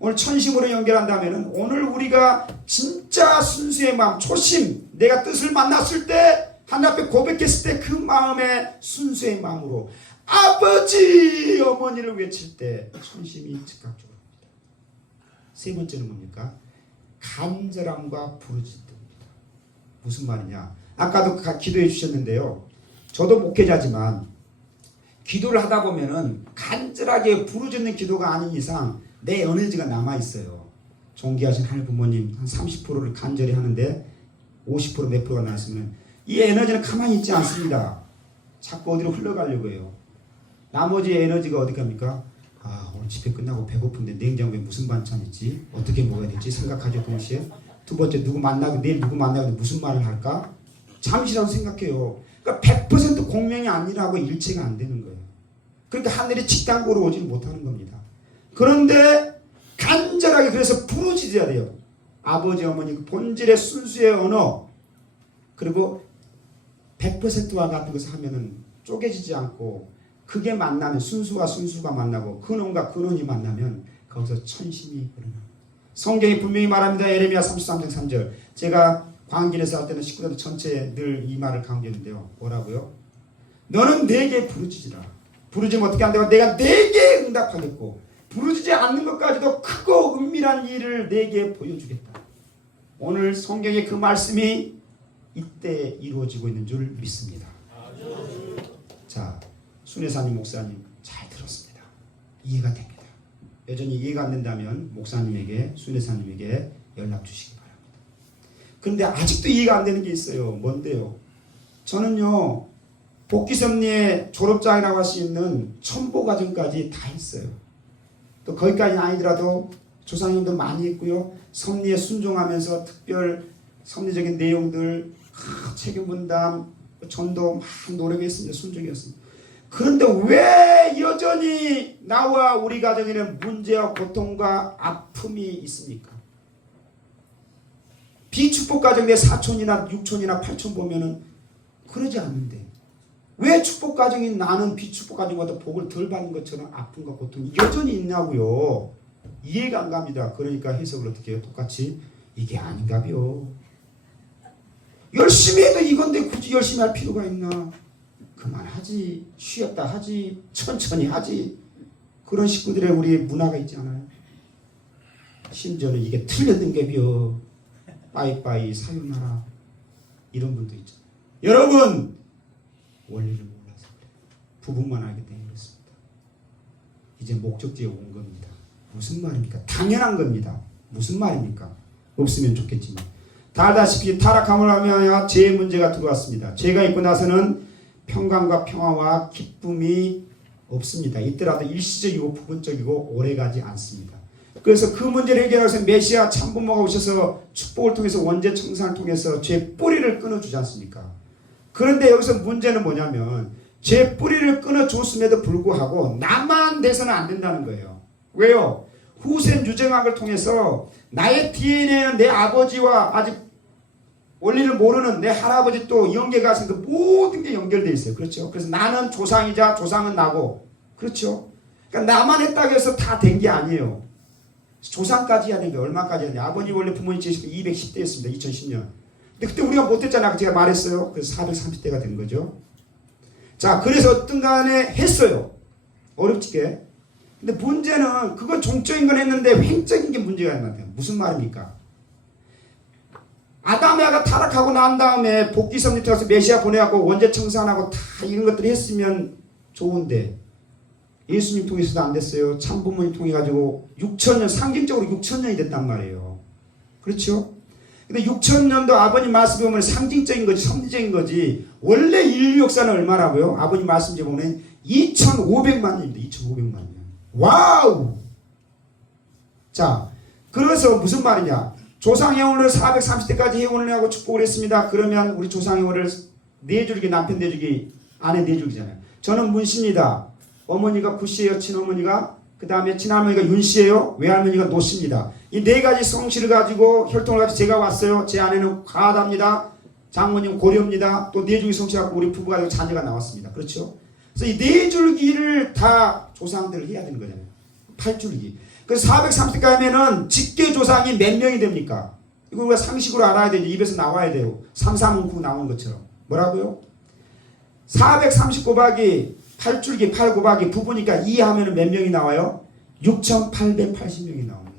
오늘 천심으로 연결한다면 오늘 우리가 진짜 순수의 마음, 초심, 내가 뜻을 만났을 때 하나님 앞에 고백했을 때 그 마음의 순수의 마음으로 아버지 어머니를 외칠 때 천심이 즉각적으로 옵니다. 세 번째는 뭡니까? 간절함과 부르짖음입니다. 무슨 말이냐? 아까도 기도해 주셨는데요. 저도 목회자지만 기도를 하다 보면은 간절하게 부르짖는 기도가 아닌 이상 내 에너지가 남아있어요. 존귀하신 하늘 부모님 한 30%를 간절히 하는데 50% 몇 프로가 나왔으면 이 에너지는 가만히 있지 않습니다. 자꾸 어디로 흘러가려고 해요. 나머지 에너지가 어디 갑니까? 아, 오늘 집회 끝나고 배고픈데 냉장고에 무슨 반찬 있지? 어떻게 먹어야 되지? 생각하죠. 동시에 두 번째 누구 만나고 내일 누구 만나고 무슨 말을 할까? 잠시라도 생각해요. 그러니까 100% 공명이 아니라고 일체가 안 되는 거예요. 그러니까 하늘이 직당고로 오지를 못하는 겁니다. 그런데 간절하게 그래서 부르짖어야 돼요. 아버지 어머니 그 본질의 순수의 언어 그리고 100%와 같은 것을 하면은 쪼개지지 않고 그게 만나면 순수와 순수가 만나고 근원과 근원이 만나면 거기서 천심이 일어납니다. 성경이 분명히 말합니다. 예레미야 33장 3절. 제가 광길에서 할 때는 식구들 전체에 늘 이 말을 강조했는데요. 뭐라고요? 너는 내게 부르짖으라. 부르짖으면 어떻게 한다고? 내가 내게 응답하겠고 부르짖지 않는 것까지도 크고 은밀한 일을 내게 보여주겠다. 오늘 성경의 그 말씀이 이때 이루어지고 있는 줄 믿습니다. 자, 순회사님 목사님 잘 들었습니다. 이해가 됩니다. 여전히 이해가 안 된다면 목사님에게 순회사님에게 연락 주시기 바랍니다. 그런데 아직도 이해가 안 되는 게 있어요. 뭔데요? 저는요 복귀섭리의 졸업장이라고 할 수 있는 첨보과정까지 다 했어요. 또 거기까지 아니더라도 조상님도 많이 했고요. 섭리에 순종하면서 특별 섭리적인 내용들 책임분담 전도 막 노력했습니다. 순종이었습니다. 그런데 왜 여전히 나와 우리 가정에는 문제와 고통과 아픔이 있습니까? 비축복 가정 내 사촌이나 육촌이나 팔촌 보면은 그러지 않는데 왜 축복 가정인 나는 비축복 가정보다 복을 덜 받는 것처럼 아픔과 고통이 여전히 있냐고요. 이해가 안 갑니다. 그러니까 해석을 어떻게 해요? 똑같이 이게 아닌가요? 열심히 해도 이건데 굳이 열심히 할 필요가 있나? 그만하지. 쉬었다 하지. 천천히 하지. 그런 식구들의 우리 문화가 있지 않아요? 심지어는 이게 틀렸는 게비요. 빠이빠이 사유나라 이런 분도 있잖아요. 여러분 원리를 몰라서 그래요. 부분만 알기 때문에 그렇습니다. 이제 목적지에 온 겁니다. 무슨 말입니까? 당연한 겁니다. 무슨 말입니까? 없으면 좋겠지만 다 알다시피 타락함을 하며 죄의 문제가 들어왔습니다. 죄가 있고 나서는 평강과 평화와 기쁨이 없습니다. 있더라도 일시적이고 부분적이고 오래가지 않습니다. 그래서 그 문제를 해결하기 위해서 메시아 참부모가 오셔서 축복을 통해서 원죄 청산을 통해서 죄 뿌리를 끊어주지 않습니까? 그런데 여기서 문제는 뭐냐면 죄 뿌리를 끊어줬음에도 불구하고 나만 돼서는 안 된다는 거예요. 왜요? 후세 유정학을 통해서 나의 DNA는 내 아버지와 아직 원리를 모르는 내 할아버지 또 연계가 있으니까 모든 게 연결되어 있어요. 그렇죠? 그래서 나는 조상이자 조상은 나고 그렇죠? 그러니까 나만 했다고 해서 다 된 게 아니에요. 조상까지 해야 되는 게 얼마까지 해야 되냐. 아버님 원래 부모님 제시가 210대였습니다. 2010년. 근데 그때 우리가 못했잖아. 제가 말했어요. 그래서 430대가 된 거죠. 자, 그래서 어떤 간에 했어요. 어렵지게. 근데 문제는 그건 종적인 건 했는데 횡적인 게 문제가 있는 것 같아요. 무슨 말입니까? 아담에가 타락하고 난 다음에 복귀섭리 통해서 메시아 보내갖고 원죄 청산하고 다 이런 것들을 했으면 좋은데 예수님 통해서도 안 됐어요. 참부모님 통해가지고 6천년, 상징적으로 6천년이 됐단 말이에요. 그렇죠? 근데 6천년도 아버님 말씀에 보면 상징적인 거지, 섭리적인 거지. 원래 인류 역사는 얼마라고요? 아버님 말씀에 보면 2,500만 년입니다. 2,500만 년. 와우! 자, 그래서 무슨 말이냐? 조상영혼을 430대까지 해원을 하고 축복을 했습니다. 그러면 우리 조상영혼을 내줄기, 남편 내줄기, 아내 내줄기잖아요. 저는 문씨입니다. 어머니가 구씨예요. 친어머니가. 그 다음에 친할머니가 윤씨예요. 외할머니가 노씨입니다. 이 네 가지 성씨를 가지고 혈통을 가지고 제가 왔어요. 제 아내는 가다입니다. 장모님 고려입니다. 또 네 줄기 성씨 갖고 우리 부부가 가지고 자녀가 나왔습니다. 그렇죠? 그래서 이 네 줄기를 다 조상들을 해야 되는 거잖아요. 8줄기. 그래서 430까지 하면은 직계 조상이 몇 명이 됩니까? 이거 우리가 상식으로 알아야 되죠. 입에서 나와야 돼요. 339 나오는 것처럼. 뭐라고요? 430 곱하기 8줄기 8 곱하기 부부니까 2 하면은 몇 명이 나와요? 6,880명이 나옵니다.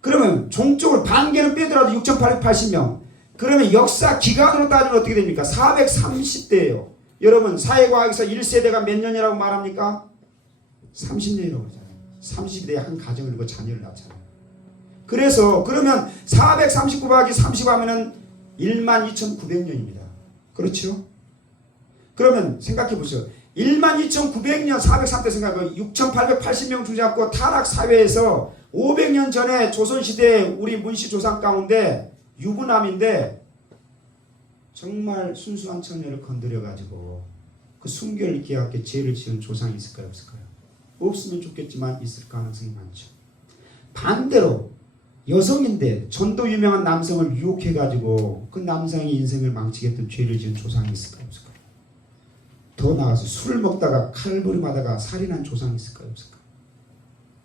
그러면 종쪽을 반개는 빼더라도 6,880명. 그러면 역사 기간으로 따지면 어떻게 됩니까? 430대예요. 여러분 사회과학에서 1세대가 몇 년이라고 말합니까? 30년이라고 그러잖아요. 30대에 한 가정을 두고 자녀를 낳잖아요. 그래서 그러면 430 곱하기 30 하면은 12,900년입니다. 그렇죠? 그러면 생각해 보세요. 12,900년 403대 생각하고 6,880명 주잡고 타락 사회에서 500년 전에 조선시대 우리 문씨 조상 가운데 유부남인데 정말 순수한 처녀를 건드려가지고 그 순결을 기하게 죄를 지은 조상이 있을까요? 없을까요? 없으면 좋겠지만 있을 가능성이 많죠. 반대로 여성인데 전도 유명한 남성을 유혹해가지고 그 남성의 인생을 망치게 했던 죄를 지은 조상이 있을까요? 없을까요? 더 나아가서 술을 먹다가 칼부림하다가 살인한 조상이 있을까요? 없을까요?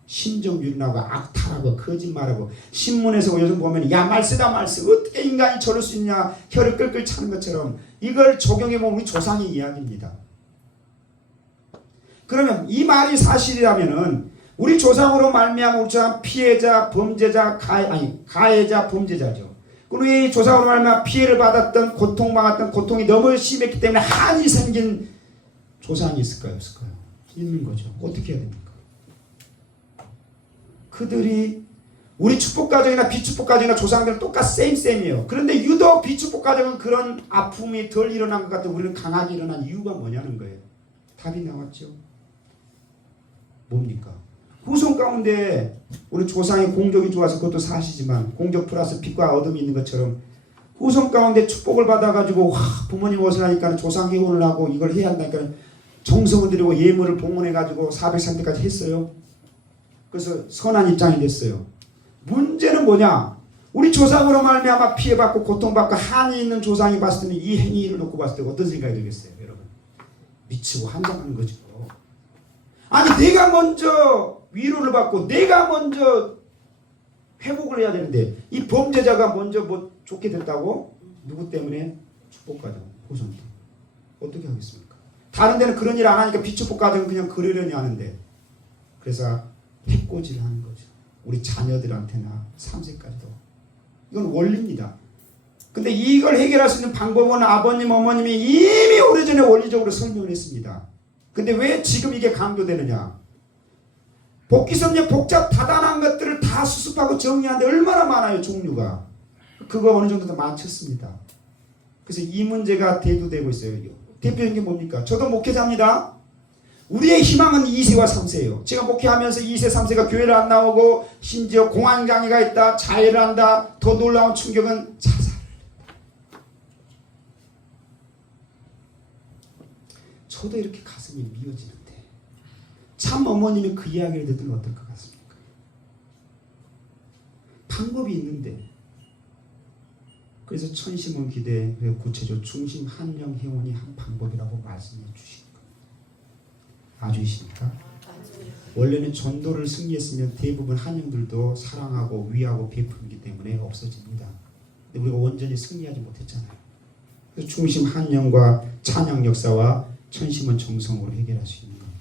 신정유린하고 악탈하고 거짓말하고 신문에서 요즘 보면 야 말쓰다 말쓰 어떻게 인간이 저럴 수 있냐 혀를 끌끌 차는 것처럼 이걸 적용해보면 우리 조상의 이야기입니다. 그러면 이 말이 사실이라면은 우리 조상으로 말미암아 우리 조상 피해자 범죄자 가해자 범죄자죠. 우리 조상으로 말미암아 피해를 받았던 고통받았던 고통이 너무 심했기 때문에 한이 생긴 조상이 있을까요 없을까요? 있는 거죠. 어떻게 해야 됩니까? 그들이 우리 축복가정이나 비축복가정이나 조상들은 똑같이 쌤이에요. 그런데 유독 비축복가정은 그런 아픔이 덜 일어난 것 같아 우리는 강하게 일어난 이유가 뭐냐는 거예요. 답이 나왔죠. 뭡니까? 후손 가운데 우리 조상의 공적이 좋아서 그것도 사실이지만 공적 플러스 빛과 어둠이 있는 것처럼 후손 가운데 축복을 받아가지고 부모님 옷을하니까 조상 회원을 하고 이걸 해야 한다니까 정성을 들이고 예물을 봉헌해가지고 400상대까지 했어요. 그래서 선한 입장이 됐어요. 문제는 뭐냐? 우리 조상으로 말미암아 피해받고 고통받고 한이 있는 조상이 봤을 때는 이 행위를 놓고 봤을 때 어떤 생각이 들겠어요? 여러분 미치고 한장하는 거죠. 아니 내가 먼저 위로를 받고 내가 먼저 회복을 해야 되는데 이 범죄자가 먼저 뭐 좋게 됐다고? 누구 때문에? 축복가정 후손 때문에. 어떻게 하겠습니까? 다른 데는 그런 일 안 하니까 비축복가정은 그냥 그러려니 하는데 그래서 해코지를 하는 거죠. 우리 자녀들한테나 3세까지도. 이건 원리입니다. 근데 이걸 해결할 수 있는 방법은 아버님, 어머님이 이미 오래전에 원리적으로 설명을 했습니다. 근데 왜 지금 이게 강조되느냐? 복귀섭리 복잡 다단한 것들을 다 수습하고 정리하는데 얼마나 많아요, 종류가. 그거 어느 정도 더 많쳤습니다. 그래서 이 문제가 대두되고 있어요. 대표적인 게 뭡니까? 저도 목회자입니다. 우리의 희망은 2세와 3세예요. 제가 목회하면서 2세, 3세가 교회를 안 나오고 심지어 공황장애가 있다, 자해를 한다. 더 놀라운 충격은 자살. 저도 이렇게 가슴이 미어지는데 참 어머님이 그 이야기를 듣으면 어떨 것 같습니까? 방법이 있는데 그래서 천심은 기대 구체적 중심 한영 회원이 한 방법이라고 말씀해 주신 겁니다. 아주이십니까? 원래는 전도를 승리했으면 대부분 한영들도 사랑하고 위하고 베풀기 때문에 없어집니다. 근데 우리가 온전히 승리하지 못했잖아요. 그래서 중심 한영과 찬양 역사와 천심은 정성으로 해결할 수 있는 겁니다.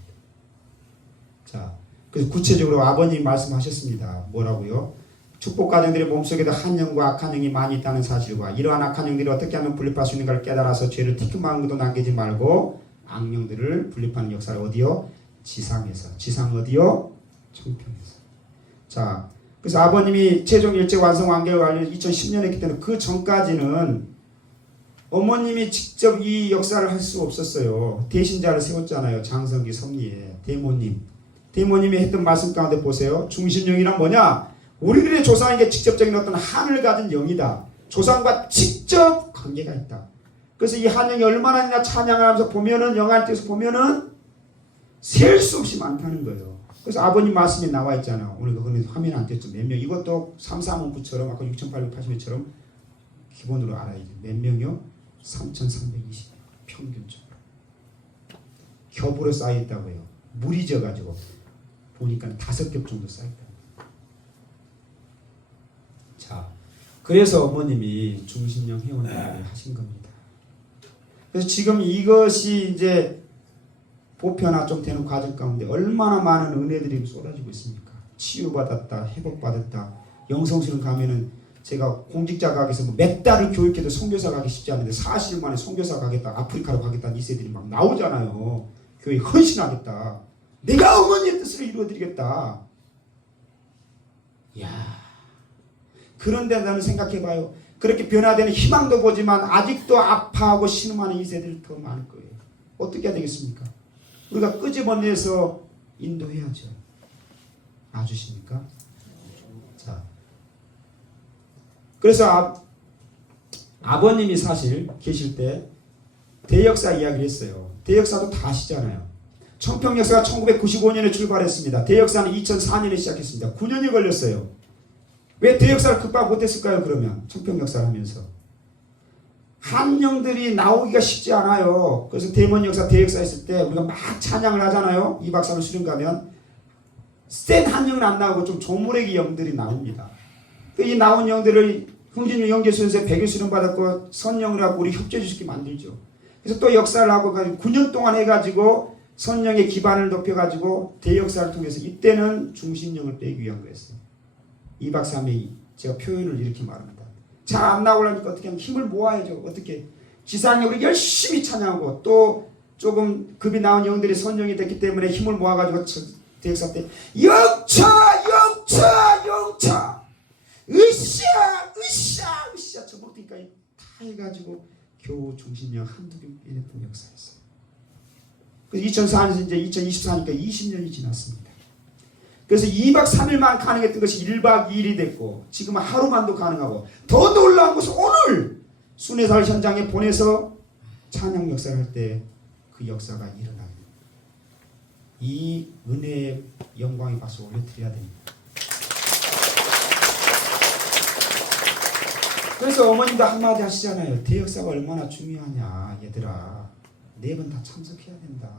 자, 그래서 구체적으로 아버님이 말씀하셨습니다. 뭐라고요? 축복 가정들의 몸속에도 한영과 악한 영이 많이 있다는 사실과 이러한 악한 영들이 어떻게 하면 분립할 수 있는가를 깨달아서 죄를 티끌만큼도 남기지 말고 악령들을 분립하는 역사를 어디요? 지상에서. 지상 어디요? 청평에서. 자, 그래서 아버님이 최종 일제 완성 완결 완료 2010년에 했기 때문에 그 전까지는 어머님이 직접 이 역사를 할 수 없었어요. 대신자를 세웠잖아요. 장성기 섭리에. 대모님이 했던 말씀 가운데 보세요. 중심영이란 뭐냐? 우리들의 조상에게 직접적인 어떤 한을 가진 영이다. 조상과 직접 관계가 있다. 그래서 이 한영이 얼마나 있냐 찬양을 하면서 보면은 영화를 통해서 보면은 셀 수 없이 많다는 거예요. 그래서 아버님 말씀이 나와 있잖아요. 우리가 그건 화면에 안 띄었죠. 몇 명. 이것도 3사문구처럼 아까 6,880회처럼 기본으로 알아야지. 몇 명이요? 3,320 평균적으로. 겹으로 쌓여있다고 해요. 물이 져가지고 보니까 5겹 정도 쌓여있다. 자, 그래서 어머님이 중심령 회원을 하신 겁니다. 그래서 지금 이것이 이제 보편화 좀 되는 과정 가운데 얼마나 많은 은혜들이 쏟아지고 있습니까? 치유받았다, 회복받았다. 영성실은 가면은 제가 공직자 가게에서 몇 달을 교육해도 선교사 가기 쉽지 않은데 40일 만에 선교사 가겠다, 아프리카로 가겠다는 이세들이 막 나오잖아요. 교회 헌신하겠다. 내가 어머니의 뜻을 이루어드리겠다. 이야. 그런데 나는 생각해봐요. 그렇게 변화되는 희망도 보지만 아직도 아파하고 신음하는 이세들이 더 많을 거예요. 어떻게 해야 되겠습니까? 우리가 끄집어내서 인도해야죠. 아주십니까? 자, 그래서 아버님이 사실 계실 때 대역사 이야기를 했어요. 대역사도 다 아시잖아요. 청평역사가 1995년에 출발했습니다. 대역사는 2004년에 시작했습니다. 9년이 걸렸어요. 왜 대역사를 극복 못했을까요? 그러면 청평역사를 하면서 한영들이 나오기가 쉽지 않아요. 그래서 대몬역사, 대역사 했을 때 우리가 막 찬양을 하잖아요. 2박 3일 수련 가면 센 한 영은 안 나오고 좀 조무래기 영들이 나옵니다. 이 나온 영들을 흥진유 영계수에서 백일수령 받았고 선영을 하고 우리 협조해 주시게 만들죠. 그래서 또 역사를 하고 9년 동안 해가지고 선영의 기반을 높여가지고 대역사를 통해서 이때는 중심령을 빼기 위한 거였어요. 2박 3일 제가 표현을 이렇게 말합니다. 잘 안 나오려니까 어떻게 하면 힘을 모아야죠. 어떻게 지상에 우리 열심히 찬양하고 또 조금 급이 나온 영들이 선영이 됐기 때문에 힘을 모아가지고 대역사 때 영차 으쌰 저부터까지 다 해가지고 겨우 중심령 한두 개 빼냈던 역사였어요. 그래서 2004년에서 이제 2024니까 20년이 지났습니다. 그래서 2박 3일만 가능했던 것이 1박 2일이 됐고 지금은 하루만도 가능하고 더 놀라운 것은 오늘 순회사를 현장에 보내서 찬양 역사를 할 때 그 역사가 일어나요. 이 은혜의 영광의 박수 올려드려야 됩니다. 그래서 어머님도 한마디 하시잖아요. 대역사가 얼마나 중요하냐 얘들아. 4번 다 참석해야 된다.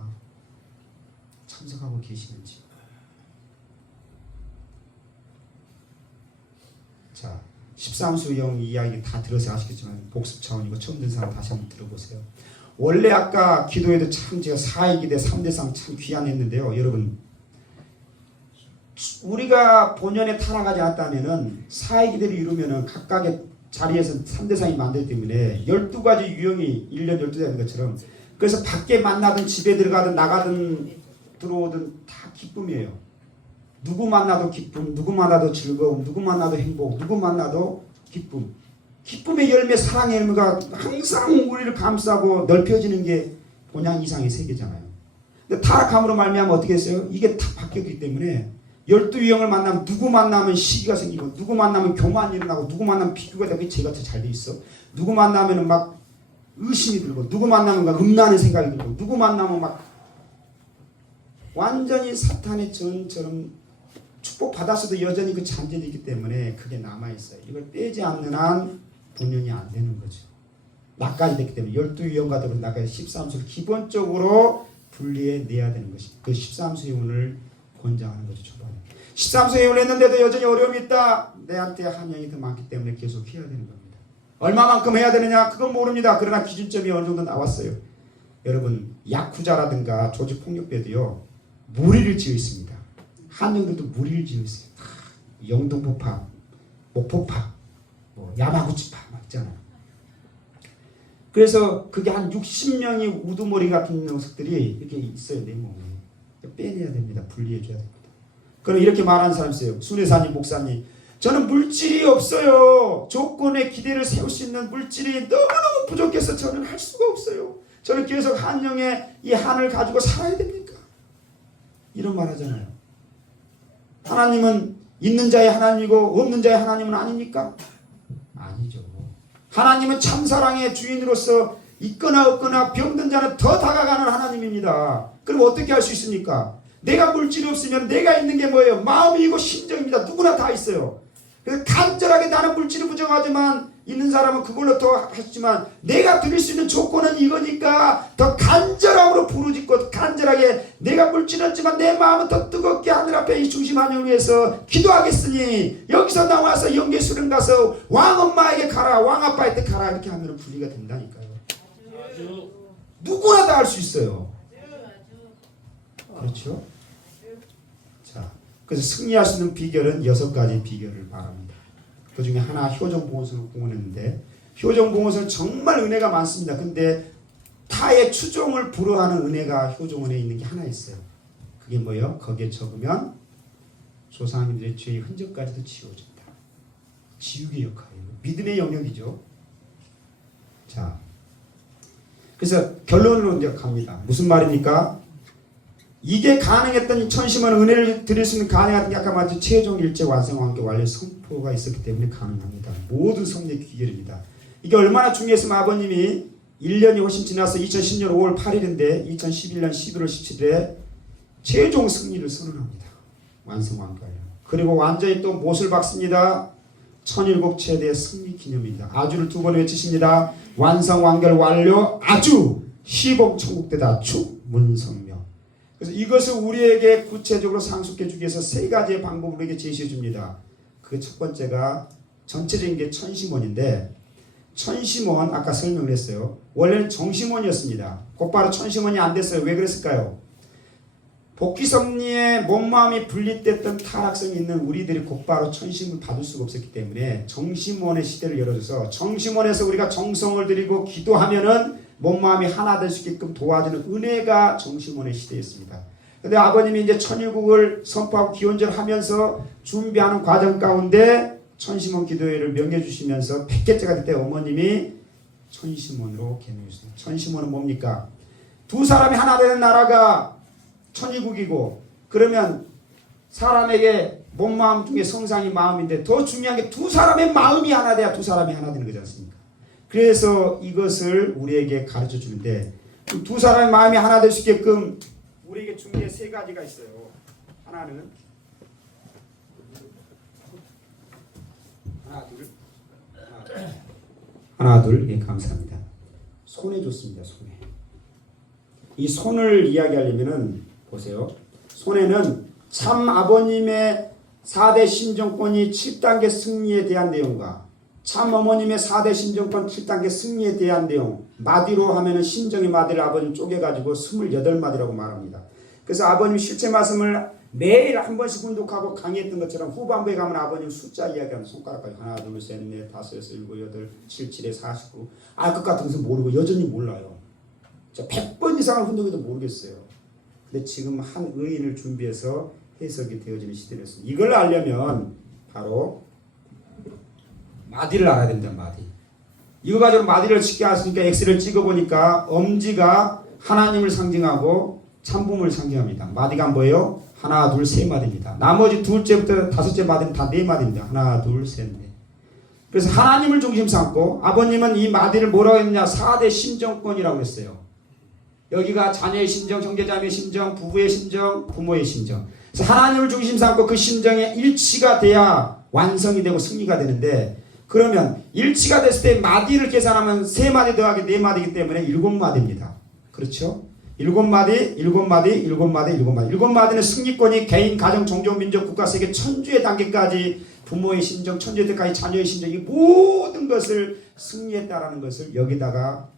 참석하고 계시는지. 자, 13수영 이야기 다 들어서 아시겠지만 복습 차원이고 처음 듣는 사람 다시 한번 들어보세요. 원래 아까 기도에도 참 제가 4위기대 3대상 참 귀한했는데요. 여러분 우리가 본연에 타락하지 않았다면은 4위기대를 이루면은 각각의 자리에서 3대상이 만들기 때문에 12가지 유형이 1년 12대 되는 것처럼 그래서 밖에 만나든 집에 들어가든 나가든 들어오든 다 기쁨이에요. 누구 만나도 기쁨, 누구 만나도 즐거움, 누구 만나도 행복, 누구 만나도 기쁨. 기쁨의 열매, 사랑의 열매가 항상 우리를 감싸고 넓혀지는 게 본향 이상의 세계잖아요. 근데 타락함으로 말미암아 어떻게 했어요? 이게 다 바뀌었기 때문에 12유형을 만나면 누구 만나면 시기가 생기고 누구 만나면 교만이 일어나고 누구 만나면 비교가 되고 제가 더 잘 돼 있어. 누구 만나면 막 의심이 들고 누구 만나면 막 음란의 생각이 들고 누구 만나면 막 완전히 사탄의 전처럼 축복받았어도 여전히 그 잔재도 있기 때문에 그게 남아있어요. 이걸 빼지 않는 한 본연이 안 되는 거죠. 나까지 됐기 때문에 12유형과 더불어 나까지 13수를 기본적으로 분리해내야 되는 것이 그 13수용을 권장하는 거죠. 초반에 13수용을 했는데도 여전히 어려움이 있다. 내한테 한영이 더 많기 때문에 계속 해야 되는 겁니다. 얼마만큼 해야 되느냐 그건 모릅니다. 그러나 기준점이 어느 정도 나왔어요. 여러분 야쿠자라든가 조직폭력배도요 무리를 지어 있습니다. 한영들도 무리를 지어 있어요. 영등포파, 목포파, 야마구치파 막 있잖아요. 그래서 그게 한 60명이 우두머리 같은 녀석들이 이렇게 있어요. 내 몸에. 빼내야 됩니다. 분리해줘야 됩니다. 그럼 이렇게 말하는 사람이 있어요. 순회사님, 목사님. 저는 물질이 없어요. 조건에 기대를 세울 수 있는 물질이 너무너무 부족해서 저는 할 수가 없어요. 저는 계속 한영의 이 한을 가지고 살아야 됩니까? 이런 말 하잖아요. 하나님은 있는 자의 하나님이고 없는 자의 하나님은 아닙니까? 아니죠. 하나님은 참사랑의 주인으로서 있거나 없거나 병든 자는 더 다가가는 하나님입니다. 그럼 어떻게 할 수 있습니까? 내가 물질이 없으면 내가 있는 게 뭐예요? 마음이고 심정입니다. 누구나 다 있어요. 그래서 간절하게 나는 물질이 부족하지만 있는 사람은 그걸로 더 하지만 내가 드릴 수 있는 조건은 이거니까 더 간절함으로 부르짖고 간절하게 내가 물질은 없지만 내 마음은 더 뜨겁게 하늘 앞에 이 중심 한영을 위해서 기도하겠으니 여기서 나와서 영계수령 가서 왕엄마에게 가라 왕아빠한테 가라 이렇게 하면 분리가 된다니까요. 누구나 다 할 수 있어요. 그렇죠? 자, 그래서 승리할 수 있는 비결은 6가지 비결을 말합니다. 그 중에 하나 효정봉헌을 공헌했는데 효정봉헌은 정말 은혜가 많습니다. 근데 타의 추종을 불허하는 은혜가 효정원에 있는 게 하나 있어요. 그게 뭐예요? 거기에 적으면 조상님들의 죄의 흔적까지도 지워진다. 지우개 역할이에요. 믿음의 영역이죠. 자, 그래서 결론으로 이제 갑니다. 무슨 말입니까? 이게 가능했던 천심은 은혜를 드릴 수 있는 가능한 게 아까 말했죠. 최종 일제 완성과 함께 완료 선포가 있었기 때문에 가능합니다. 모든 성례 귀결입니다. 이게 얼마나 중요했으면 아버님이 1년이 훨씬 지나서 2010년 5월 8일인데 2011년 11월 17일에 최종 승리를 선언합니다. 완성과 함께 완료. 그리고 완전히 또 못을 박습니다. 1007 최대 승리 기념입니다. 아주를 2번 외치십니다. 완성 완결 완료 아주 시복 천국대다 축 문성명. 그래서 이것을 우리에게 구체적으로 상속해 주기 위해서 세 가지의 방법을 우리에게 제시해 줍니다. 그 첫 번째가 전체적인 게 천시몬인데, 천시몬 아까 설명을 했어요. 원래는 정시몬이었습니다. 곧바로 천시몬이 안 됐어요. 왜 그랬을까요? 복귀섭리에 몸마음이 분리됐던 타락성이 있는 우리들이 곧바로 천심을 받을 수가 없었기 때문에 정시몬의 시대를 열어줘서, 정시몬에서 우리가 정성을 들이고 기도하면은 몸마음이 하나 될 수 있게끔 도와주는 은혜가 정시몬의 시대였습니다. 근데 아버님이 이제 천일국을 선포하고 기원전을 하면서 준비하는 과정 가운데 천시몬 기도회를 명해 주시면서 100개째가 될 때 어머님이 천시몬으로 개명해 주셨습니다. 천시몬은 뭡니까? 두 사람이 하나 되는 나라가 천일국이고, 그러면 사람에게 몸마음 중에 성상이 마음인데 더 중요한 게 두 사람의 마음이 하나 돼야 두 사람이 하나 되는 거지 않습니까? 그래서 이것을 우리에게 가르쳐 주는데, 두 사람의 마음이 하나 될 수 있게끔 우리에게 준비해 세 가지가 있어요. 하나는 하나 둘 예, 감사합니다. 손에 좋습니다. 손에. 이 손을 이야기하려면은 보세요. 손에는 참 아버님의 4대 신정권이 7단계 승리에 대한 내용과 참 어머님의 4대 신정권 7단계 승리에 대한 내용, 마디로 하면은 신정의 마디를 아버님 쪼개가지고 28마디라고 말합니다. 그래서 아버님 실제 말씀을 매일 한 번씩 훈독하고 강의했던 것처럼 후반부에 가면 아버님 숫자 이야기하는 손가락까지 하나 둘 셋 넷 다섯 여섯 일곱 여덟 7 7에 49 알 것 같은 것은 모르고 여전히 몰라요. 100번 이상을 훈독해도 모르겠어요. 근데 지금 한 의인을 준비해서 해석이 되어지는 시대였습니다. 이걸 알려면 바로 마디를 알아야 됩니다. 마디. 이거 가지고 마디를 쉽게 알았으니까 X를 찍어보니까 엄지가 하나님을 상징하고 참부모를 상징합니다. 마디가 뭐예요? 하나 둘 세 마디입니다. 나머지 둘째부터 다섯째 마디는 다 네 마디입니다. 하나 둘 셋 넷. 그래서 하나님을 중심 삼고, 아버님은 이 마디를 뭐라고 했느냐? 4대 심정권이라고 했어요. 여기가 자녀의 심정, 형제자매의 심정, 부부의 심정, 부모의 심정. 그래서 하나님을 중심 삼고 그 심정에 일치가 돼야 완성이 되고 승리가 되는데, 그러면 일치가 됐을 때 마디를 계산하면 3마디 더하기 4마디이기 때문에 7마디입니다. 그렇죠? 7마디, 7마디, 7마디, 7마디. 7마디는 승리권이 개인, 가정, 종족, 민족, 국가, 세계, 천주의 단계까지 부모의 심정, 천주의 때까지 자녀의 심정, 이 모든 것을 승리했다라는 것을 여기다가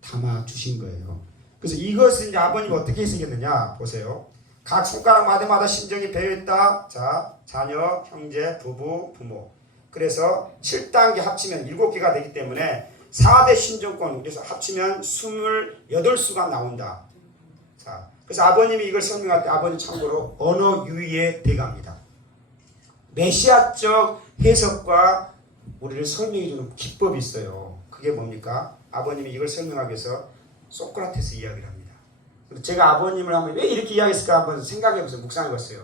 담아 주신 거예요. 그래서 이것을 이제 아버님이 어떻게 해석했느냐 보세요. 각 손가락 마디마다 심정이 배어있다. 자, 자녀, 형제, 부부, 부모. 그래서 7단계 합치면 7개가 되기 때문에 4대 신정권, 그래서 합치면 28수가 나온다. 자, 그래서 아버님이 이걸 설명할 때 아버님 참고로 언어 유희의 대가입니다. 메시아적 해석과 우리를 설명해주는 기법이 있어요. 그게 뭡니까? 아버님이 이걸 설명하기 위해서 소크라테스 이야기를 합니다. 제가 아버님을 한번 왜 이렇게 이야기했을까 한번 생각해보세요. 묵상해봤어요.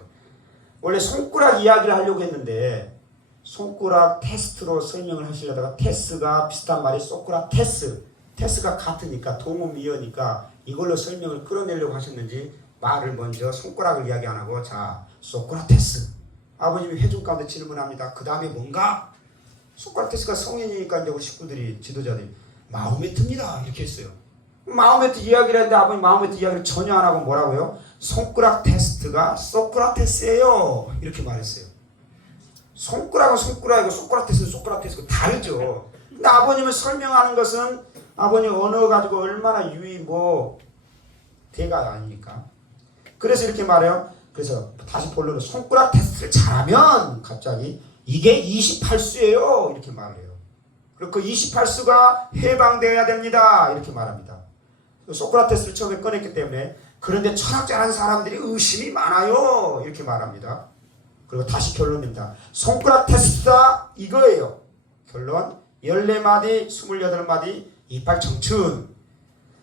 원래 손가락 이야기를 하려고 했는데 손가락 테스트로 설명을 하시려다가 테스가 비슷한 말이 소크라테스, 테스가 같으니까 동음이어니까 이걸로 설명을 끌어내려고 하셨는지 말을 먼저 손가락을 이야기 안 하고 자 소크라테스, 아버님이 회중 가운데 질문합니다. 그 다음에 뭔가? 소크라테스가 성인이니까 이제 우리 식구들이 지도자들이 마호메트입니다 이렇게 했어요. 마호메트 이야기를 했는데 아버님 마호메트 이야기를 전혀 안 하고 뭐라고요? 손가락 테스트가 소크라테스예요 이렇게 말했어요. 손가락은 손가락이고 소크라테스는 소크라테스고 다르죠. 근데 아버님을 설명하는 것은 아버님 언어 가지고 얼마나 유의 대가 아닙니까? 그래서 이렇게 말해요. 그래서 다시 본론은 손가락 테스트를 잘하면 갑자기 이게 28수예요 이렇게 말을 해요. 그리고 그 28수가 해방되어야 됩니다 이렇게 말합니다. 소크라테스를 처음에 꺼냈기 때문에 그런데 철학 잘하는 사람들이 의심이 많아요 이렇게 말합니다. 그리고 다시 결론입니다. 손가락 테스트다 이거예요. 결론 14마디 28마디 이빨 청춘.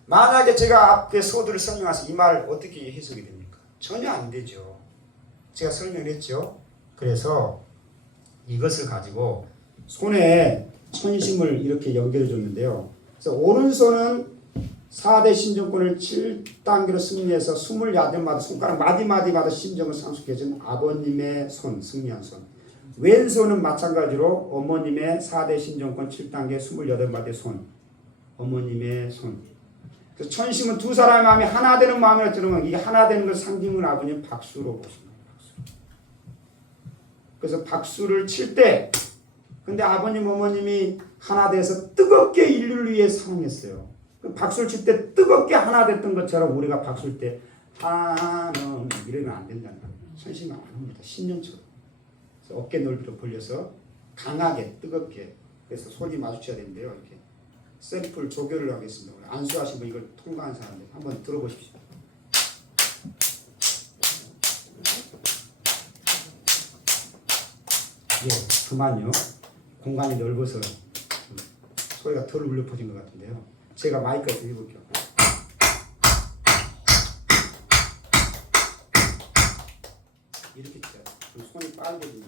만약에 제가 앞에 소두를 설명해서 이 말 어떻게 해석이 됩니까? 전혀 안 되죠. 제가 설명했죠. 그래서 이것을 가지고 손에 천심을 이렇게 연결해 줬는데요. 그래서 오른손은 4대 신정권을 7단계로 승리해서 28마디 손가락 마디마디마다 심정을 상속해준 아버님의 손, 승리한 손. 왼손은 마찬가지로 어머님의 4대 신정권 7단계 28마디의 손, 어머님의 손. 천심은 두 사람의 마음이 하나 되는 마음이라 들으면 이게 하나 되는 걸 상징을 아버님 박수로 보신 거예요. 박수. 그래서 박수를 칠 때, 근데 아버님 어머님이 하나 돼서 뜨겁게 인류를 위해 사랑했어요. 그 박수를 칠 때 뜨겁게 하나 됐던 것처럼 우리가 박수를 때 하는 이러면 안 된다는 거예요. 천심은 안 합니다. 신년처럼. 그래서 어깨 넓이로 벌려서 강하게 뜨겁게, 그래서 손이 마주쳐야 되는데요. 이렇게 샘플 조교를 하겠습니다. 안수하신 분 이걸 통과한 사람들 한번 들어보십시오. 예, 그만요. 공간이 넓어서 소리가 덜 울려 퍼진 것 같은데요. 제가 마이크에서 해볼게요. 이렇게 쳐요. 손이 빨개지는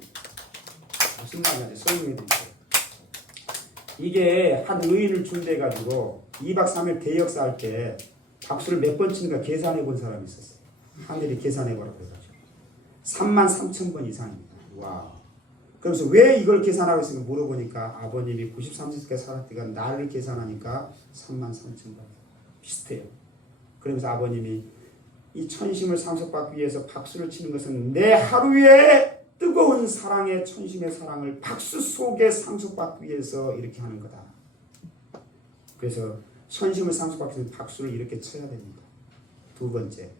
무슨 말인지 설명해 드릴게요. 이게 한 의인을 준비해가지고 2박 3일 대역사 할 때 박수를 몇 번 치는가 계산해 본 사람이 있었어요. 하늘이 계산해 보라고 해가지고 33,000번 이상입니다. 와. 그래서 왜 이걸 계산하고 있으면 물어보니까 아버님이 93세까지 살았다가 나를 계산하니까 33,000번 비슷해요. 그러면서 아버님이 이 천심을 상속받기 위해서 박수를 치는 것은 내 하루에 뜨거운 사랑의 천심의 사랑을 박수 속에 상속받기 위해서 이렇게 하는 거다. 그래서 천심을 상속받기 위해서 박수를 이렇게 쳐야 됩니다. 두 번째,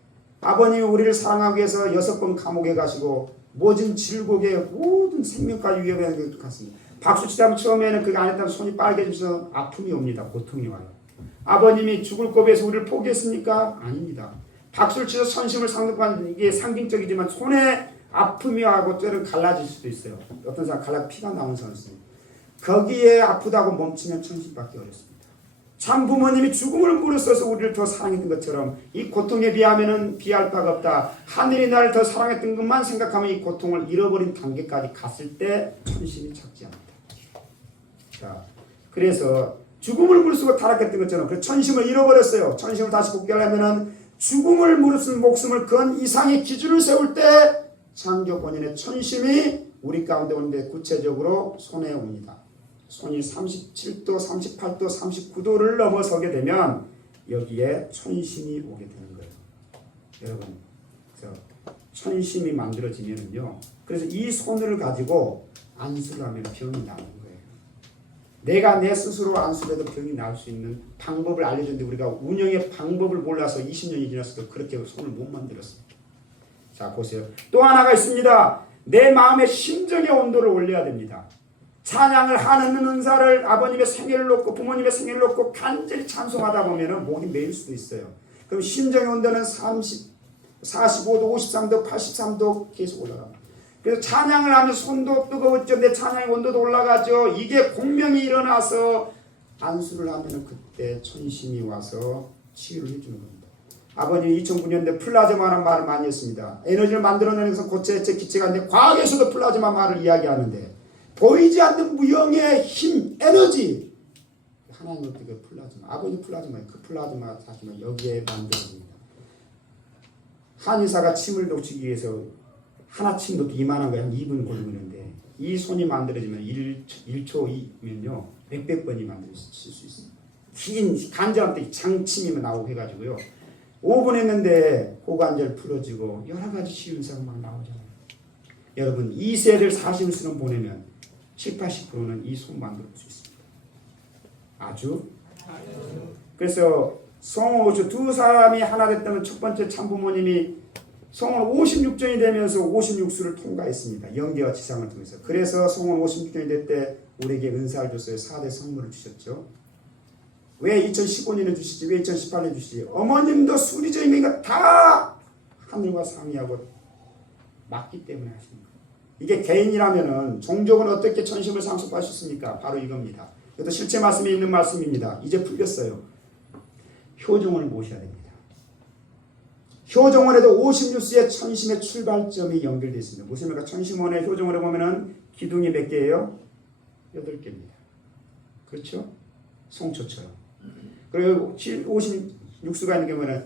아버님이 우리를 사랑하기 위해서 6번 감옥에 가시고 모든 질곡에 모든 생명까지 위협하는 것 같습니다. 박수 치다면 처음에는 그게 안 했다면 손이 빨개지면서 아픔이 옵니다. 고통이 와요. 아버님이 죽을 고비에서 우리를 포기했습니까? 아닙니다. 박수를 치서 천심을 상속받는 이게 상징적이지만 손에 아픔이 와고 때는 갈라질 수도 있어요. 어떤 사람 갈라 피가 나오는 사람이 있어요. 거기에 아프다고 멈추면 천심받기 어렵습니다. 참 부모님이 죽음을 무릅써서 우리를 더 사랑했던 것처럼 이 고통에 비하면은 비할 바가 없다. 하늘이 나를 더 사랑했던 것만 생각하면 이 고통을 잃어버린 단계까지 갔을 때 천심이 작지 않다. 자, 그래서 죽음을 무릅쓰고 타락했던 것처럼 그 천심을 잃어버렸어요. 천심을 다시 복귀하려면은 죽음을 무릅쓴 목숨을 건 이상의 기준을 세울 때 창조 본인의 천심이 우리 가운데 오는데 구체적으로 손에 옵니다. 손이 37도, 38도, 39도를 넘어서게 되면 여기에 천심이 오게 되는 거예요. 여러분, 그래서 천심이 만들어지면요. 그래서 이 손을 가지고 안수를 하면 병이 나는 거예요. 내가 내 스스로 안수를 해도 병이 나을 수 있는 방법을 알려줬는데 우리가 운영의 방법을 몰라서 20년이 지났어도 그렇게 손을 못 만들었습니다. 자, 보세요. 또 하나가 있습니다. 내 마음의 심정의 온도를 올려야 됩니다. 찬양을 하는 은사를 아버님의 생애를 놓고 부모님의 생애를 놓고 간절히 찬송하다 보면 목이 메일 수도 있어요. 그럼 심정의 온도는 45도, 53도, 83도 계속 올라갑니다. 그래서 찬양을 하면 손도 뜨거웠죠. 내 찬양의 온도도 올라가죠. 이게 공명이 일어나서 안수를 하면 그때 천심이 와서 치유를 해주는 겁니다. 아버님이 2009년대 플라즈마라는 말을 많이 했습니다. 에너지를 만들어내는 것은 고체체 기체가 있는데 과학에서도 플라즈마 말을 이야기하는데 보이지 않는 무형의 힘, 에너지 하나님을 그 플라즈마, 아버지 플라즈마예요. 그 플라즈마 자신은 여기에 만들어집니다. 한의사가 침을 놓치기 위해서 하나 침 놓기 이만한 거에 한 2분 걸리는데 이 손이 만들어지면 1초이면요 몇백 번이 만들어질 수 있습니다. 긴 간절한 때 장침이 나오고 해가지고요 5분 했는데 고관절 풀어지고 여러 가지 치유사가 막 나오잖아요. 여러분 2세를 40일수는 보내면 7, 80%는 이 손 만들 수 있습니다. 아주. 그래서 성호주 두 사람이 하나 됐다면 첫 번째 참부모님이 성원 56전이 되면서 56수를 통과했습니다. 영계와 지상을 통해서. 그래서 성원 56전이 될 때 우리에게 은사를 줬어요. 4대 선물을 주셨죠. 왜 2015년에 주시지? 왜 2018년에 주시지? 어머님도 수리적인 다 하늘과 상의하고 맞기 때문에 하시는 거예요. 이게 개인이라면은 종족은 어떻게 천심을 상속하셨습니까? 바로 이겁니다. 이것도 실제 말씀에 있는 말씀입니다. 이제 풀렸어요. 효종을 모셔야 됩니다. 효종원에도 56수의 천심의 출발점이 연결되어 있습니다. 무엇입니까? 천심원의 효종원에 보면은 기둥이 몇 개예요? 8개입니다. 그렇죠? 송초처럼. 그리고 56수가 있는 경우는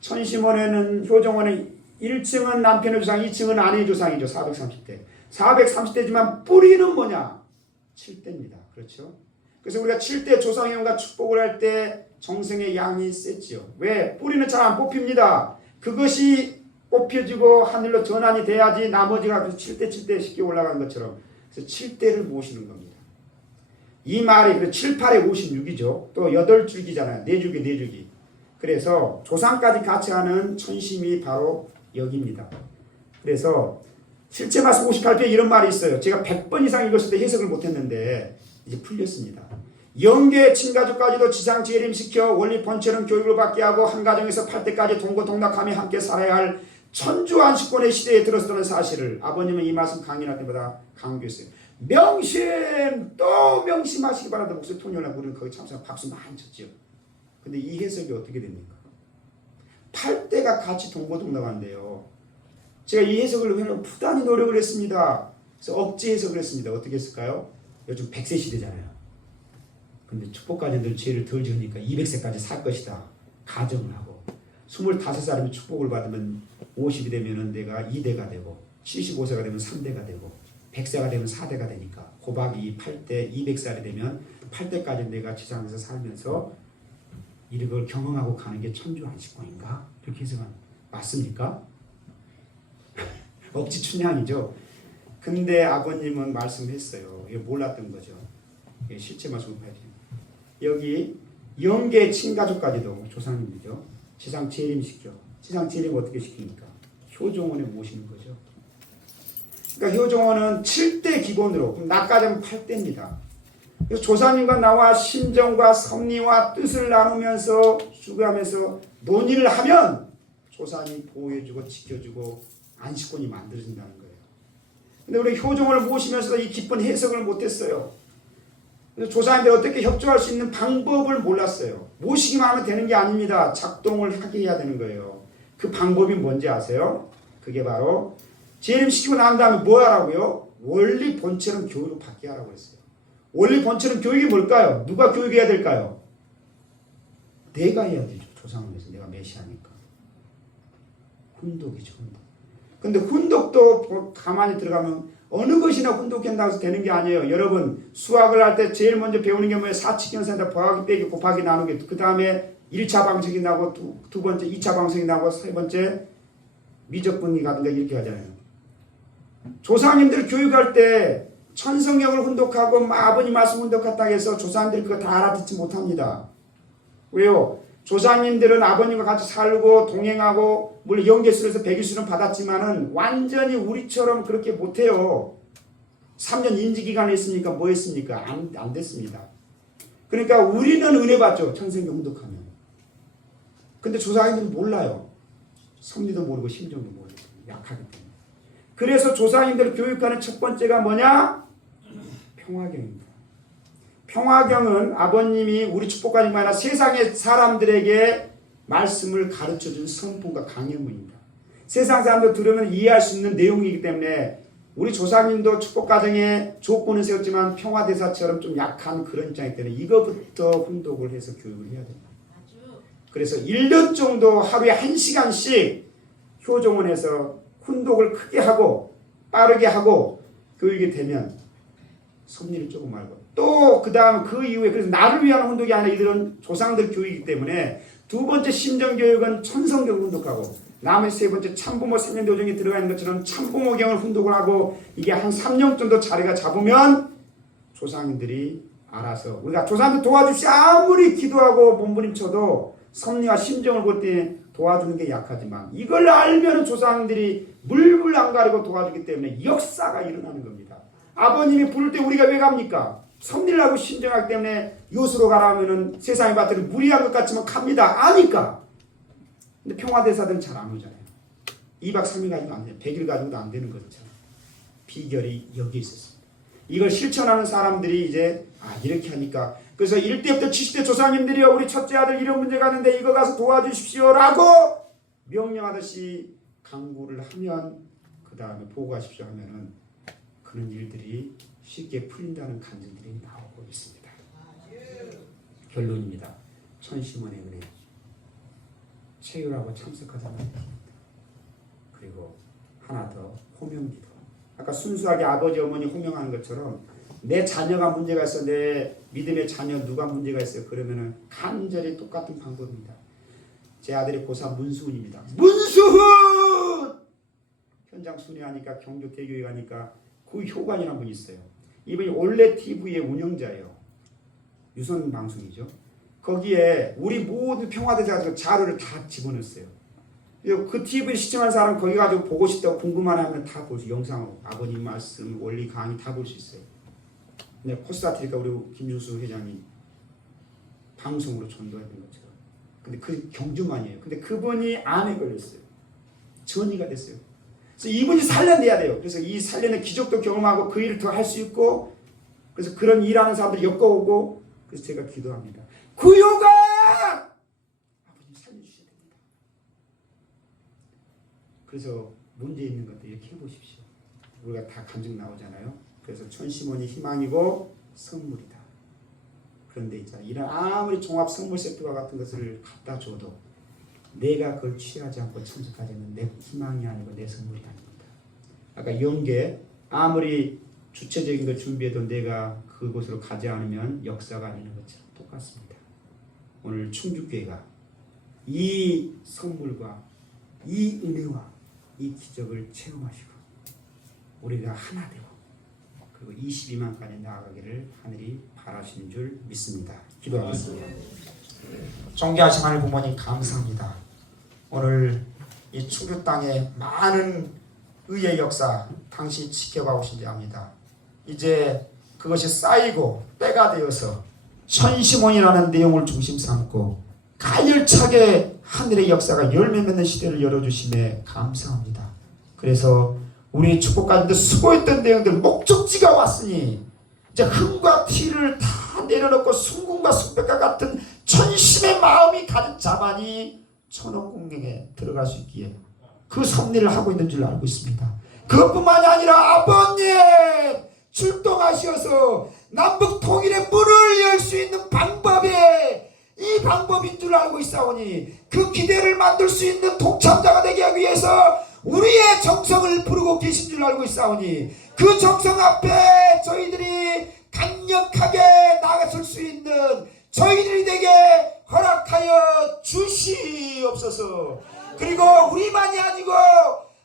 천심원에는 효종원의 1층은 남편의 조상, 2층은 아내의 조상이죠. 430대. 430대지만 뿌리는 뭐냐? 7대입니다. 그렇죠? 그래서 우리가 7대 조상형과 축복을 할 때 정성의 양이 셌지요. 왜? 뿌리는 잘 안 뽑힙니다. 그것이 뽑혀지고 하늘로 전환이 돼야지 나머지가 7대 쉽게 올라가는 것처럼. 그래서 7대를 모시는 겁니다. 이 말이 7, 8에 56이죠. 또 8줄기잖아요. 4줄기. 그래서 조상까지 같이 하는 천심이 바로 여기입니다. 그래서 실제 말씀 58편에 이런 말이 있어요. 제가 100번 이상 읽었을 때 해석을 못했는데 이제 풀렸습니다. 영계 친가족까지도 지상 재림시켜 원리 본처럼 교육을 받게 하고 한 가정에서 8대까지 동고동락하며 함께 살아야 할 천주 안식권의 시대에 들어서는 사실을 아버님은 이 말씀 강의할 때마다 강조했어요. 명심! 또 명심하시기 바랍니다. 목소리 톤이 올라 우리는 거기 참석 박수 많이 쳤죠. 근데 이 해석이 어떻게 됩니까? 8대가 같이 동고동락한대요. 제가 이 해석을 위해 부단히 노력을 했습니다. 그래서 억지 해석을 했습니다. 어떻게 했을까요? 요즘 100세 시대잖아요. 근데 축복가정들 죄를 덜 지으니까 200세까지 살 것이다. 가정을 하고 25살이면 축복을 받으면 50이 되면 내가 2대가 되고 75세가 되면 3대가 되고 100세가 되면 4대가 되니까 곱하기 8대 200살이 되면 8대까지 내가 지상에서 살면서 이걸 경험하고 가는 게 천주 안식권인가? 이렇게 해석하는 맞습니까? 억지 춘향이죠. 근데 아버님은 말씀했어요. 이거 몰랐던 거죠. 실제 말씀을 봐야 돼요. 여기 영계 친가족까지도 조상님이죠. 지상 재림시켜. 지상 재림 어떻게 시킵니까? 효종원에 모시는 거죠. 그러니까 효종원은 7대 기본으로, 그럼 나까지 하면 8대입니다. 그래서 조상님과 나와 심정과 섭리와 뜻을 나누면서 수고하면서 논의를 하면 조상이 보호해주고 지켜주고 안식권이 만들어진다는 거예요. 근데 우리 효종을 모시면서 이 깊은 해석을 못했어요. 그래서 조상님들 어떻게 협조할 수 있는 방법을 몰랐어요. 모시기만 하면 되는 게 아닙니다. 작동을 하게 해야 되는 거예요. 그 방법이 뭔지 아세요? 그게 바로 재림시키고 난 다음에 뭐 하라고요? 원리 본처럼 교육을 받게 하라고 했어요. 원리 본처럼 교육이 뭘까요? 누가 교육해야 될까요? 내가 해야 되죠. 조상을 위해서. 내가 메시아니까. 훈독이죠. 훈독. 근데 훈독도 가만히 들어가면 어느 것이나 훈독한다고 해서 되는 게 아니에요. 여러분 수학을 할 때 제일 먼저 배우는 게 뭐예요? 사칙연산에다 더하기 빼기 곱하기 나누기. 그 다음에 1차 방식이 나고 두 번째 2차 방식이 나고 세 번째 미적분이 가든가 이렇게 하잖아요. 조상님들 교육할 때 천성경을 훈독하고 아버님 말씀 훈독했다고 해서 조상님들 그거 다 알아듣지 못합니다. 왜요? 조상님들은 아버님과 같이 살고 동행하고 물론 영계술에서 백일술은 받았지만은 완전히 우리처럼 그렇게 못해요. 3년 인지기간을 했으니까 뭐 했습니까? 안 됐습니다. 그러니까 우리는 은혜 받죠. 천성경 훈독하면. 근데 조상님들은 몰라요. 섭리도 모르고 심정도 모르고 약하기 때문에. 그래서 조상님들을 교육하는 첫 번째가 뭐냐? 평화경입니다. 평화경은 아버님이 우리 축복가님이 아니라 세상의 사람들에게 말씀을 가르쳐준 성품과 강연문입니다. 세상 사람들 들으면 이해할 수 있는 내용이기 때문에 우리 조상님도 축복가정에 조건을 세웠지만 평화대사처럼 좀 약한 그런 입장이기 때문에 이거부터 훈독을 해서 교육을 해야 됩니다. 그래서 1년 정도 하루에 1시간씩 효종원에서 훈독을 크게 하고 빠르게 하고 교육이 되면 섭리를 조금 알고 또 그 다음 그 이후에 그래서 나를 위한 훈독이 아니라 이들은 조상들 교육이기 때문에 두 번째 심정교육은 천성경을 훈독하고 나머지 세 번째 참부모 생명도정에 들어가 있는 것처럼 참부모경을 훈독을 하고 이게 한 3년 정도 자리가 잡으면 조상님들이 알아서 우리가 조상들 도와주시 아무리 기도하고 몸부림쳐도 섭리와 심정을 볼 때 도와주는 게 약하지만 이걸 알면 조상들이 물불 안 가리고 도와주기 때문에 역사가 일어나는 겁니다. 아버님이 부를 때 우리가 왜 갑니까? 섭리를 하고 심정하기 때문에 요수로 가라 하면은 세상의 밭들을 무리한 것 같지만 갑니다. 아니까. 근데 평화대사들은 잘 안 오잖아요. 2박 3일 가지고 안 돼요. 100일 가지고도 안 되는 거죠. 비결이 여기에 있었습니다. 이걸 실천하는 사람들이 이제 이렇게 하니까 그래서 1대부터 70대 조상님들이요 우리 첫째 아들 이런 문제가 있는데 이거 가서 도와주십시오 라고 명령하듯이 강구를 하면 그 다음에 보고하십시오 하면은 그런 일들이 쉽게 풀린다는 간증들이 나오고 있습니다. 결론입니다. 천심원의 은혜 체휼하고 참석하자는 것입니다. 그리고 하나 더 호명기도. 아까 순수하게 아버지 어머니 호명하는 것처럼 내 자녀가 문제가 있어, 내 믿음의 자녀 누가 문제가 있어요. 그러면은 간절히 똑같은 방법입니다. 제 아들이 고3 문수훈입니다. 문수훈! 현장 순회하니까 경주 대교에 가니까 그 효관이라는 분이 있어요. 이분이 올레 TV의 운영자예요. 유선 방송이죠. 거기에 우리 모든 평화대사 자료를 다 집어넣었어요. 그 TV를 시청한 사람 거기 가지고 보고 싶다고 궁금한 하면 다 볼 수 있어요. 영상으로 아버님 말씀, 원리 강의 다 볼 수 있어요. 근데 코스타트리카 우리 김준수 회장이 방송으로 전도했던 것처럼. 근데 그 경주만이에요. 근데 그분이 암에 걸렸어요. 전이가 됐어요. 그래서 이분이 살려내야 돼요. 그래서 이 살려낸 기적도 경험하고 그 일을 더 할 수 있고, 그래서 그런 일하는 사람들 엮어오고, 그래서 제가 기도합니다. 구요가 아버님 살려주셔야 됩니다. 그래서 문제 있는 것도 이렇게 해보십시오. 우리가 다 간증 나오잖아요. 그래서 천시몬이 희망이고 선물이다. 그런데 있잖아, 이런 아무리 종합 선물 세트와 같은 것을 갖다 줘도 내가 그걸 취하지 않고 참석하자면 내 희망이 아니고 내 선물이 아닙니다. 아까 영계 아무리 주체적인 걸 준비해도 내가 그곳으로 가지 않으면 역사가 아니는 것처럼 똑같습니다. 오늘 충주교회가 이 선물과 이 은혜와 이 기적을 체험하시고 우리가 하나 되고 그리고 22만까지 나아가기를 하늘이 바라시는 줄 믿습니다. 기도하겠습니다. 존귀하신 하나님 부모님 감사합니다. 오늘 이 충주 땅에 많은 의의 역사 당신이 지켜가고 오신지 압니다. 이제 그것이 쌓이고 때가 되어서 천시몬이라는 내용을 중심 삼고 가열차게 하늘의 역사가 열매 맺는 시대를 열어주심에 감사합니다. 그래서 우리 축복 가운데 수고했던 내용들 목적지가 왔으니 이제 흠과 티를 다 내려놓고 순금과 순백과 같은 천심의 마음이 가진 자만이 천원공경에 들어갈 수 있기에 그 섭리를 하고 있는 줄 알고 있습니다. 그것뿐만이 아니라 아버님 출동하셔서 남북 통일의 문을 열 수 있는 방법이 이 방법인 줄 알고 있사오니 그 기대를 만들 수 있는 동참자가 되기 위해서 우리의 정성을 부르고 계신 줄 알고 있사오니 그 정성 앞에 저희들이 강력하게 나가설 수 있는 저희들이 되게 허락하여 주시옵소서. 그리고 우리만이 아니고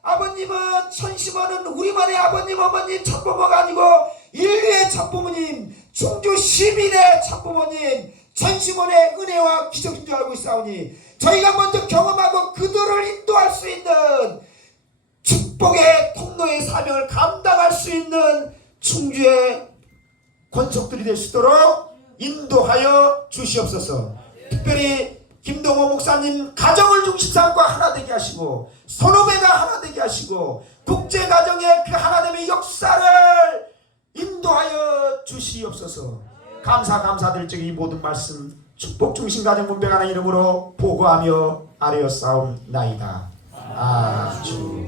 아버님은 천시몬은 우리만의 아버님 어머님 참부모가 아니고 인류의 참부모님 충주 시민의 참부모님 천시몬의 은혜와 기적인 줄 알고 있사오니 저희가 먼저 경험하고 그들을 인도할 수 있는 축복의 통로의 사명을 감당할 수 있는 충주의 권속들이 될 수 있도록 인도하여 주시옵소서. 특별히 김동호 목사님 가정을 중심 삼고 하나 되게 하시고 선후배가 하나 되게 하시고 국제가정의 그 하나됨의 역사를 인도하여 주시옵소서. 감사드릴 적이 이 모든 말씀 축복 중심 가정 문배가는 이름으로 보고하며 아뢰어 싸움나이다. 아주